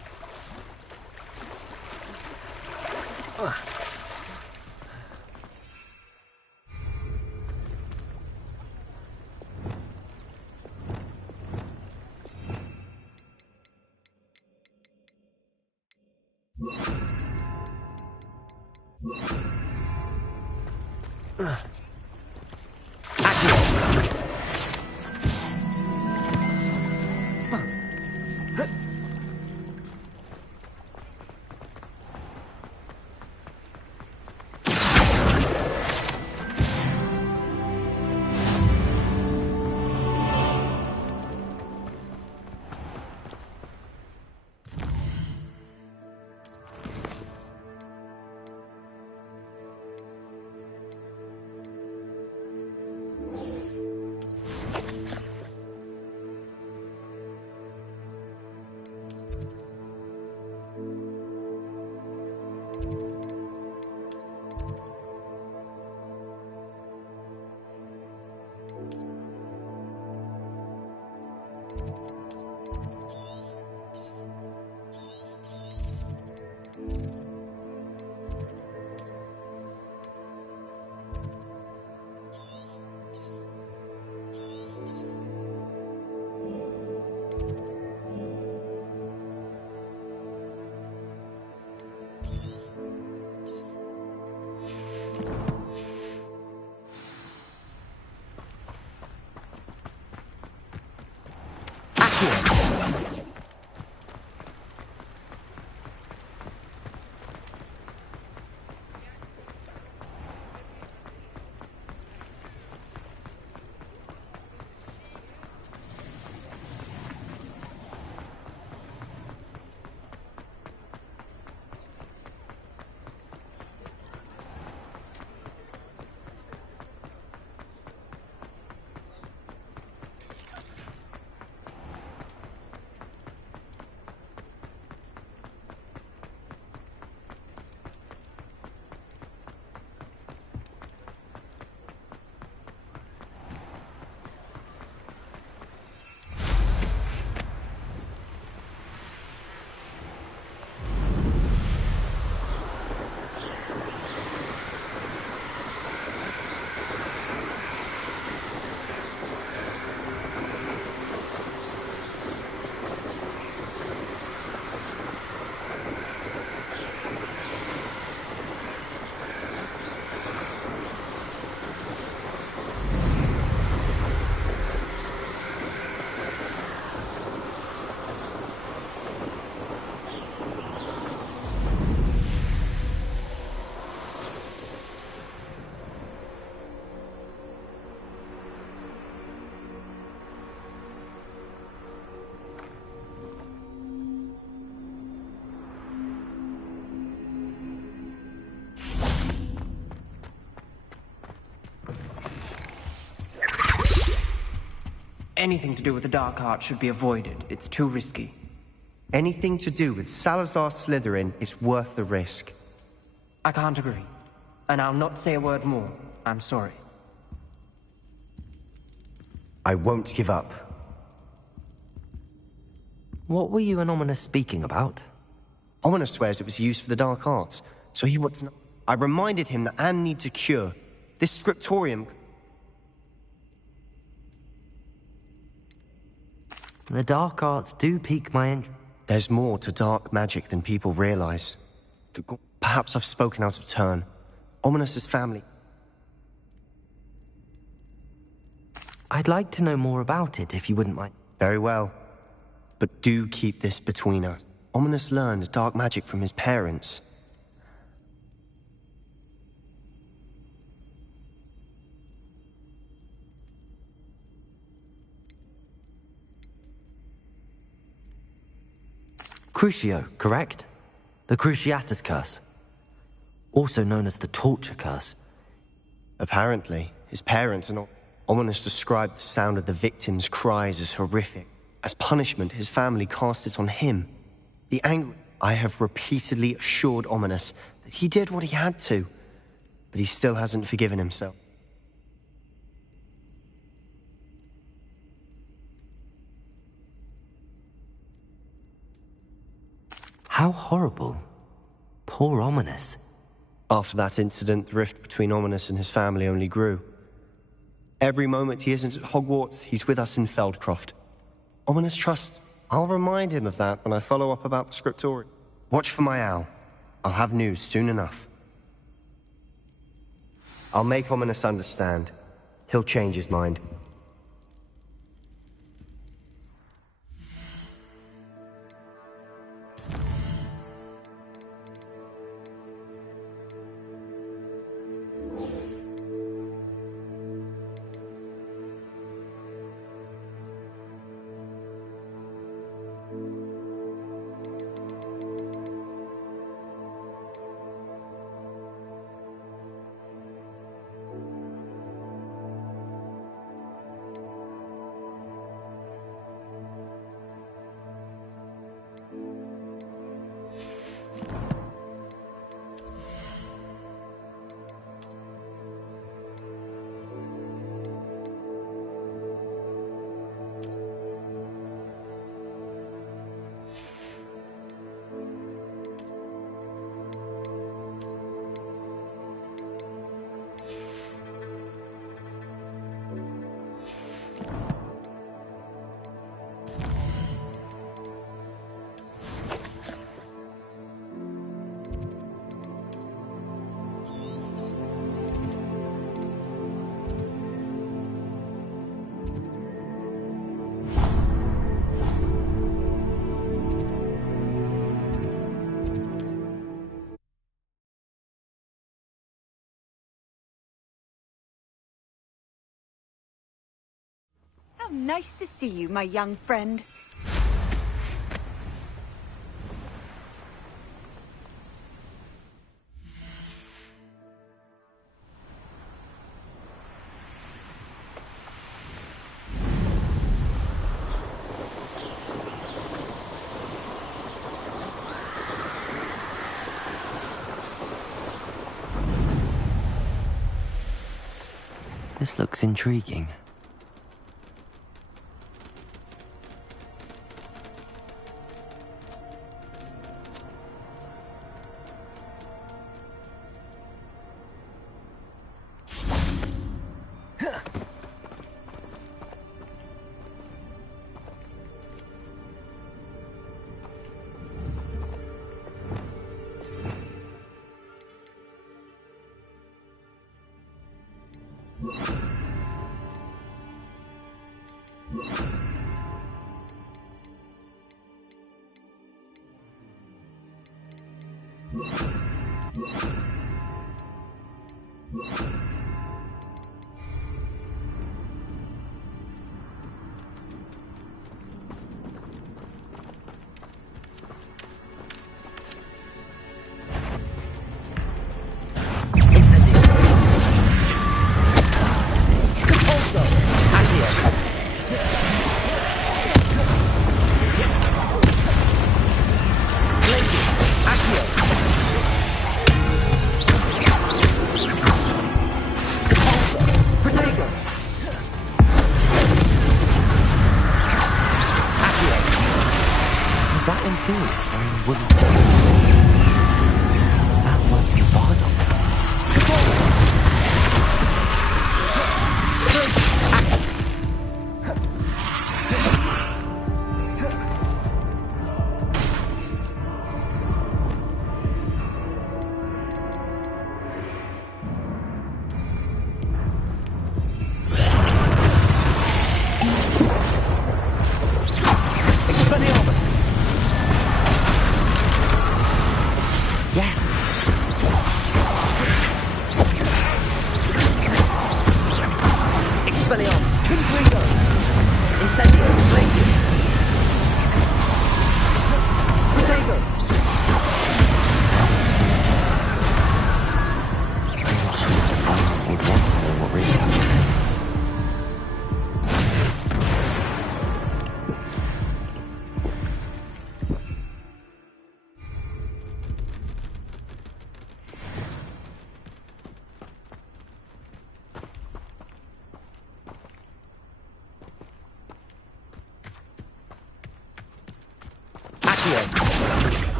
Anything to do with the dark art should be avoided. It's too risky. Anything to do with Salazar Slytherin is worth the risk. I can't agree. And I'll not say a word more. I'm sorry. I won't give up. What were you and Ominous speaking about? Ominous swears it was used for the dark arts, so he wants no... I reminded him that Anne needs a cure. This scriptorium... The dark arts do pique my interest. There's more to dark magic than people realize. Perhaps I've spoken out of turn. Ominous's family... I'd like to know more about it, if you wouldn't mind. Very well. But do keep this between us. Ominous learned dark magic from his parents. Crucio, correct? The Cruciatus Curse. Also known as the Torture Curse. Apparently, his parents are not... Ominous described the sound of the victim's cries as horrific. As punishment, his family cast it on him. The angry... I have repeatedly assured Ominous that he did what he had to, but he still hasn't forgiven himself. How horrible. Poor Ominous. After that incident, the rift between Ominous and his family only grew. Every moment he isn't at Hogwarts, he's with us in Feldcroft. Ominous trusts. I'll remind him of that when I follow up about the scriptorium. Watch for my owl. I'll have news soon enough. I'll make Ominous understand. He'll change his mind. Nice to see you, my young friend. This looks intriguing. inferiors wearing wooden... That must be Bardolph.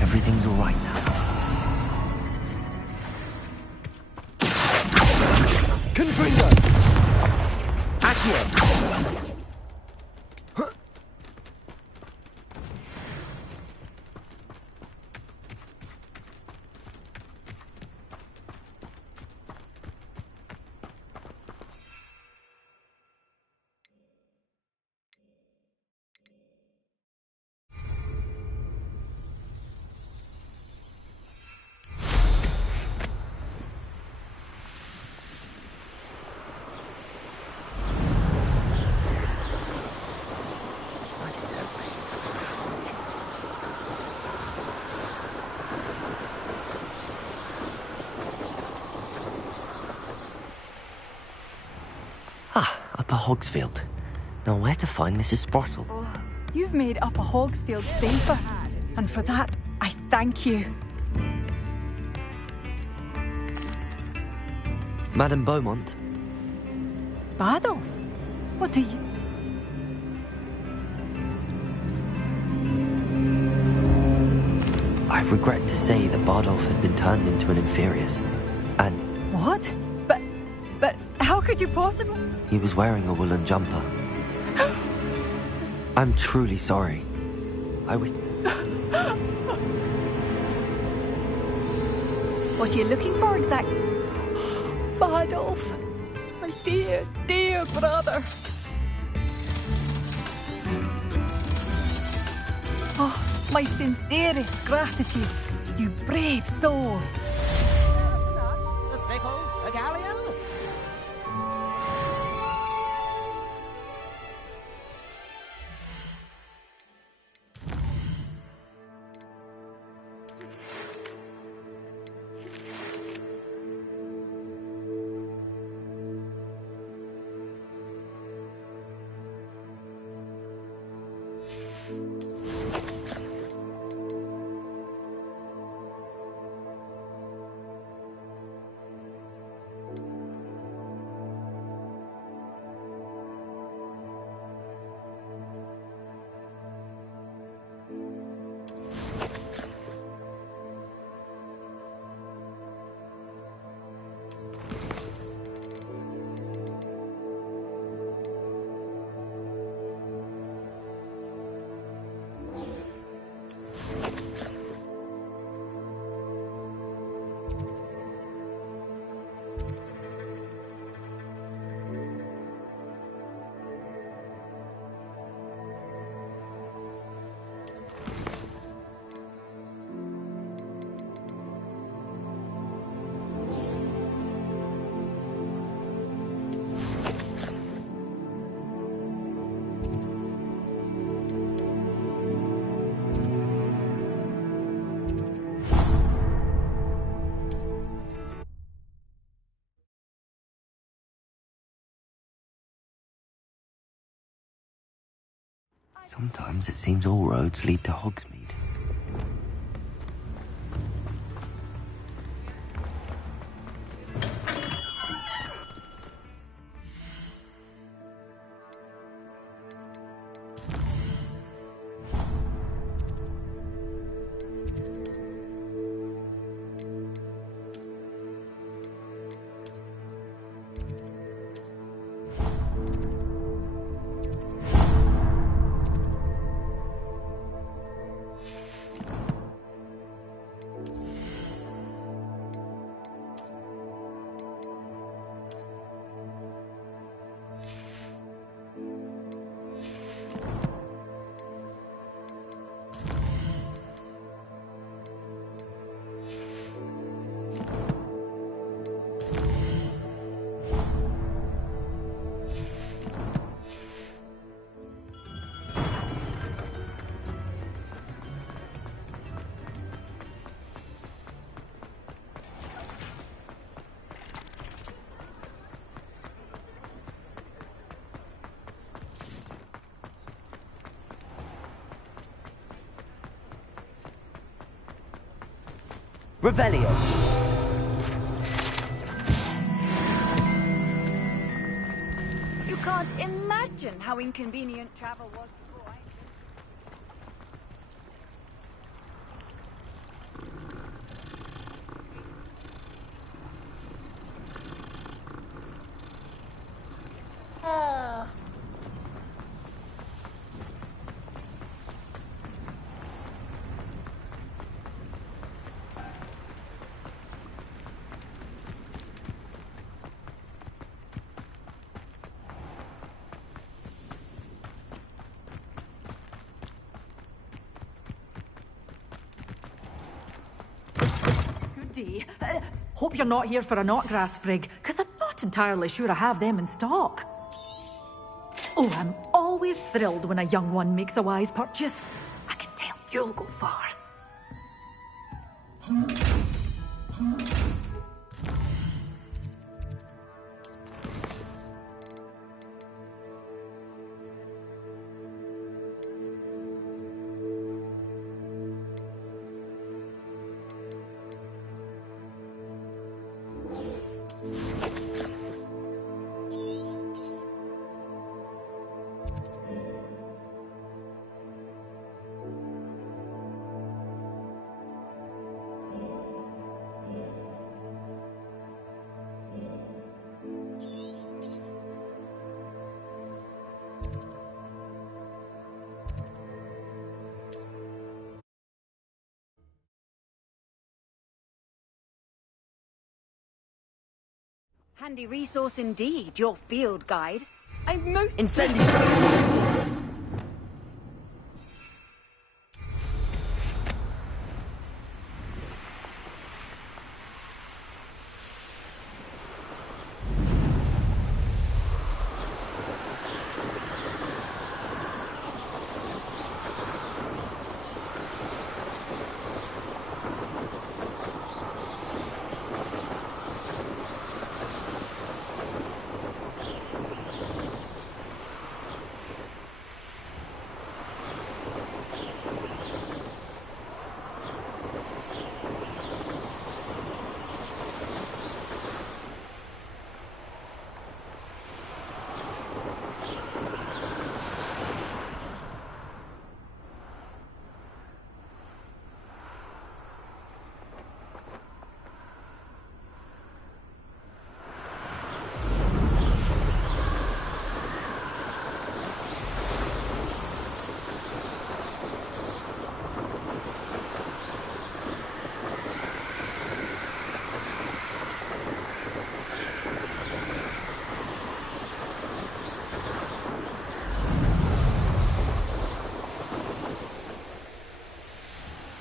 Everything's all right now. Confringo! Accio! Upper Hogsfield. Now where to find Mrs. Sprottle? You've made Upper Hogsfield safer, and for that, I thank you. Madame Beaumont? Bardolph? What do you... I regret to say that Bardolph had been turned into an inferiors, and... What? But how could you possibly... He was wearing a woolen jumper. I'm truly sorry. I would... What are you looking for exactly? Bardolph, my dear, dear brother. Oh, my sincerest gratitude, you brave soul. A sickle, a galleon? Sometimes it seems all roads lead to Hogsmeade. Revelio. You can't imagine how inconvenient travel was before I... Good day. Hope you're not here for a knotgrass sprig, because I'm not entirely sure I have them in stock. Oh, I'm always thrilled when a young one makes a wise purchase. I can tell you'll go far. Handy resource indeed, your field guide. I'm most... Incendio!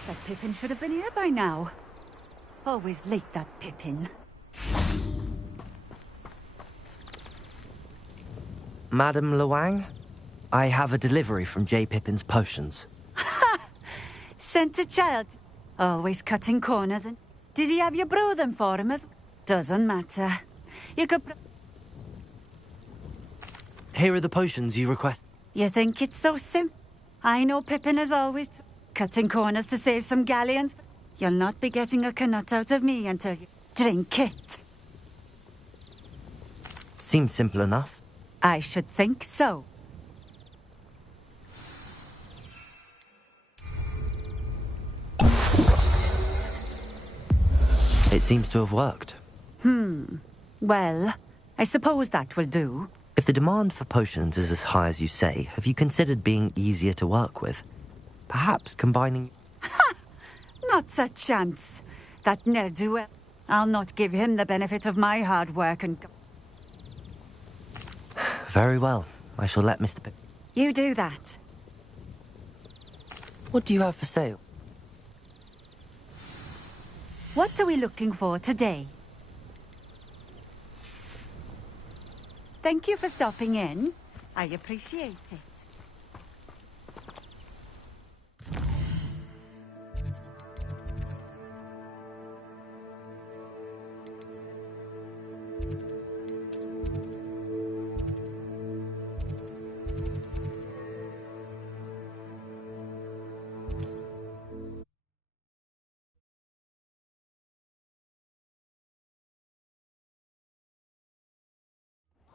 That Pippin should have been here by now. Always late, that Pippin. Madam Luang, I have a delivery from J. Pippin's potions. Sent a child. Always cutting corners. And did he have you brew them for him? Doesn't matter. You could... Here are the potions you request. You think it's so simple? I know Pippin is always cutting corners to save some galleons. You'll not be getting a canut out of me until you drink it. Seems simple enough. I should think so. It seems to have worked. Well, I suppose that will do. If the demand for potions is as high as you say, have you considered being easier to work with? Perhaps combining... Not a chance. That ne'er-do-well. I'll not give him the benefit of my hard work and... Very well. I shall let Mr. Pip... You do that. What do you have for sale? What are we looking for today? Thank you for stopping in. I appreciate it.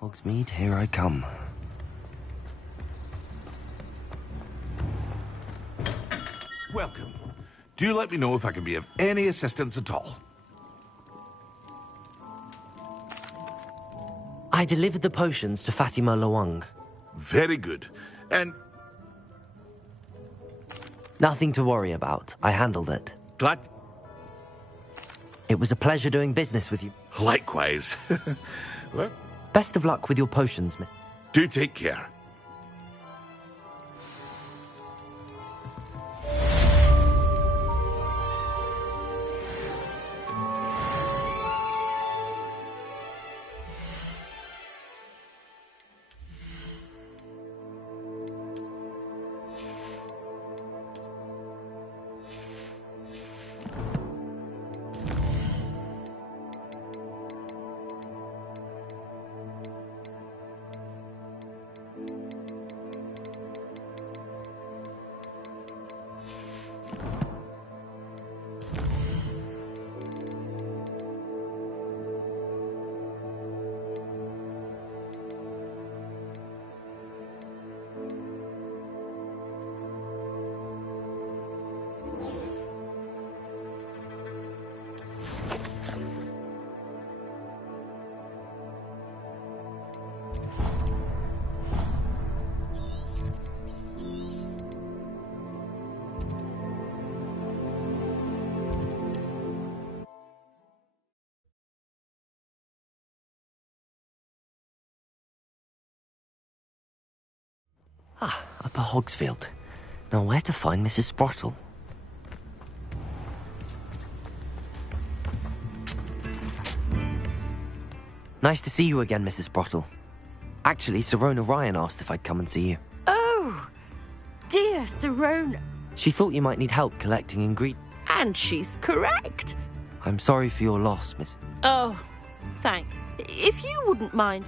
Hogsmeade, here I come. Welcome. Do let me know if I can be of any assistance at all. I delivered the potions to Fatima Lawang. Very good. And... Nothing to worry about. I handled it. Glad... It was a pleasure doing business with you. Likewise. Well, best of luck with your potions, Miss. Do take care. Upper Hogsfield. Now where to find Mrs. Sprottle? Nice to see you again, Mrs. Sprottle. Actually, Sirona Ryan asked if I'd come and see you. Oh, dear Sirona. She thought you might need help collecting ingredients. And she's correct. I'm sorry for your loss, Miss. Oh, thank. If you wouldn't mind.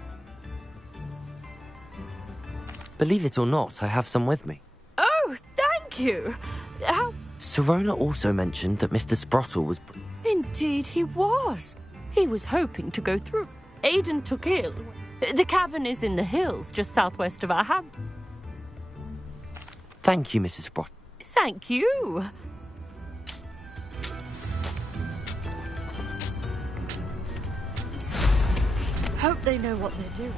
Believe it or not, I have some with me. Oh, thank you. How... Sirona also mentioned that Mr. Sprottle was... Indeed he was. He was hoping to go through. Aidan took ill. The cavern is in the hills just southwest of our hamlet. Thank you, Mrs. Sprottle. Thank you. Hope they know what they're doing.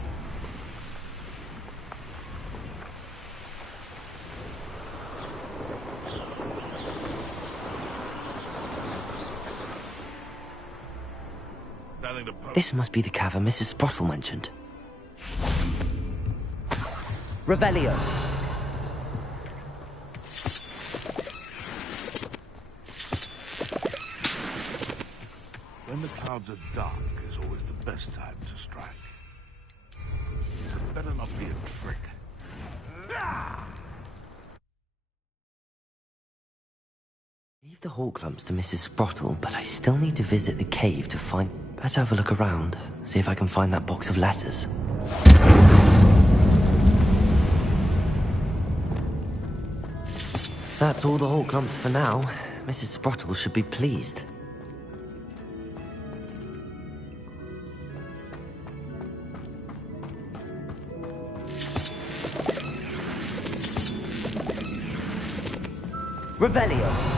This must be the cavern Mrs. Sprottle mentioned. Revelio. When the clouds are dark is always the best time to strike. It better not be a trick. Leave the Hawklumps to Mrs. Sprottle, but I still need to visit the cave to find... Better have a look around, see if I can find that box of letters. That's all the Hawklumps for now. Mrs. Sprottle should be pleased. Revelio.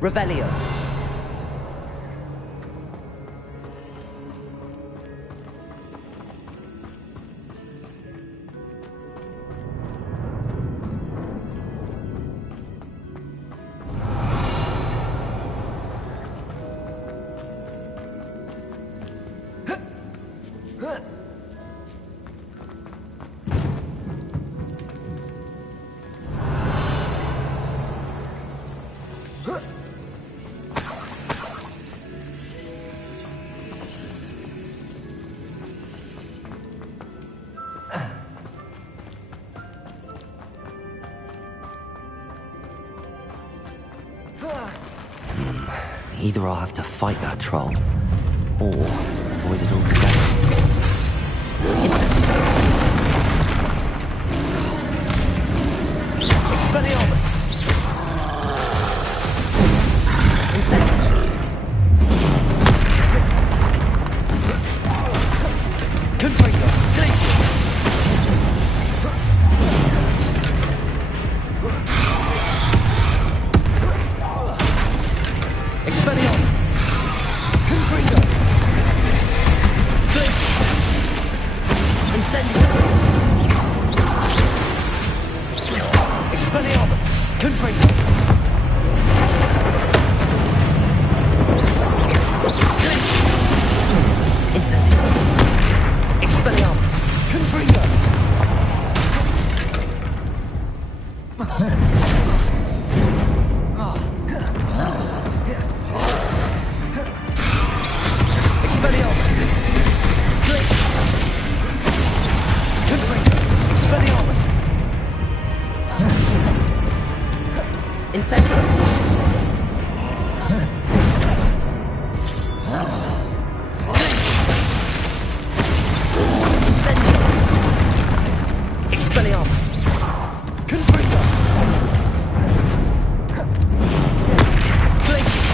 Revelio. Either I'll have to fight that troll, or avoid it altogether. Expelliarmus! Incendiary! Confringo! Glacius! Expelliarmus! Confringo! Glacius! Incendiary! Expelliarmus! Confringo! Incendiary! Expelliarmus! Confringo! Expelliarmus! Glacius! Confringo! Expelliarmus! Incendiary! Expelliarmus! Confringo! Glacius!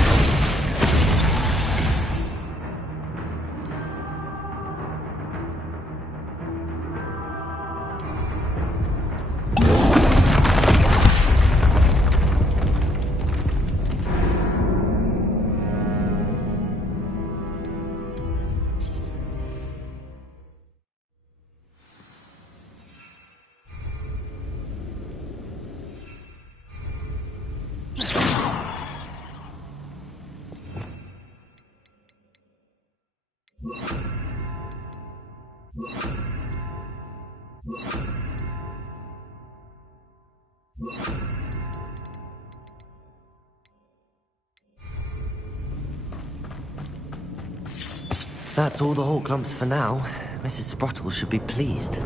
That's all the Hawklumps for now. Mrs. Sprottle should be pleased.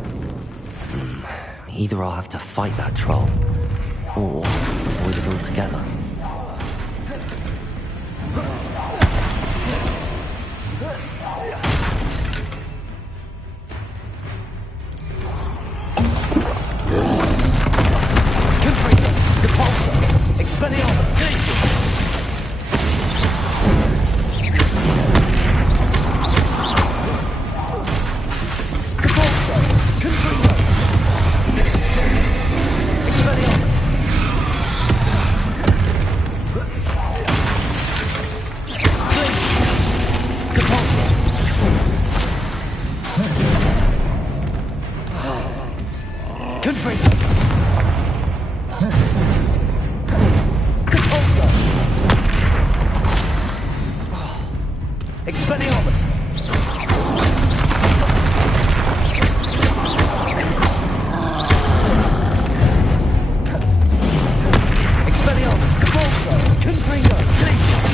Either I'll have to fight that troll, or avoid it altogether. Confringo! Depulso! Expelliarmus! Glacius! Depulso! Confringo! Expelliarmus! Depulso! Confringo! Depulso! Expelliarmus! Expelliarmus! Depulso! Confringo! Glacius!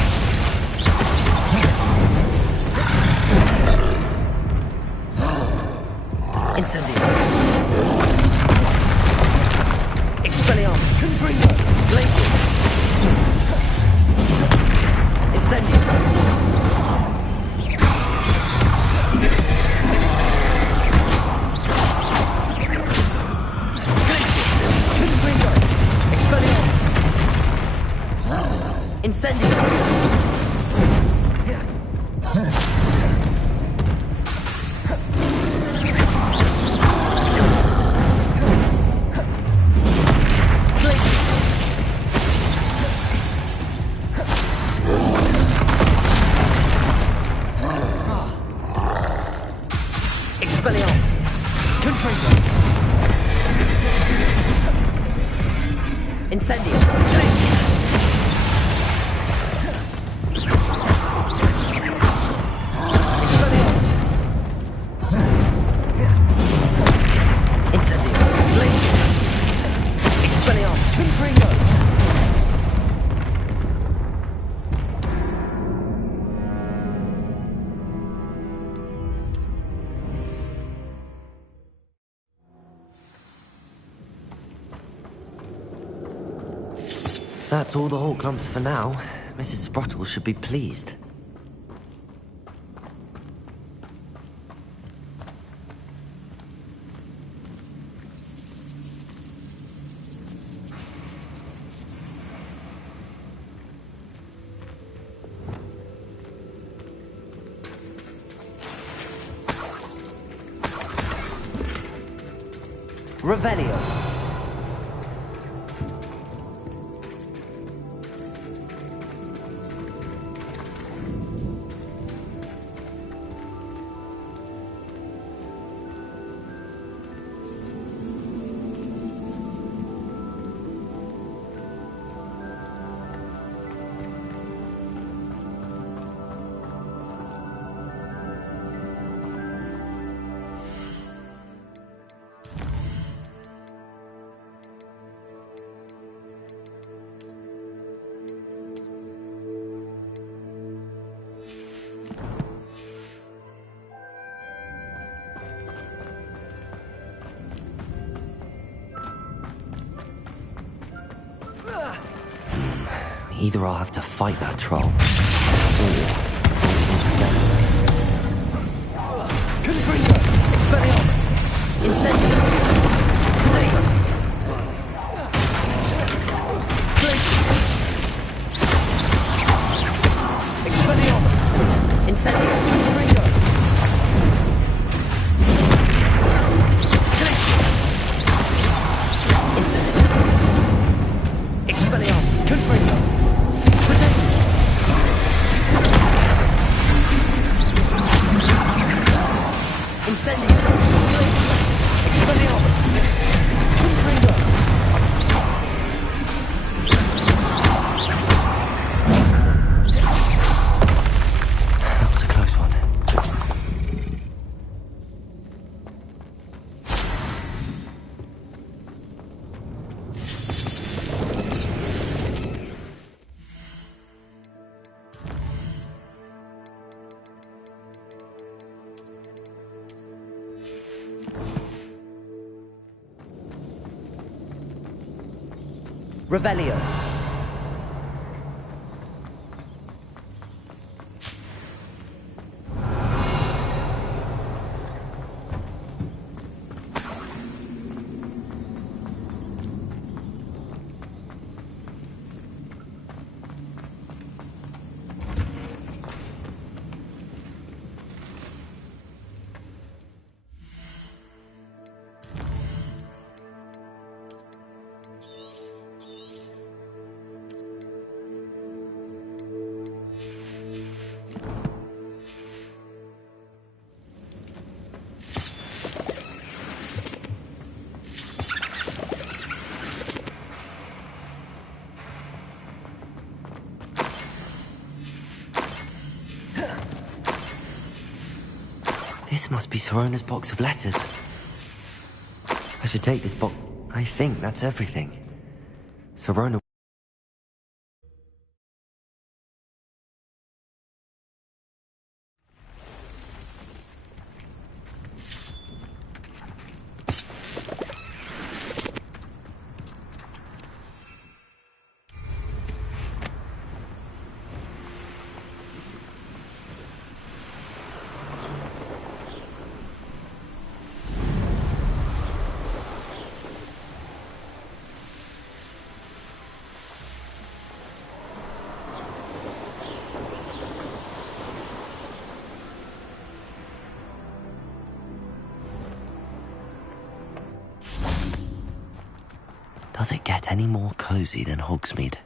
Incendiary! Expelliarmus! Confringo! Glacius! Incendiary! Confringo! Expelliarmus! Incendiary! Expelliarmus! Confringo! Incendiary! Glacius! Expelliarmus! Incendiary! Glacius! Expelliarmus! Confringo! That's all the Hawklumps for now. Mrs. Sprottle should be pleased. Revelio. Either I'll have to fight that troll, Confringo. Expelliarmus. Incendio. Potato. Expelliarmus. Incendio. Confringo. Incendio. Expelliarmus. Confringo. Incendio! Expelliarmus! Confringo! That was a close one. Revelio. This must be Sorona's box of letters. I should take this box. I think that's everything. Sorona. Does it get any more cozy than Hogsmeade?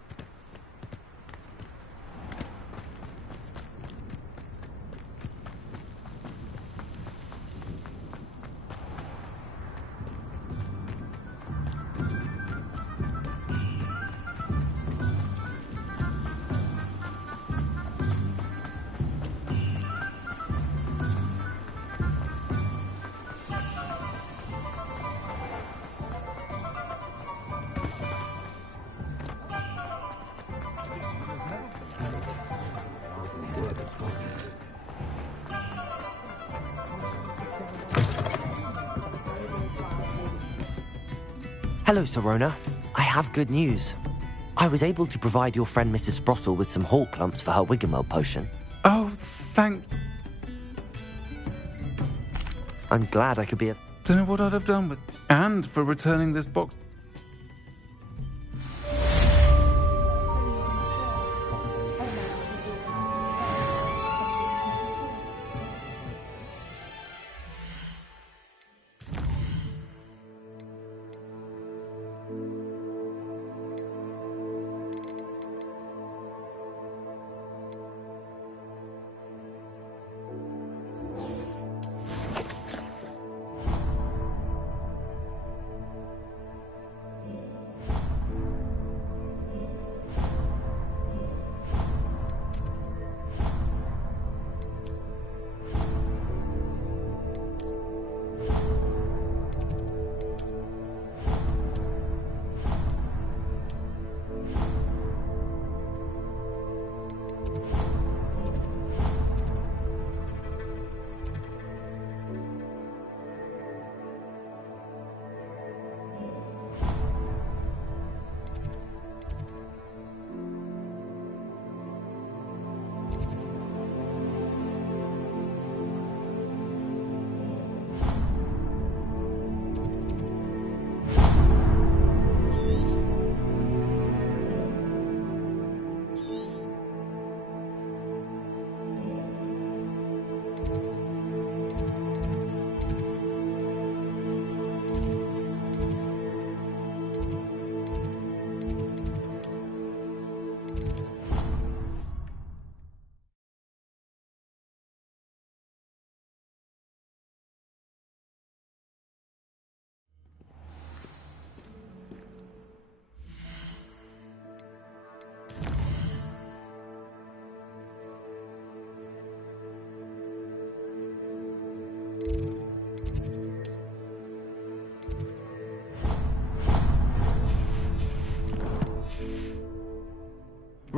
Hello, Sorona. I have good news. I was able to provide your friend Mrs. Sprottle with some hawk lumps for her Wiggenweld potion. Oh, thank... I'm glad I could be a... Don't know what I'd have done with... And for returning this box...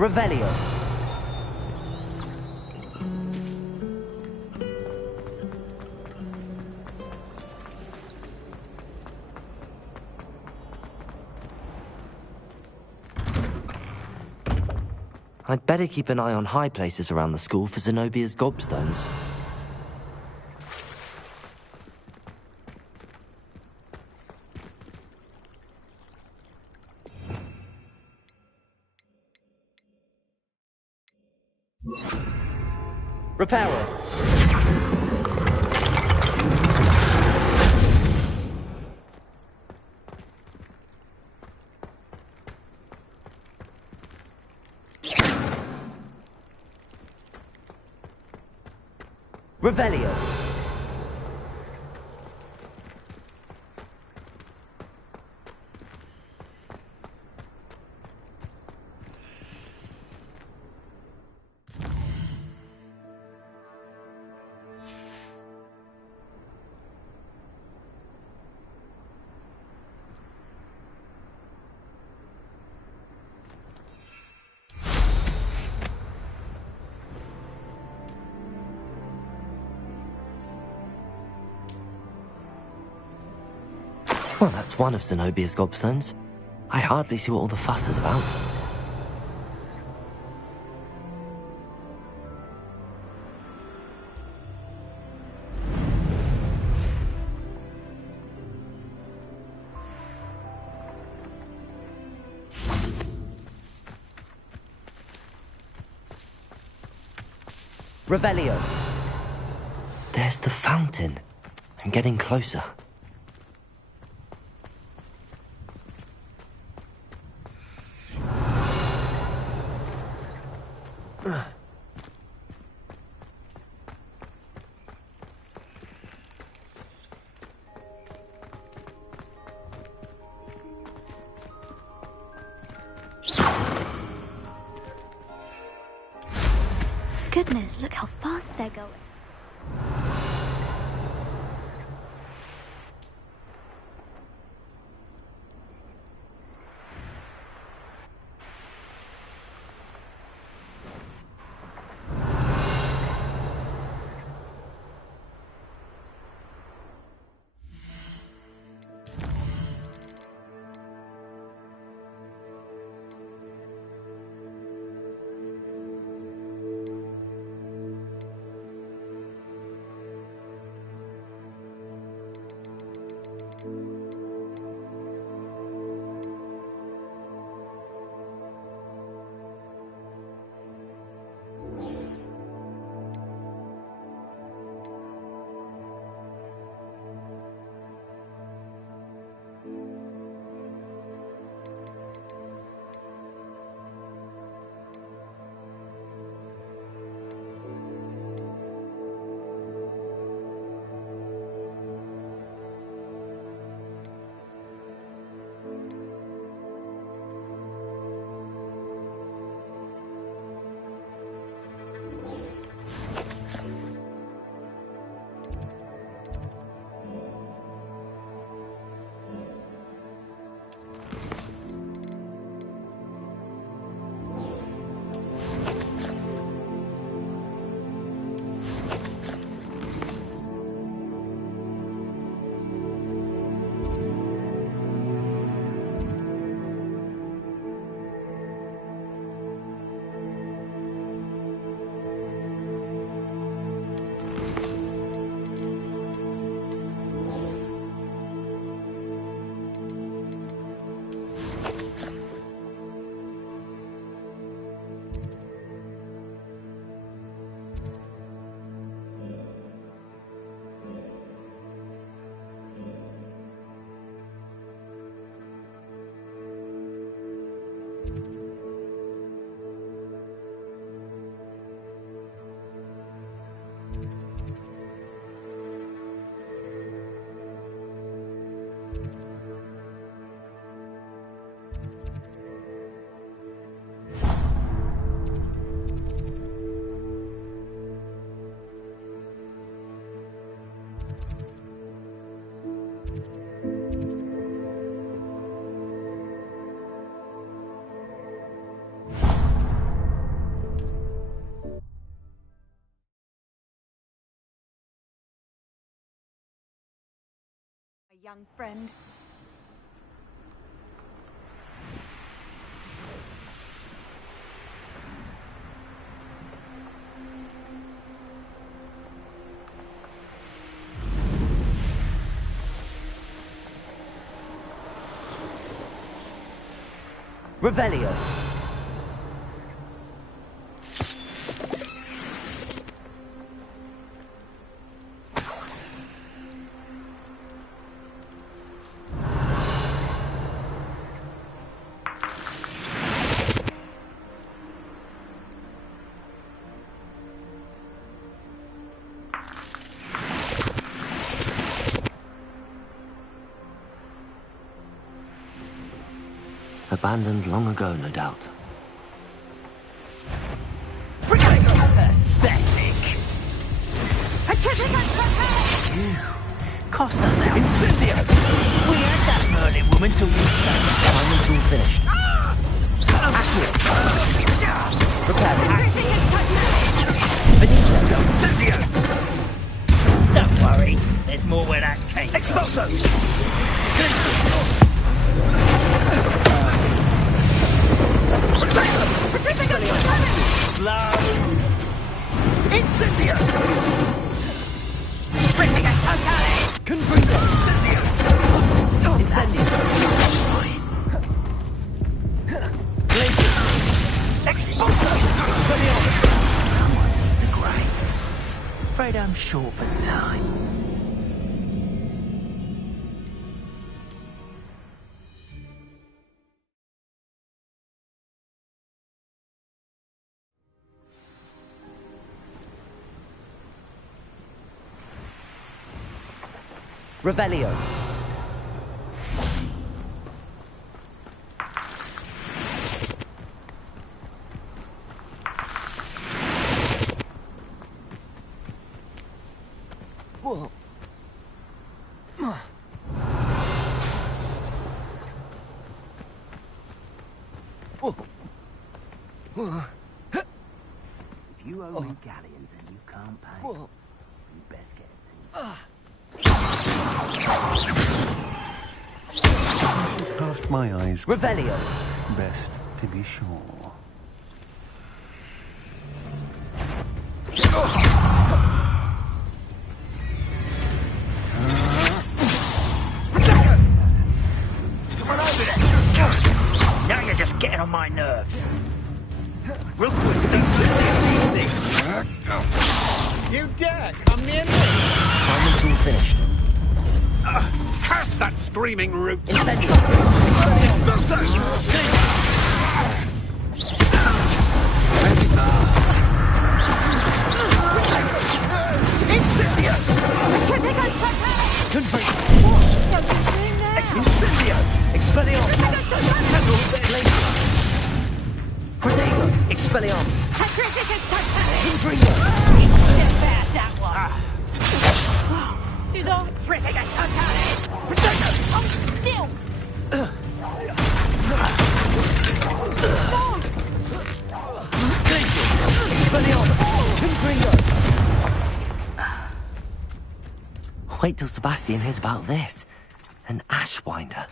Revelio. I'd better keep an eye on high places around the school for Zenobia's gobstones. Reparo. Revelio. Well, that's one of Zenobia's gobstones. I hardly see what all the fuss is about. Revelio. There's the fountain. I'm getting closer. Goodness, look how fast they're going. Young friend. Revelio. Abandoned long ago, no doubt. Cost us out. Incendio! We had that Merlin woman till you shut up. Simon's all finished. Accurate. Preparing. Benito. Incendio! Don't worry. There's more where that came. Expulso! Slow! Incendio! Ripping a totale! Confringo! Incendio! Expulso! Someone needs a grave. Afraid I'm short for time. Revelio. Whoa. If you owe me galleons and you can't pay, you best get it. Past my eyes. Revelio. Best to be sure. my nerves. Real quick, easy. You dare come near me? Assignment's all finished. Curse that screaming root! Incendio! Incendio! Incendio! Expelliarmus! Protego! Expelliarmus! Infringo! Wait till Sebastian hears about this. An Ashwinder.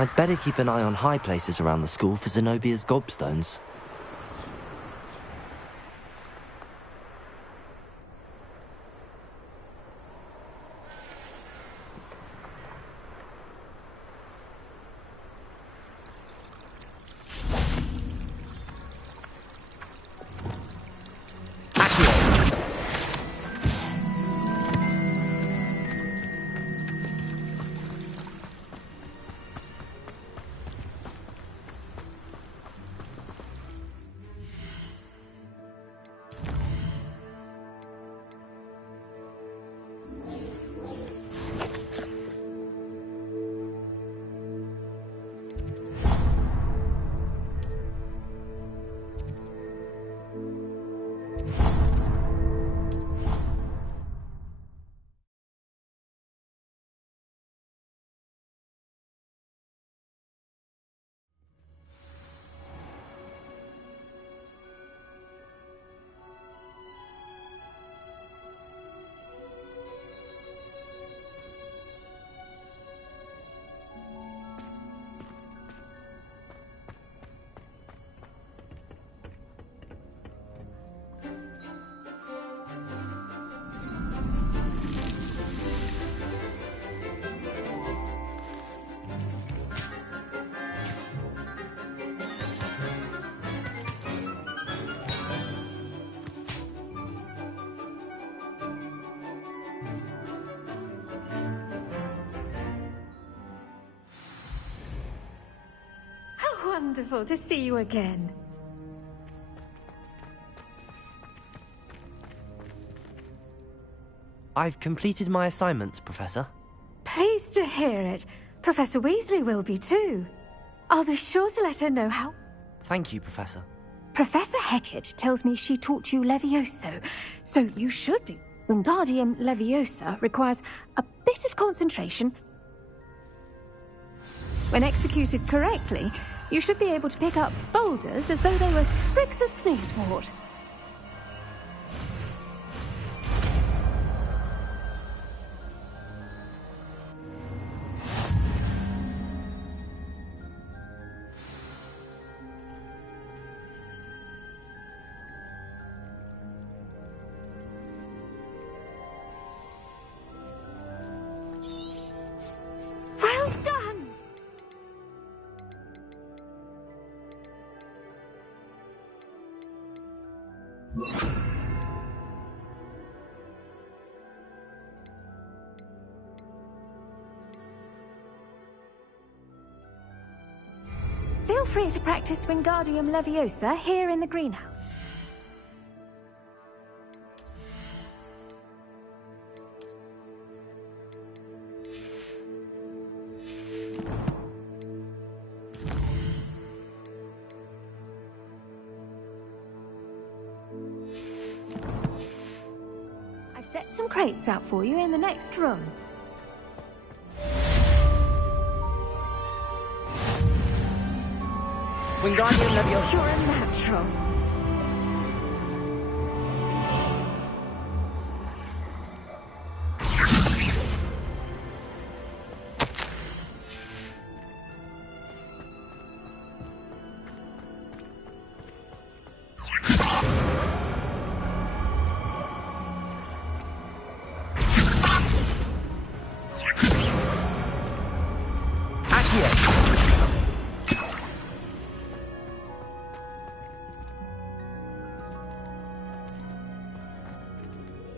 I'd better keep an eye on high places around the school for Zenobia's gobstones. wonderful to see you again. I've completed my assignments, Professor. Pleased to hear it. Professor Weasley will be too. I'll be sure to let her know how... Thank you, Professor. Professor Hecat tells me she taught you Levioso, so you should be. Wingardium Leviosa requires a bit of concentration. When executed correctly, you should be able to pick up boulders as though they were sprigs of sneezewort. Well done! Feel free to practice Wingardium Leviosa here in the greenhouse. I've set some crates out for you in the next room. Wingardium Leviosa. You're a natural.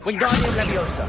Wingardium Leviosa.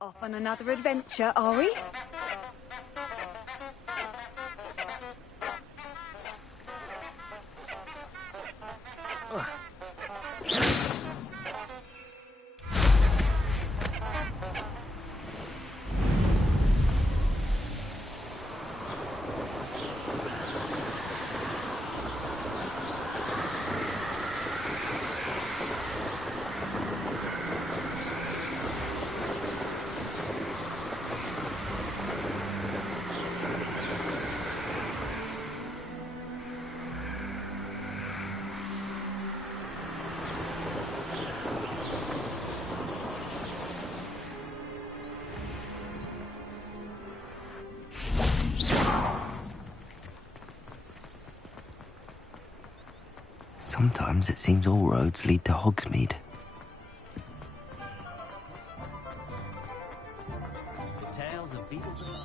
Off on another adventure, are we? Sometimes it seems all roads lead to Hogsmeade. The tales of Beatles.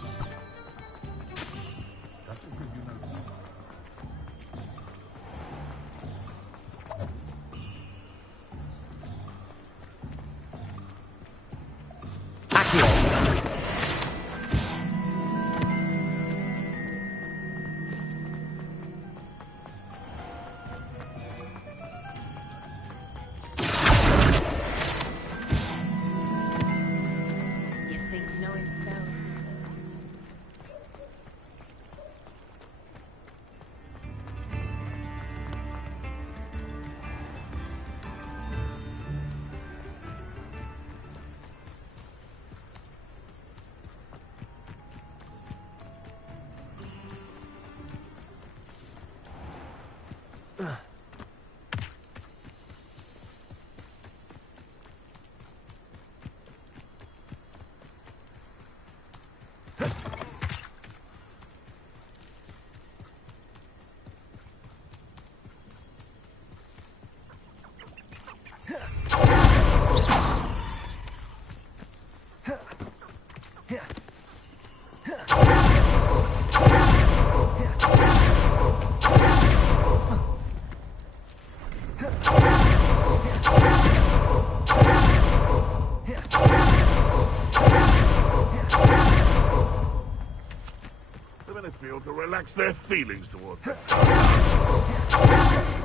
Feel to relax their feelings towards them.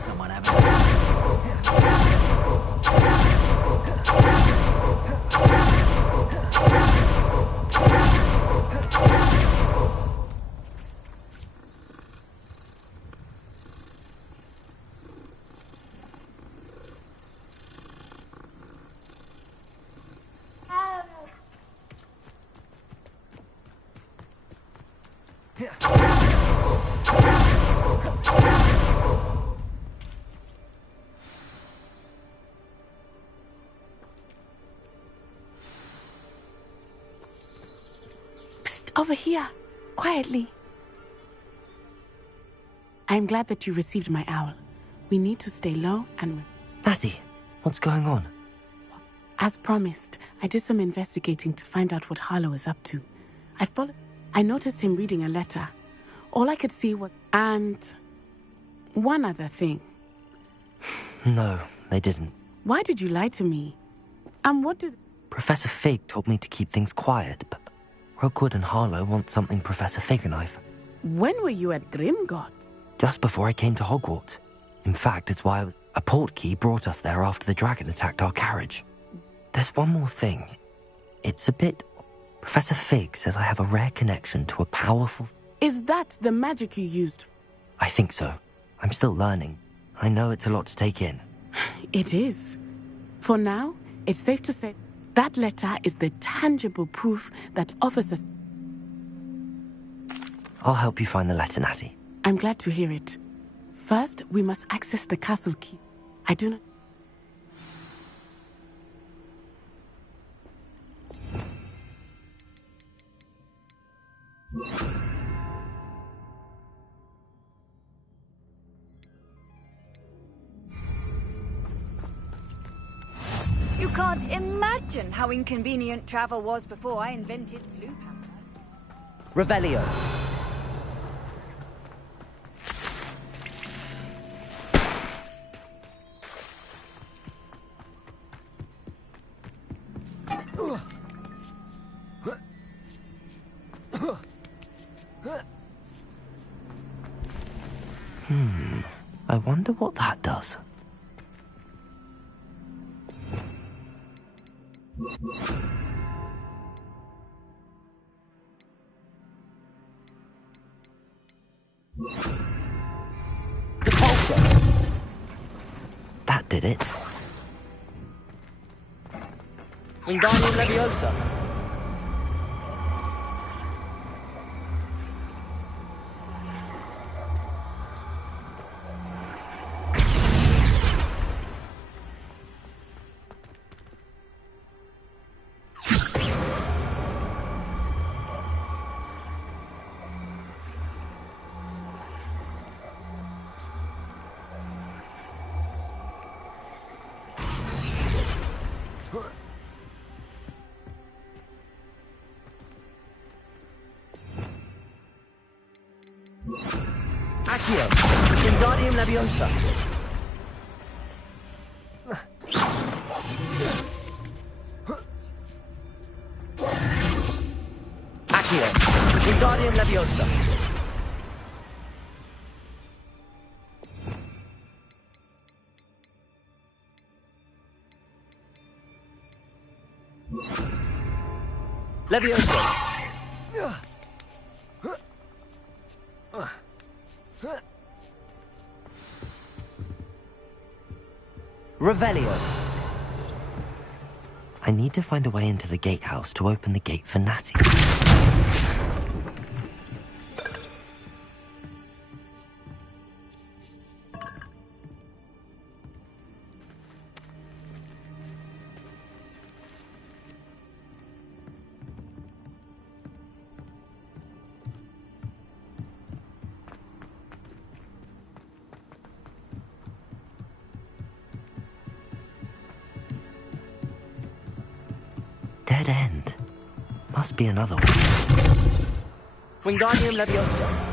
Someone Over here, quietly. I'm glad that you received my owl. We need to stay low and... Natty, what's going on? As promised, I did some investigating to find out what Harlow is up to. I noticed him reading a letter. All I could see was... And... one other thing. No, they didn't. Why did you lie to me? And what did... Professor Fig told me to keep things quiet, but Rookwood and Harlow want something Professor Fig and I've... When were you at Grimgotts? Just before I came to Hogwarts. In fact, it's why a portkey brought us there after the dragon attacked our carriage. There's one more thing. It's a bit... Professor Fig says I have a rare connection to a powerful... Is that the magic you used? I think so. I'm still learning. I know it's a lot to take in. It is. For now, it's safe to say that letter is the tangible proof that offers us... I'll help you find the letter, Natty. I'm glad to hear it. First, we must access the castle key. I do not... You can't imagine how inconvenient travel was before I invented blue powder. Revelio. I wonder what that does. That did it. Wingardium Leviosa. Accio! Wingardium Leviosa! Accio! Wingardium Leviosa! Leviosa! Revelio. I need to find a way into the gatehouse to open the gate for Natty. Dead end. Must be another one. Wingardium Leviosa.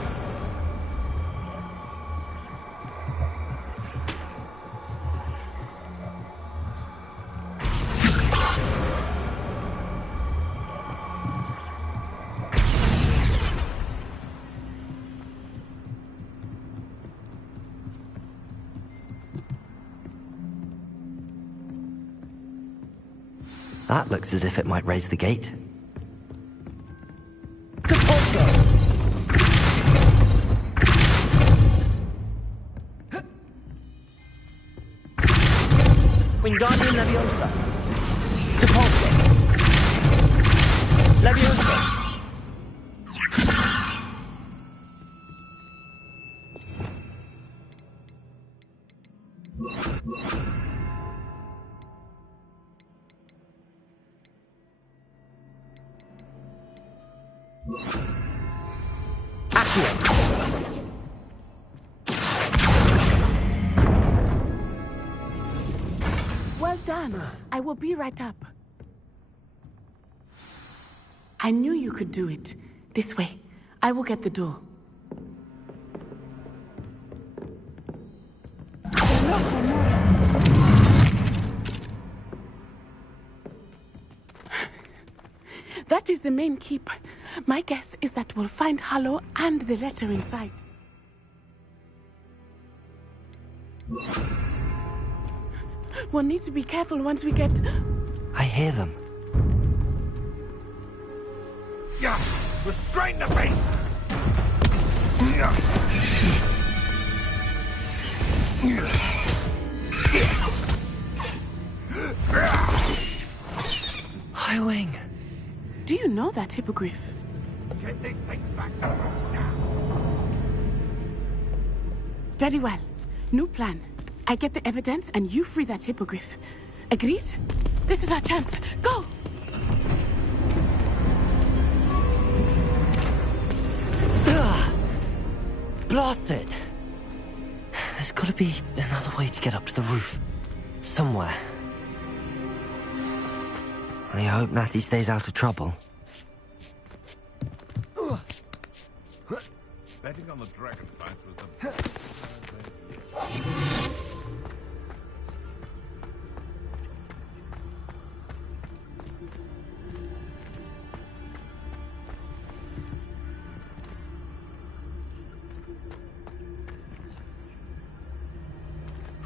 That looks as if it might raise the gate. Wingardium Leviosa. Depulso. Leviosa. Well done. I will be right up. I knew you could do it. This way. I will get the door. That is the main keep. My guess is that we'll find Hollow and the letter inside. We'll need to be careful once we get... I hear them. Yeah, restrain the beast! Highwing. Do you know that hippogriff? Get this thing back to us now. Very well. New plan. I get the evidence and you free that hippogriff. Agreed? This is our chance. Go! Blast it! There's gotta be another way to get up to the roof. Somewhere. I hope Natty stays out of trouble. Betting on the dragon fight was the...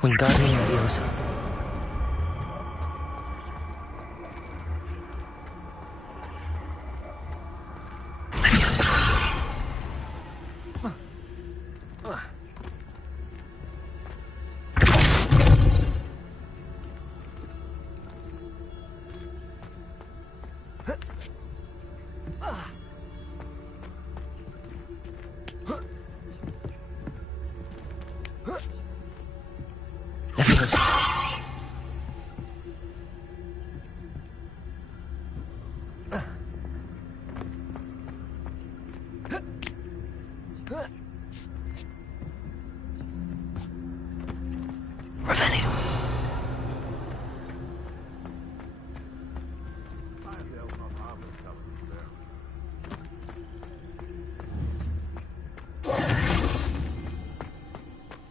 Wingardium Leviosa.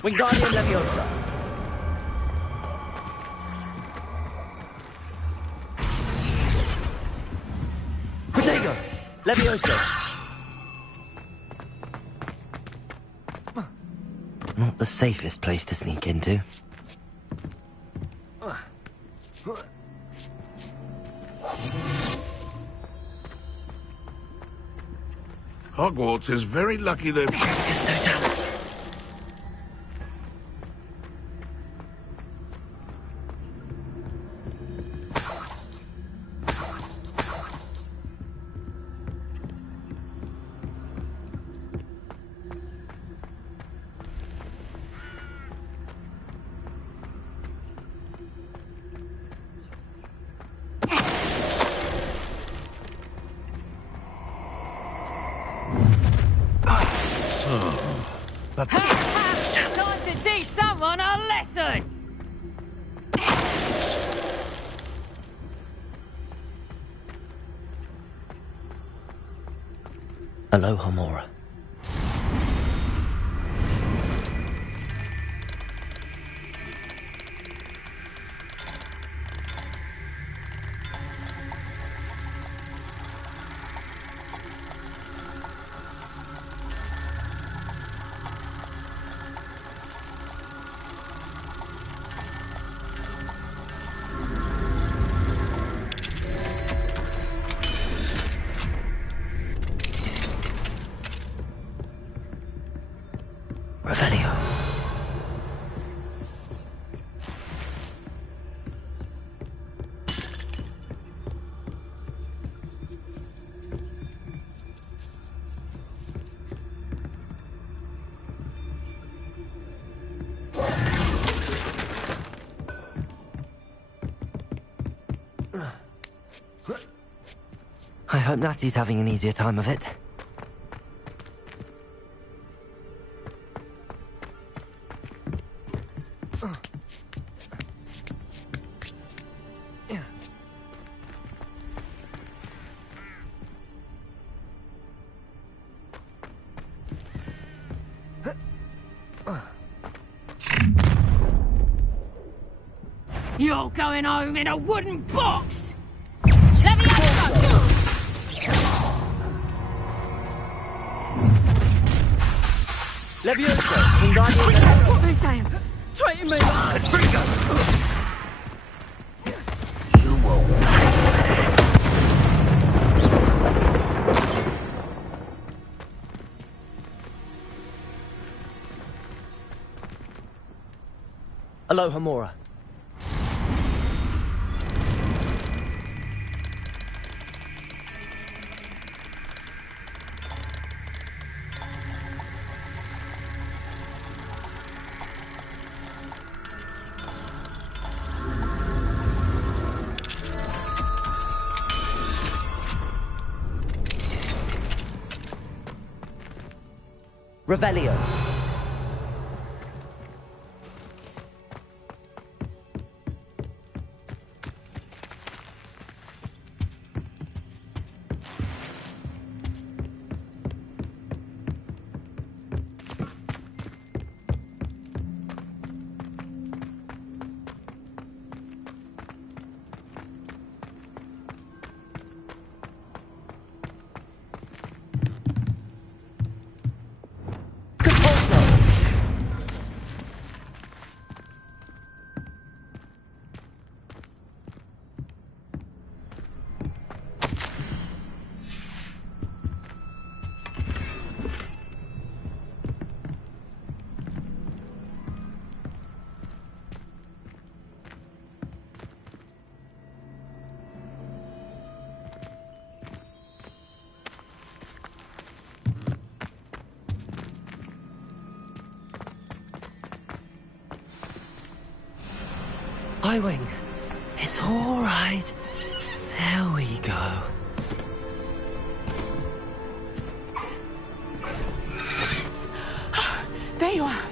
Wingardium Leviosa. Protego! Leviosa. Not the safest place to sneak into. Hogwarts is very lucky they've... Totalis. Time to teach someone a lesson! Aloha, Mora. Revelio. I hope Natty's having an easier time of it. You're going home in a wooden box! Leviosa. Wingardium Leviosa. My time! Traitor me! You won't pay for it. Aloha, Mora. Revelio. Wing. It's all right. There we go. There you are.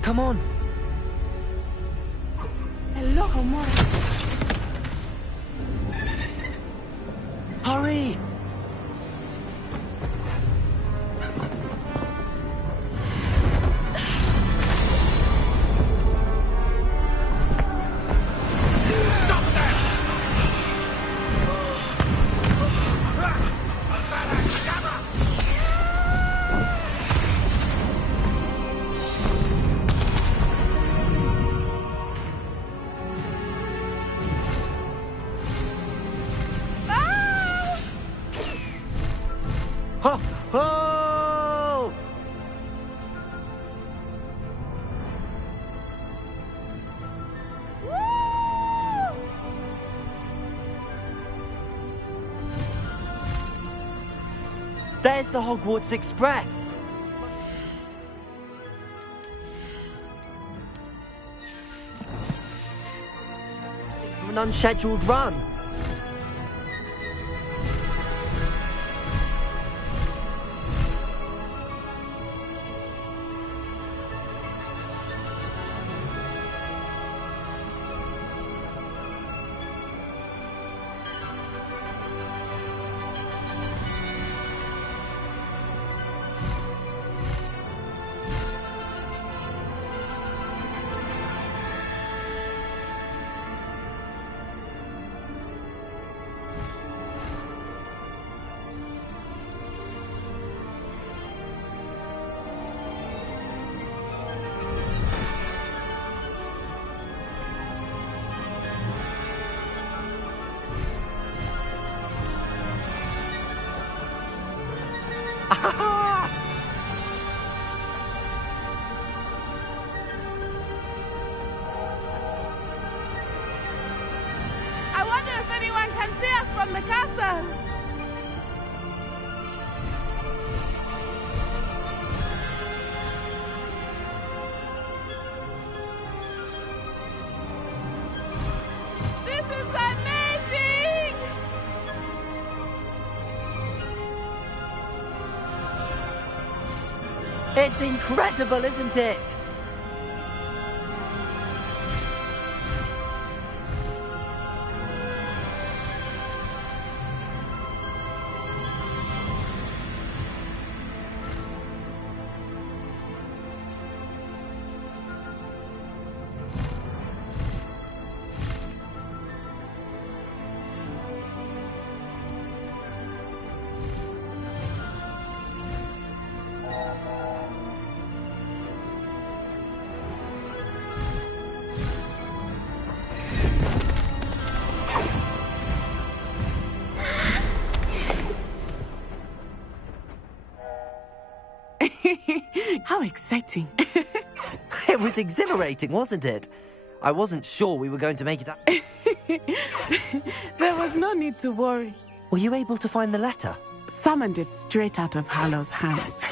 Come on. Hello, Mora. Hurry! Whoa! There's the Hogwarts Express! From an unscheduled run. I wonder if anyone can see us from the castle. This is amazing! It's incredible, isn't it? How exciting. It was exhilarating, wasn't it? I wasn't sure we were going to make it up. There was no need to worry. Were you able to find the letter? Summoned it straight out of Harlow's hands.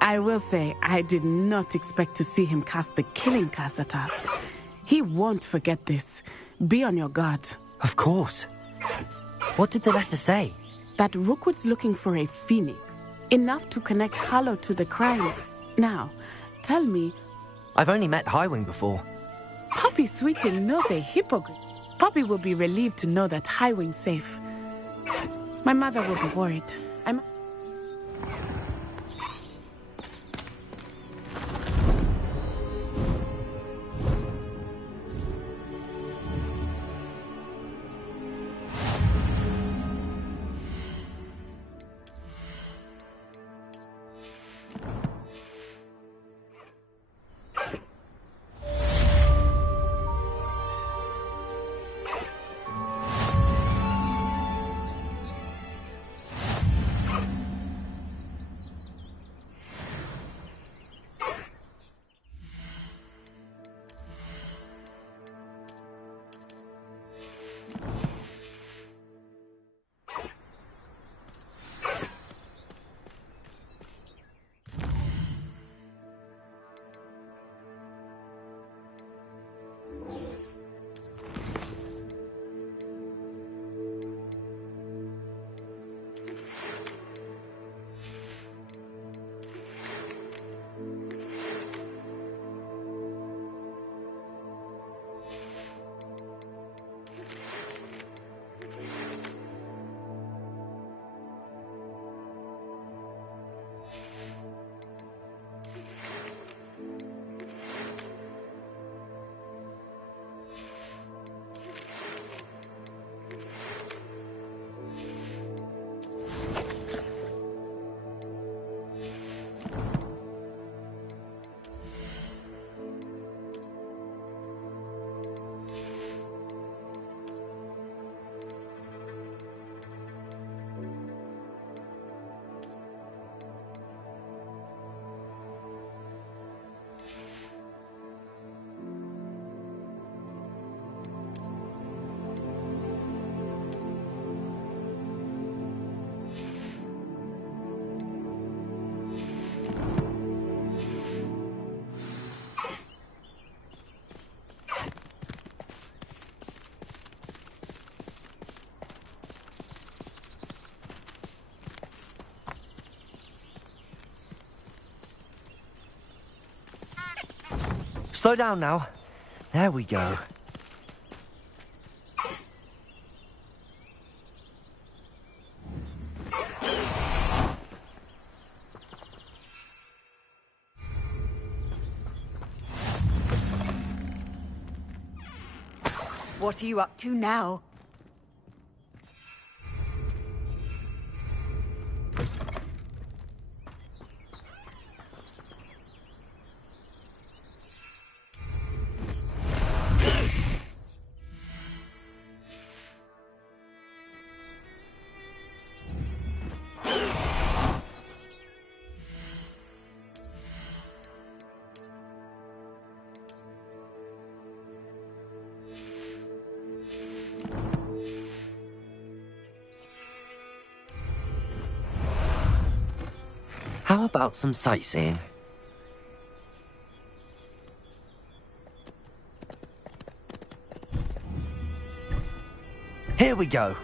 I will say, I did not expect to see him cast the killing curse at us. He won't forget this. Be on your guard. Of course. What did the letter say? That Rookwood's looking for a phoenix. Enough to connect Harlow to the crimes. Now, tell me... I've only met Highwing before. Poppy Sweeting knows a hippogriff. Poppy will be relieved to know that Highwing's safe. My mother will be worried. Slow down now. There we go. What are you up to now? How about some sightseeing? Here we go.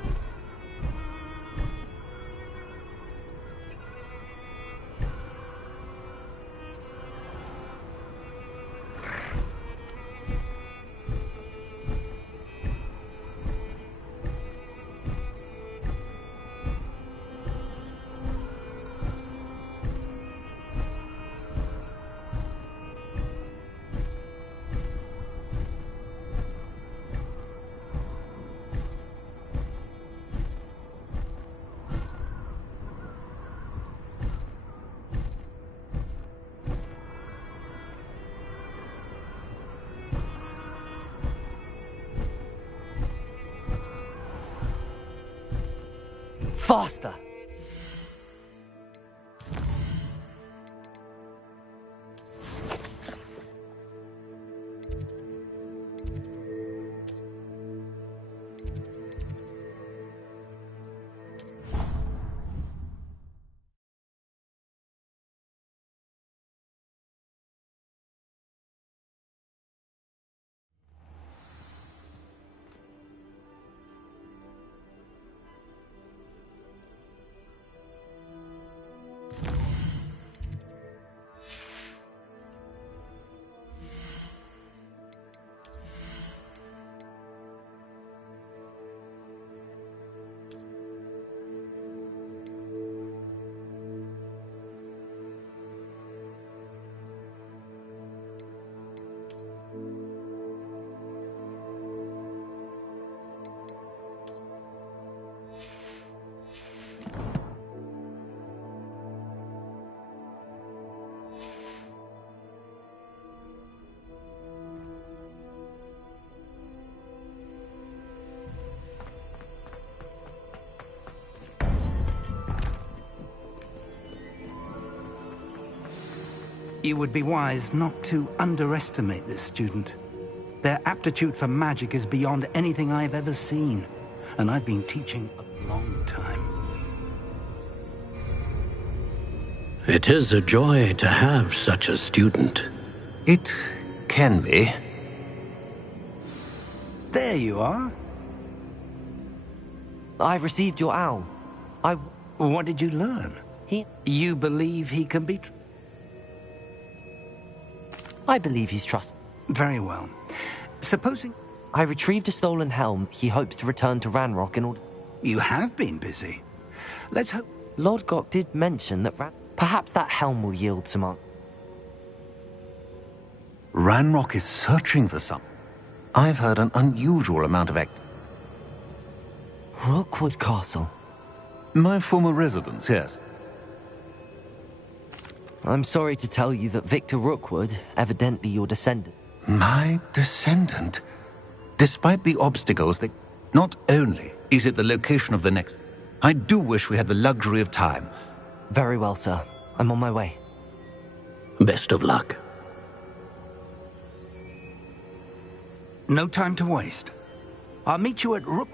Faster! You would be wise not to underestimate this student. Their aptitude for magic is beyond anything I've ever seen, and I've been teaching a long time. It is a joy to have such a student. It can be. There you are. I received your owl. What did you learn? You believe he can be... I believe he's trustworthy. Very well. Supposing... I retrieved a stolen helm he hopes to return to Ranrock in order... You have been busy. Let's hope... Lord Gok did mention that perhaps that helm will yield some... Ranrock is searching for some. I've heard an unusual amount of Rookwood Castle. My former residence, yes. I'm sorry to tell you that Victor Rookwood, evidently your descendant... My descendant? Despite the obstacles that... Not only is it the location of the next... I do wish we had the luxury of time. Very well, sir. I'm on my way. Best of luck. No time to waste. I'll meet you at Rook...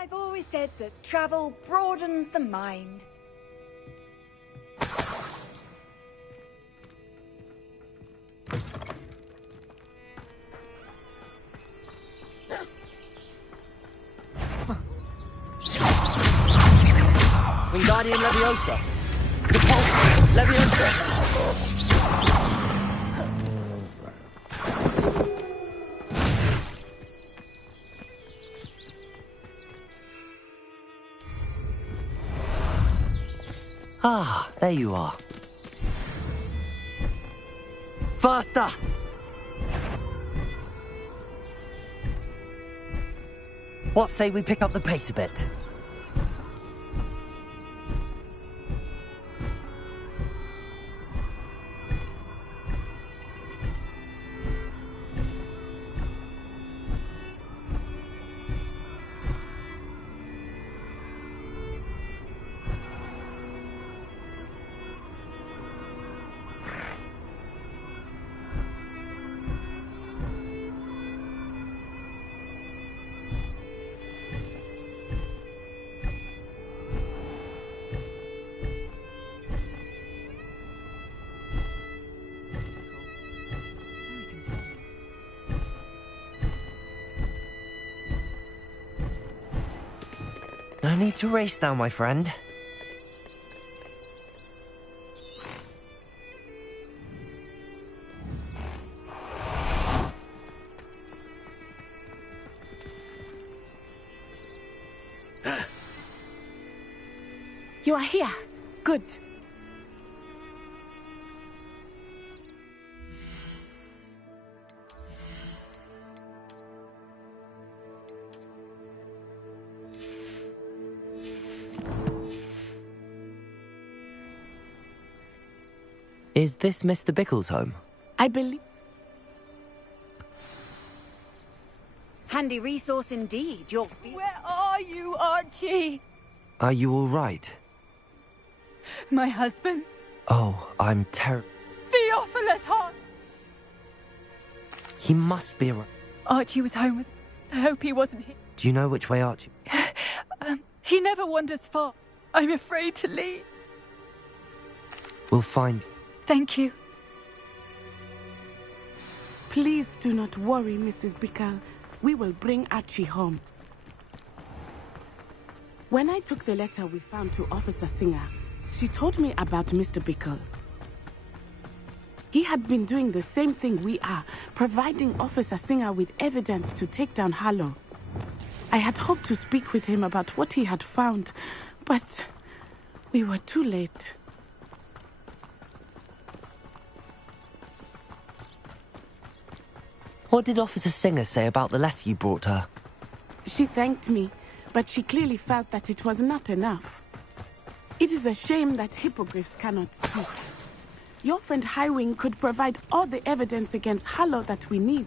I've always said that travel broadens the mind. Wingardium Leviosa. Repulsor. Leviosa. Ah, there you are. Faster! What say we pick up the pace a bit? No need to race now, my friend. You are here. Good. Is this Mr. Bickle's home? I believe... Handy resource indeed. Where are you, Archie? Are you all right? My husband? Oh, I'm Theophilus Hart! He must be around. Archie was home with... I hope he wasn't here. Do you know which way Archie... He never wanders far. I'm afraid to leave. We'll find... Thank you. Please do not worry, Mrs. Bickle. We will bring Archie home. When I took the letter we found to Officer Singer, she told me about Mr. Bickle. He had been doing the same thing we are, providing Officer Singer with evidence to take down Harlow. I had hoped to speak with him about what he had found, but we were too late. What did Officer Singer say about the letter you brought her? She thanked me, but she clearly felt that it was not enough. It is a shame that hippogriffs cannot see. Your friend Highwing could provide all the evidence against Harlow that we need.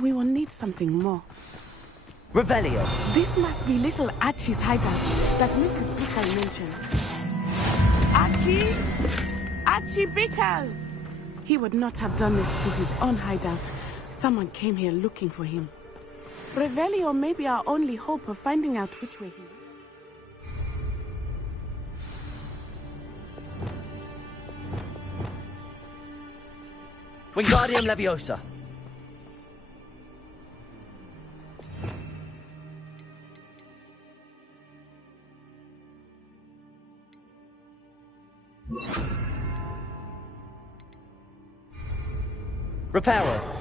We will need something more. Revelio. This must be little Archie's hideout that Mrs. Bickle mentioned. Archie! Archie Bickle! He would not have done this to his own hideout. Someone came here looking for him. Revelio may be our only hope of finding out which way he went. Wingardium Leviosa. Reparo.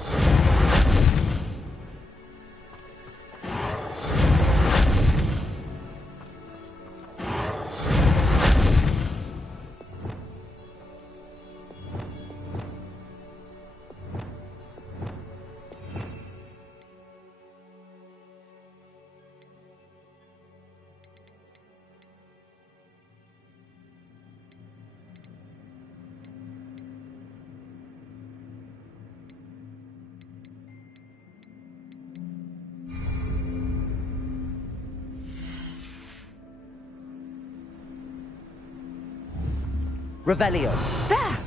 Revelio. There!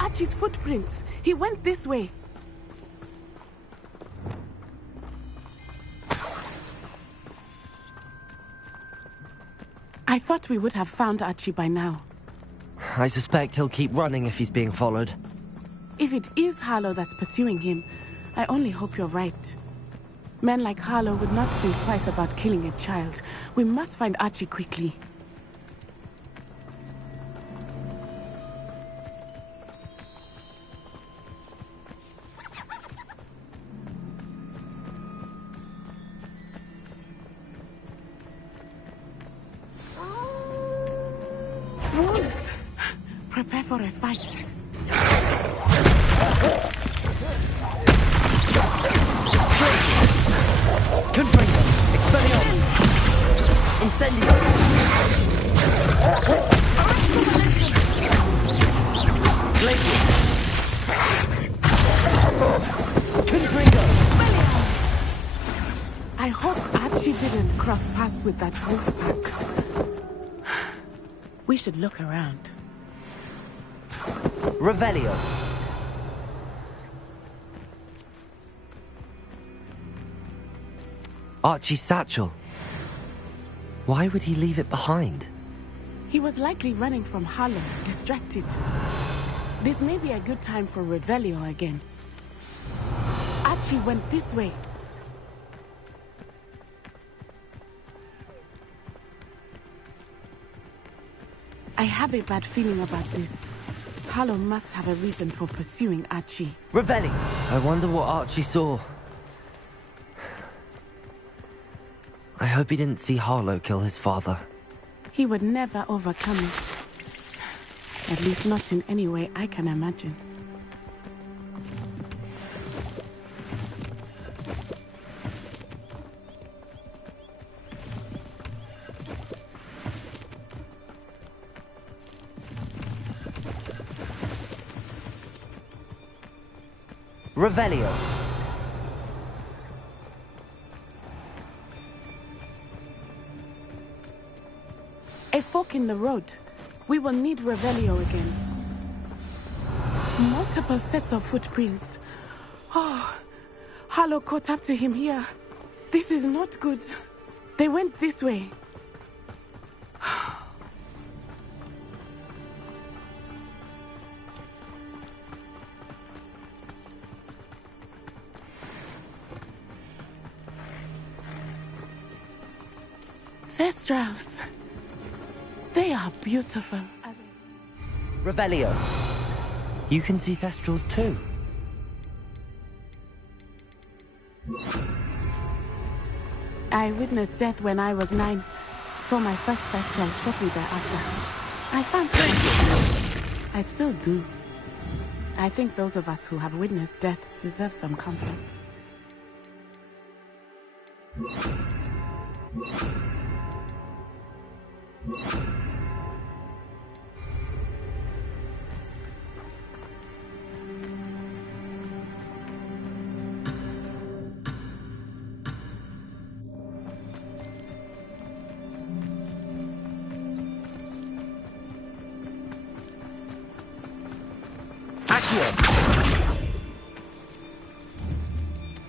Archie's footprints. He went this way. I thought we would have found Archie by now. I suspect he'll keep running if he's being followed. If it is Harlow that's pursuing him, I only hope you're right. Men like Harlow would not think twice about killing a child. We must find Archie quickly. Wolves! Prepare for a fight. Confringo! Expelliarmus! Incendio! Glacius! Confringo! I hope Archie didn't cross paths with that wolf pack. We should look around. Revelio! Archie's satchel. Why would he leave it behind? He was likely running from Harlow, distracted. This may be a good time for Revelio again. Archie went this way. I have a bad feeling about this. Harlow must have a reason for pursuing Archie. Revelli! I wonder what Archie saw. I hope he didn't see Harlow kill his father. He would never overcome it. At least not in any way I can imagine. Revelio! A fork in the road. We will need Revelio again. Multiple sets of footprints. Oh, Harlow caught up to him here. This is not good. They went this way. Thestrals. They are beautiful. Revelio. You can see Thestrals too. I witnessed death when I was 9. Saw my first Thestral shortly thereafter. I found it. I still do. I think those of us who have witnessed death deserve some comfort.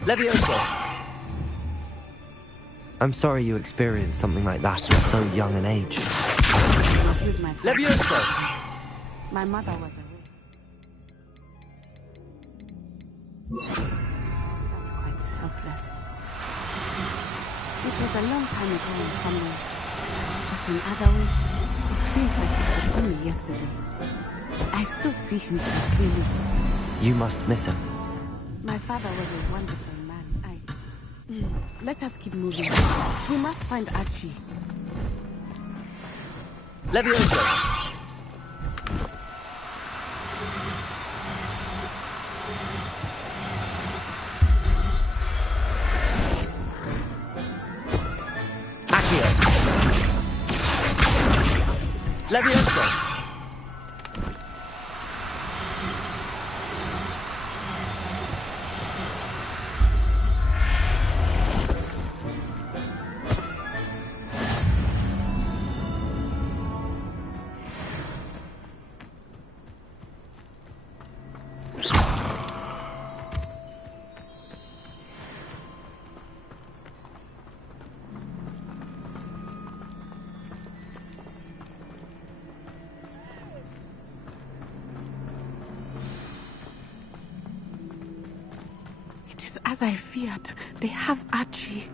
Levioso! I'm sorry you experienced something like that at so young an age. With my Levioso! My mother was a felt quite helpless. It was a long time ago in some ways, but in other ways, it seems like it was only yesterday. I still see him so clearly. You must miss him. My father was a wonderful man. Let us keep moving. We must find Archie. Levioso! Levioso! As I feared, they have Archie.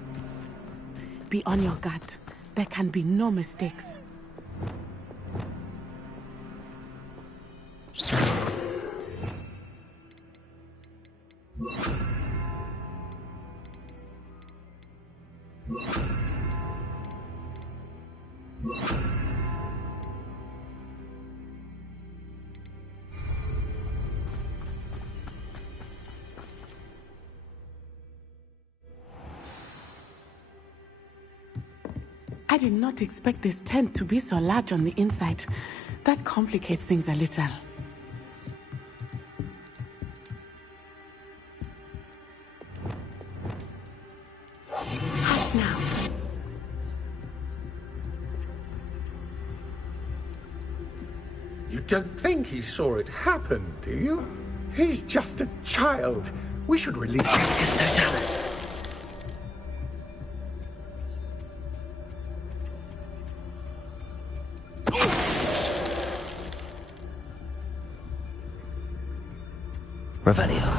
Be on your guard. There can be no mistakes. I did not expect this tent to be so large on the inside. That complicates things a little. Hush now. You don't think he saw it happen, do you? He's just a child. We should release him. Yes, Totalis. Revelio.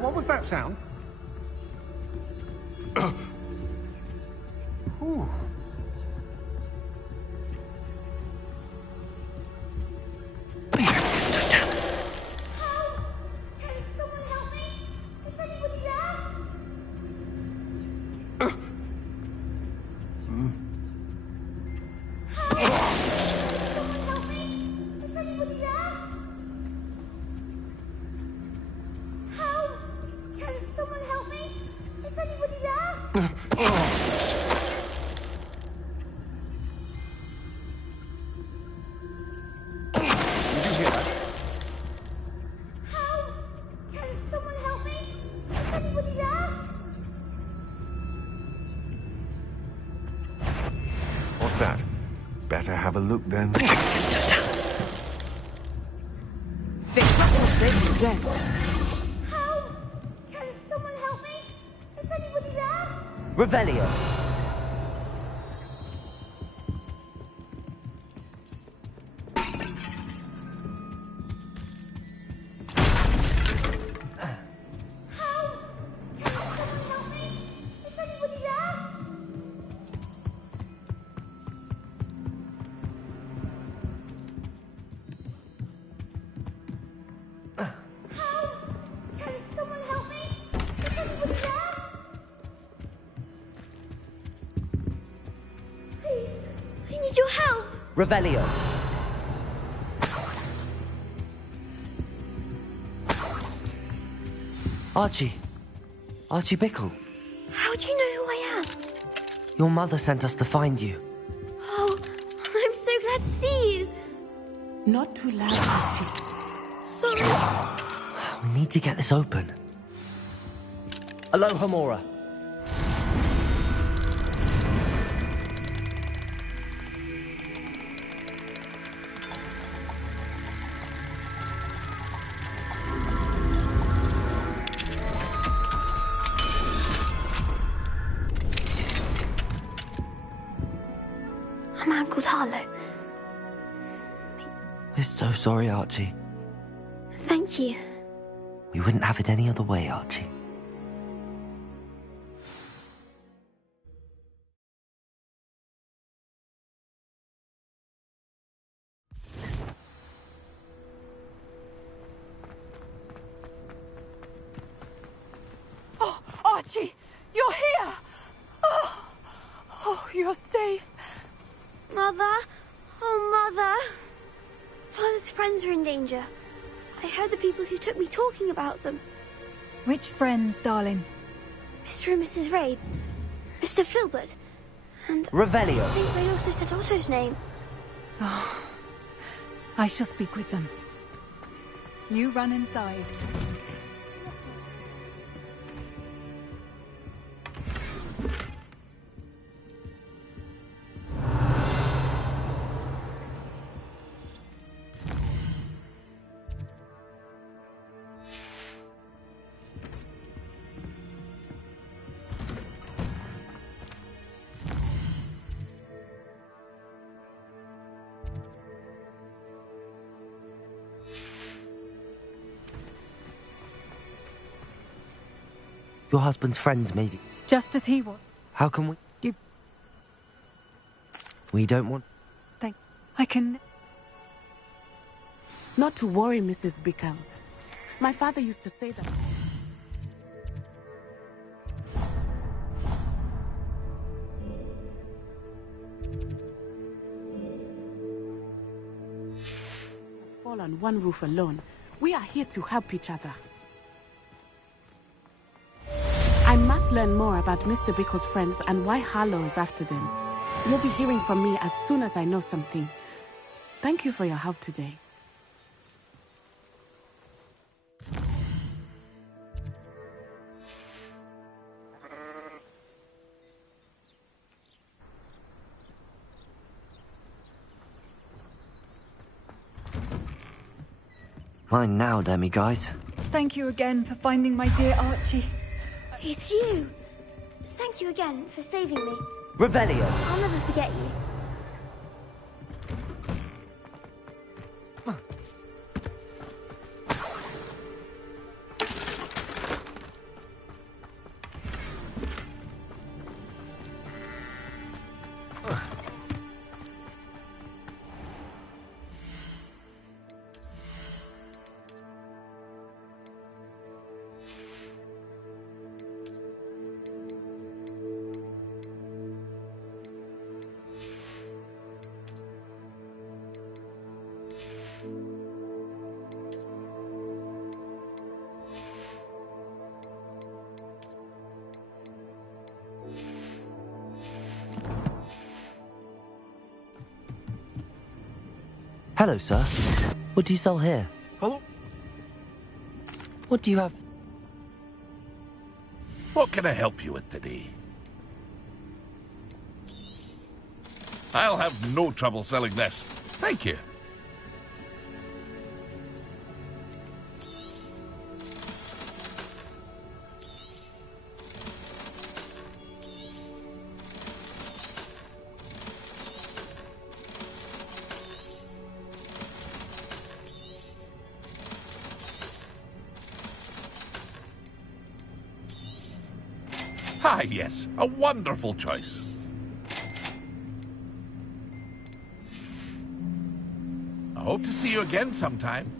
What was that sound? Ooh. What's that? Better have a look then. Mr. Totalis. The cattle they present. Can someone help me? Is anybody there? Revelio. I need your help. Revelio. Archie. Archie Bickle. How do you know who I am? Your mother sent us to find you. Oh, I'm so glad to see you. Not too loud, Archie. Sorry. We need to get this open. Aloha, Mora. A man called Harlow. We're so sorry, Archie. Thank you. We wouldn't have it any other way, Archie. Oh, Archie, you're here! Oh, you're safe. the people who took me talking about them. Which friends, darling? Mr. and Mrs. Rabe, Mr. Filbert, and Revelio. I think they also said Otto's name. Oh, I shall speak with them. You run inside. Your husband's friends, maybe. Just as he was. How can we? We don't want... I can... Not to worry, Mrs. Bickel. My father used to say that... fall on one roof alone. We are here to help each other. I must learn more about Mr. Bickel's friends and why Harlow is after them. You'll be hearing from me as soon as I know something. Thank you for your help today. Mine now, Demi, guys. Thank you again for finding my dear Archie. It's you. Thank you again for saving me. Revelio. I'll never forget you. Hello, sir. What do you sell here? Hello? What do you have? What can I help you with today? I'll have no trouble selling this. Thank you. Ah, yes, a wonderful choice. I hope to see you again sometime.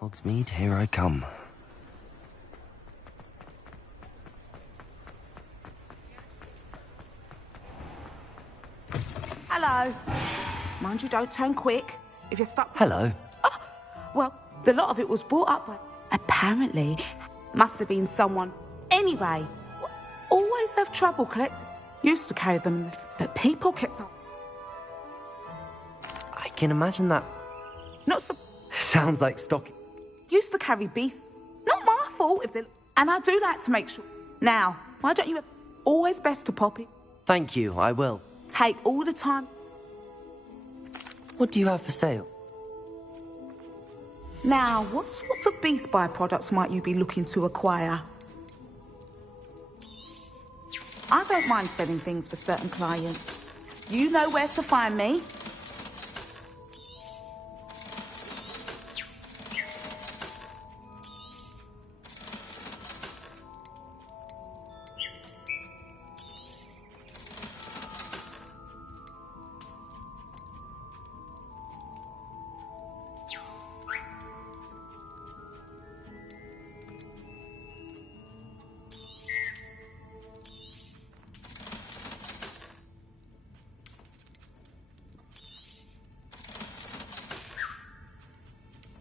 Hogsmeade, here I come. Hello. Mind you, don't turn quick. If you're stuck... Hello. Oh, well, the lot of it was brought up by... Apparently, must have been someone... Anyway, always have trouble collecting... Used to carry them, but people kept on... I can imagine that. Not so... Sounds like stocking. Used to carry beasts. Not my fault if they... And I do like to make sure... Now, why don't you... Always best to pop it. Thank you, I will. Take all the time. What do you have for sale? Now, what sorts of beast byproducts might you be looking to acquire? I don't mind selling things for certain clients. You know where to find me.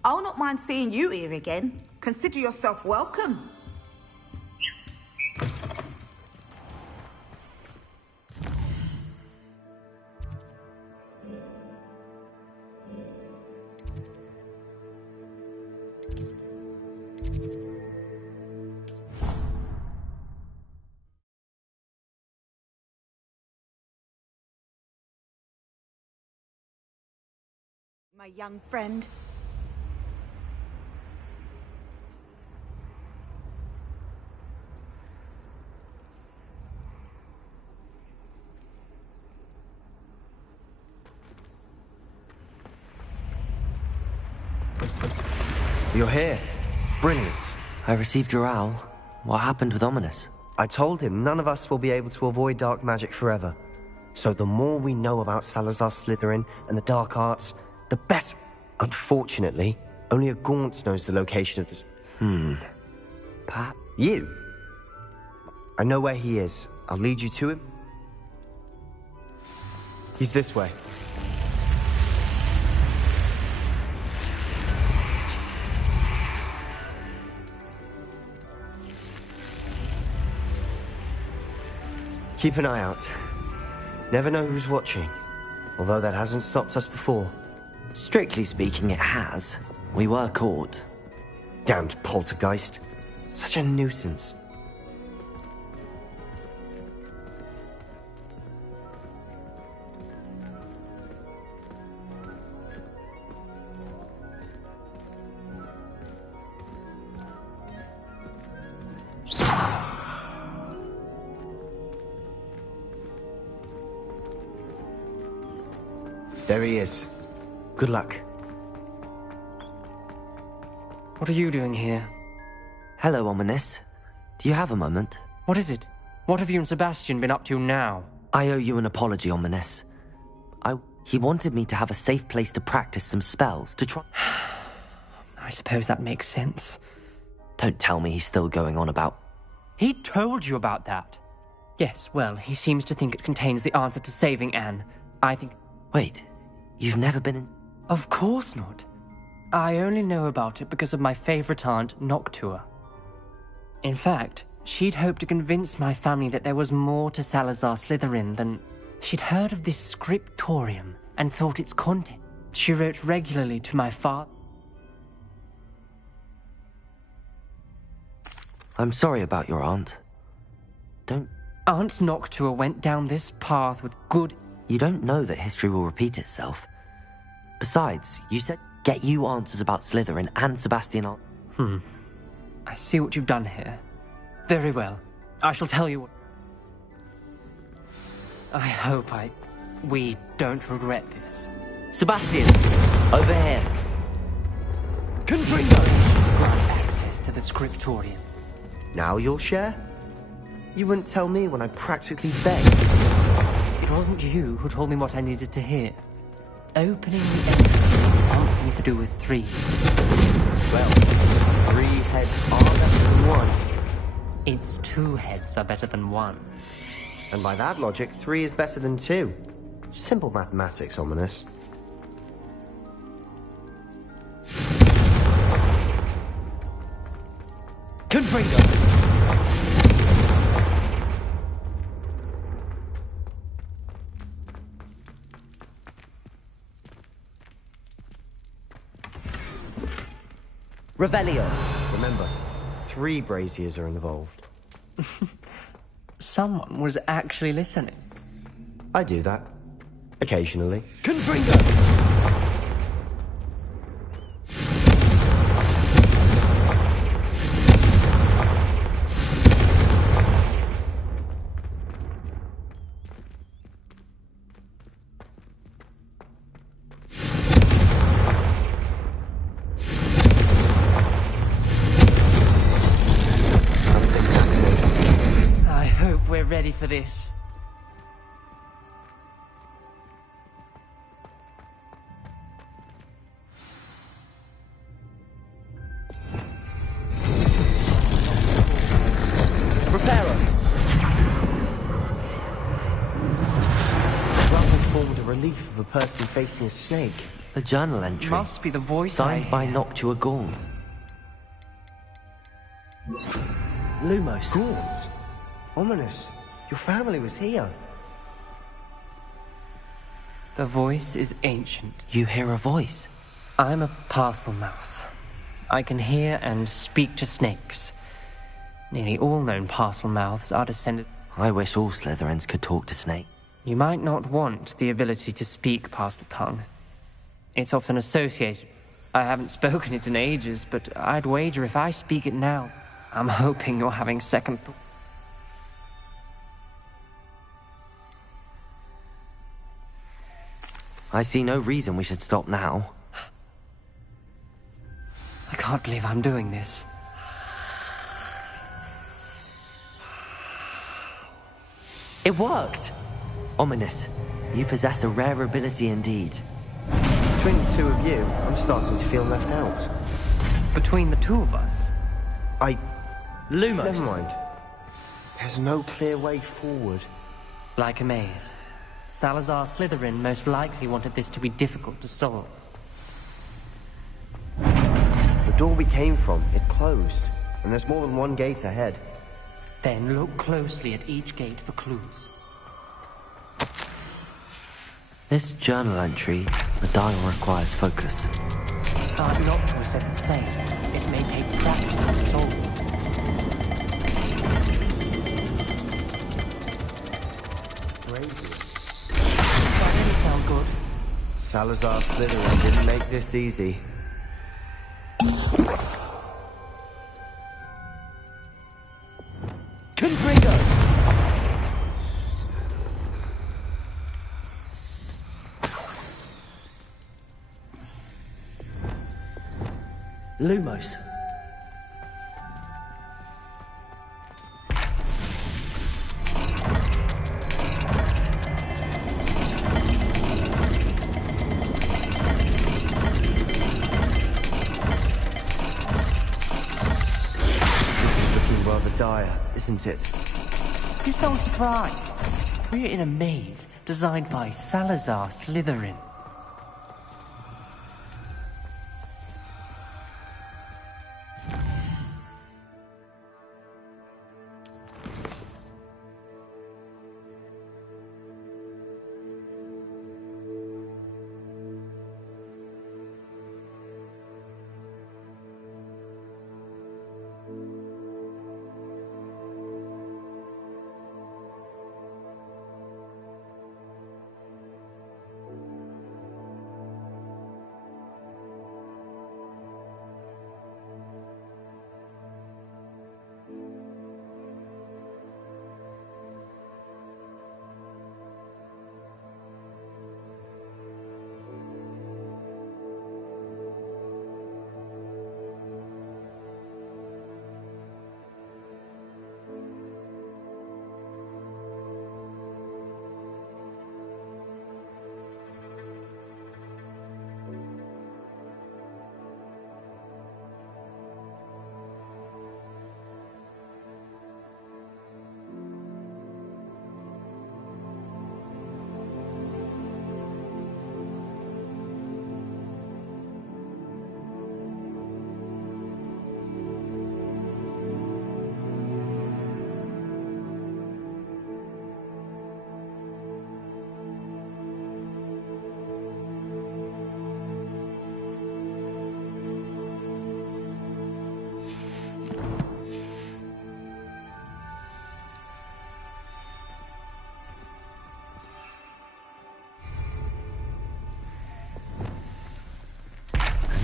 I'll not mind seeing you here again. Consider yourself welcome. My young friend. You're here. Brilliant. I received your owl. What happened with Ominous? I told him none of us will be able to avoid dark magic forever. So the more we know about Salazar Slytherin and the dark arts, the better. Unfortunately, only a Gaunt knows the location of this. Pat? You? I know where he is. I'll lead you to him. He's this way. Keep an eye out. Never know who's watching. Although that hasn't stopped us before. Strictly speaking, it has. We were caught. Damned poltergeist. Such a nuisance. There he is. Good luck. What are you doing here? Hello, Ominous. Do you have a moment? What is it? What have you and Sebastian been up to now? I owe you an apology, Ominous. He wanted me to have a safe place to practice some spells, to try... I suppose that makes sense. Don't tell me he's still going on about... He told you about that? Yes, well, he seems to think it contains the answer to saving Anne. I think... Wait, you've never been in... Of course not. I only know about it because of my favorite aunt, Noctua. In fact, she'd hoped to convince my family that there was more to Salazar Slytherin than... She'd heard of this scriptorium and thought its content. She wrote regularly to my father. I'm sorry about your aunt. Don't... Aunt Noctua went down this path with good... You don't know that history will repeat itself. Besides, you said get you answers about Slytherin and Sebastian on... I see what you've done here. Very well. I shall tell you what... I hope I We don't regret this. Sebastian, over here. Confringo! Grant access to the scriptorium. Now you'll share? You wouldn't tell me when I practically begged. It wasn't you who told me what I needed to hear. Opening the entrance has something to do with threes. Well, 3 heads are better than 1. It's 2 heads are better than 1. And by that logic, 3 is better than 2. Simple mathematics, Ominous. Confringo! Revelio. Remember, 3 braziers are involved. Someone was actually listening. I do that. Occasionally. Confringo! Something's happening. I hope we're ready for this. Preparo! Rather formed a relief of a person facing a snake. A journal entry. Must be the voice Signed by Noctua Gaunt. Lumos. Gaunt? Ominous. Your family was here. The voice is ancient. You hear a voice? I'm a parcel mouth. I can hear and speak to snakes. Nearly all known parcel mouths are descended. I wish all Slytherins could talk to Snake. You might not want the ability to speak parcel tongue. It's often associated. I haven't spoken it in ages, but I'd wager if I speak it now, I'm hoping you're having second thoughts. I see no reason we should stop now. I can't believe I'm doing this. It worked! Ominous, you possess a rare ability indeed. Between the 2 of you, I'm starting to feel left out. Between the 2 of us? Lumos. Never mind. There's no clear way forward. Like a maze. Salazar Slytherin most likely wanted this to be difficult to solve. The door we came from, it closed. And there's more than 1 gate ahead. Then look closely at each gate for clues. This journal entry, the dial requires focus. Noctua said the same. It may take practice to solve it. Does that really sound good? Salazar Slytherin didn't make this easy. Confringo! Lumos. This is looking rather dire, isn't it? You sound surprised. We're in a maze designed by Salazar Slytherin.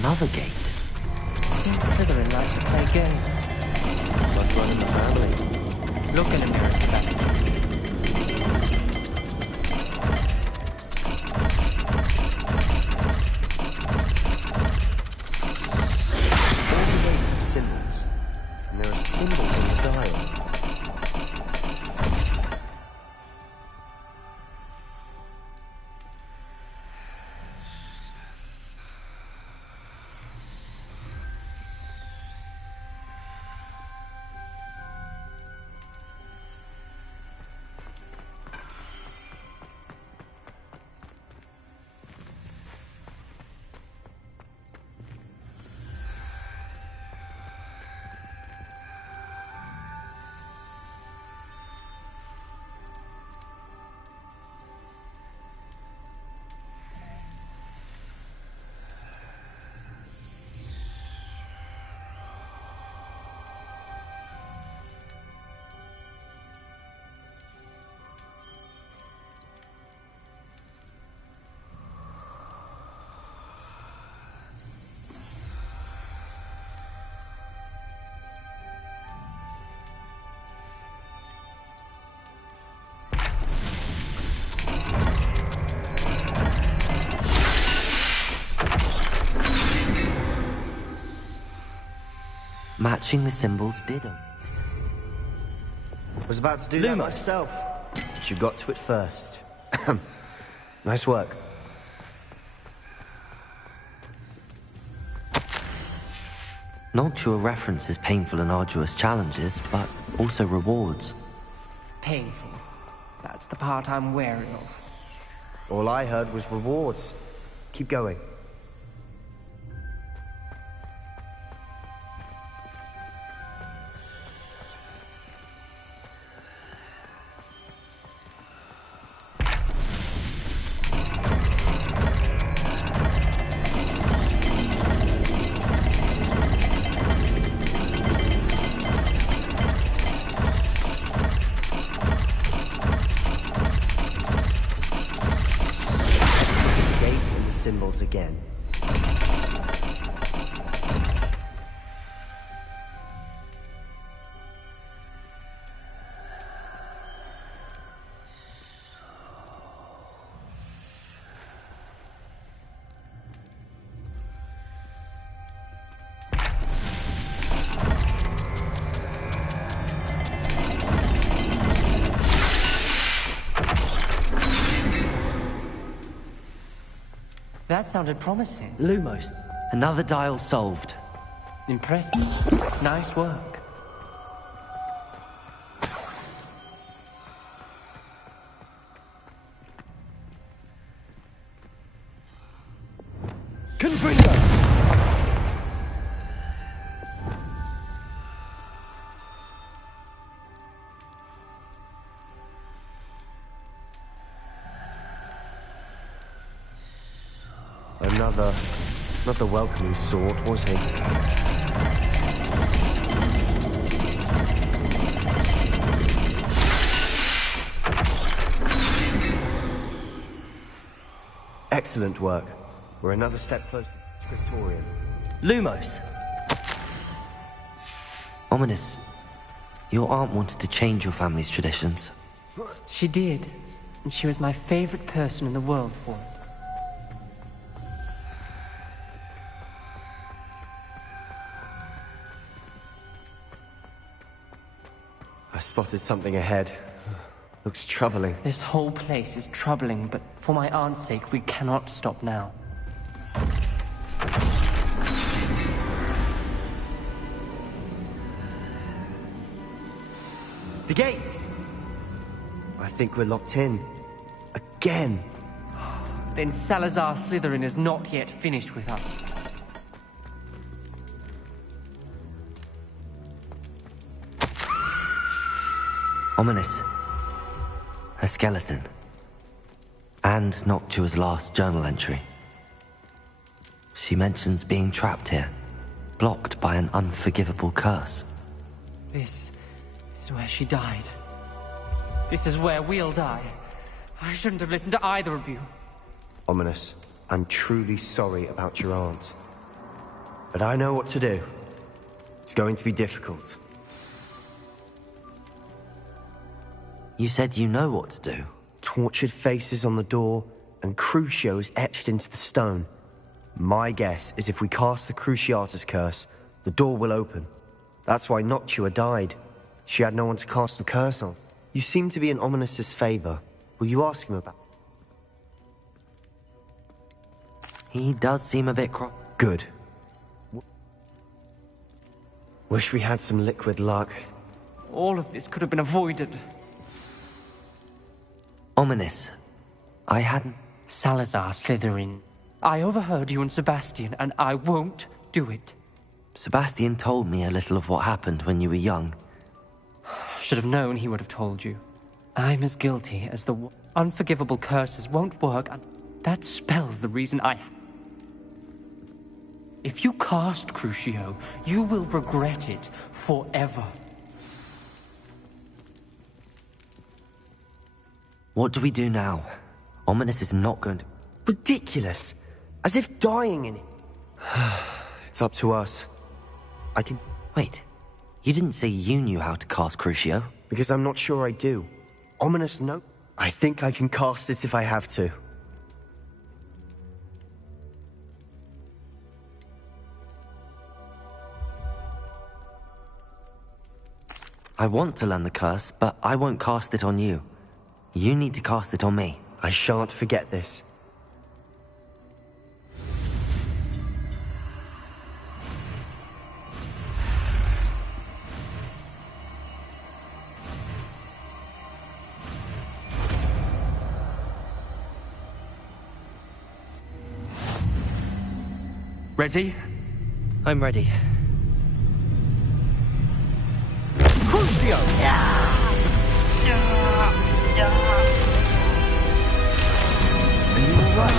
Another gate. Seems Slytherin likes to play games. Must run in the family. Look in a mirror, Sebastian. All the gates have symbols, and there are symbols on the dial. Matching the symbols did open. Was about to do that myself, but you got to it first. Nice work. Noctua references painful and arduous challenges, but also rewards. Painful. That's the part I'm wary of. All I heard was rewards. Keep going. Symbols again. That sounded promising. Lumos, another dial solved. Impressive. Nice work. Confringo! Not the welcoming sort, was he? Excellent work. We're another step closer to the scriptorium. Lumos! Ominous, your aunt wanted to change your family's traditions. She did, and she was my favorite person in the world for it. I spotted something ahead. Looks troubling. This whole place is troubling, but for my aunt's sake, we cannot stop now. The gate! I think we're locked in. Again! Then Salazar Slytherin is not yet finished with us. Ominous. A skeleton. And Noctua's last journal entry. She mentions being trapped here, blocked by an unforgivable curse. This is where she died. This is where we'll die. I shouldn't have listened to either of you. Ominous, I'm truly sorry about your aunt. But I know what to do. It's going to be difficult. You said you know what to do. Tortured faces on the door, and Crucios etched into the stone. My guess is if we cast the Cruciatus curse, the door will open. That's why Noctua died. She had no one to cast the curse on. You seem to be in Ominous's favor. Will you ask him about... He does seem a bit Good. Wish we had some liquid luck. All of this could have been avoided. Ominous. I hadn't... Salazar Slytherin. I overheard you and Sebastian, and I won't do it. Sebastian told me a little of what happened when you were young. Should have known he would have told you. I'm as guilty as the unforgivable curses won't work, and that spells the reason I... If you cast Crucio, you will regret it forever. What do we do now? Ominous is not going to... Ridiculous! As if dying in it. It's up to us. I can... Wait, you didn't say you knew how to cast Crucio? Because I'm not sure I do. Ominous no... I think I can cast it if I have to. I want to learn the curse, but I won't cast it on you. You need to cast it on me. I shan't forget this. Ready? I'm ready. Crucio! Are you alright?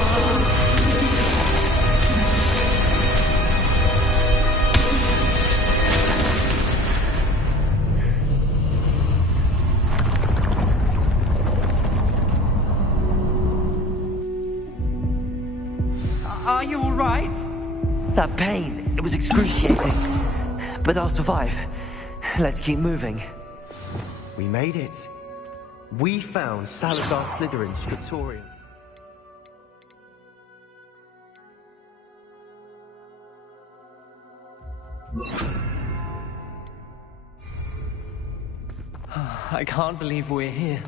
Are you alright? That pain, it was excruciating. But I'll survive. Let's keep moving. We made it. We found Salazar Slytherin's scriptorium. I can't believe we're here.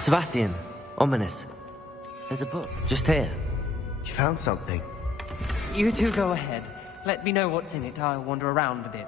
Sebastian, Ominous. There's a book just here. You found something? You two go ahead. Let me know what's in it. I'll wander around a bit.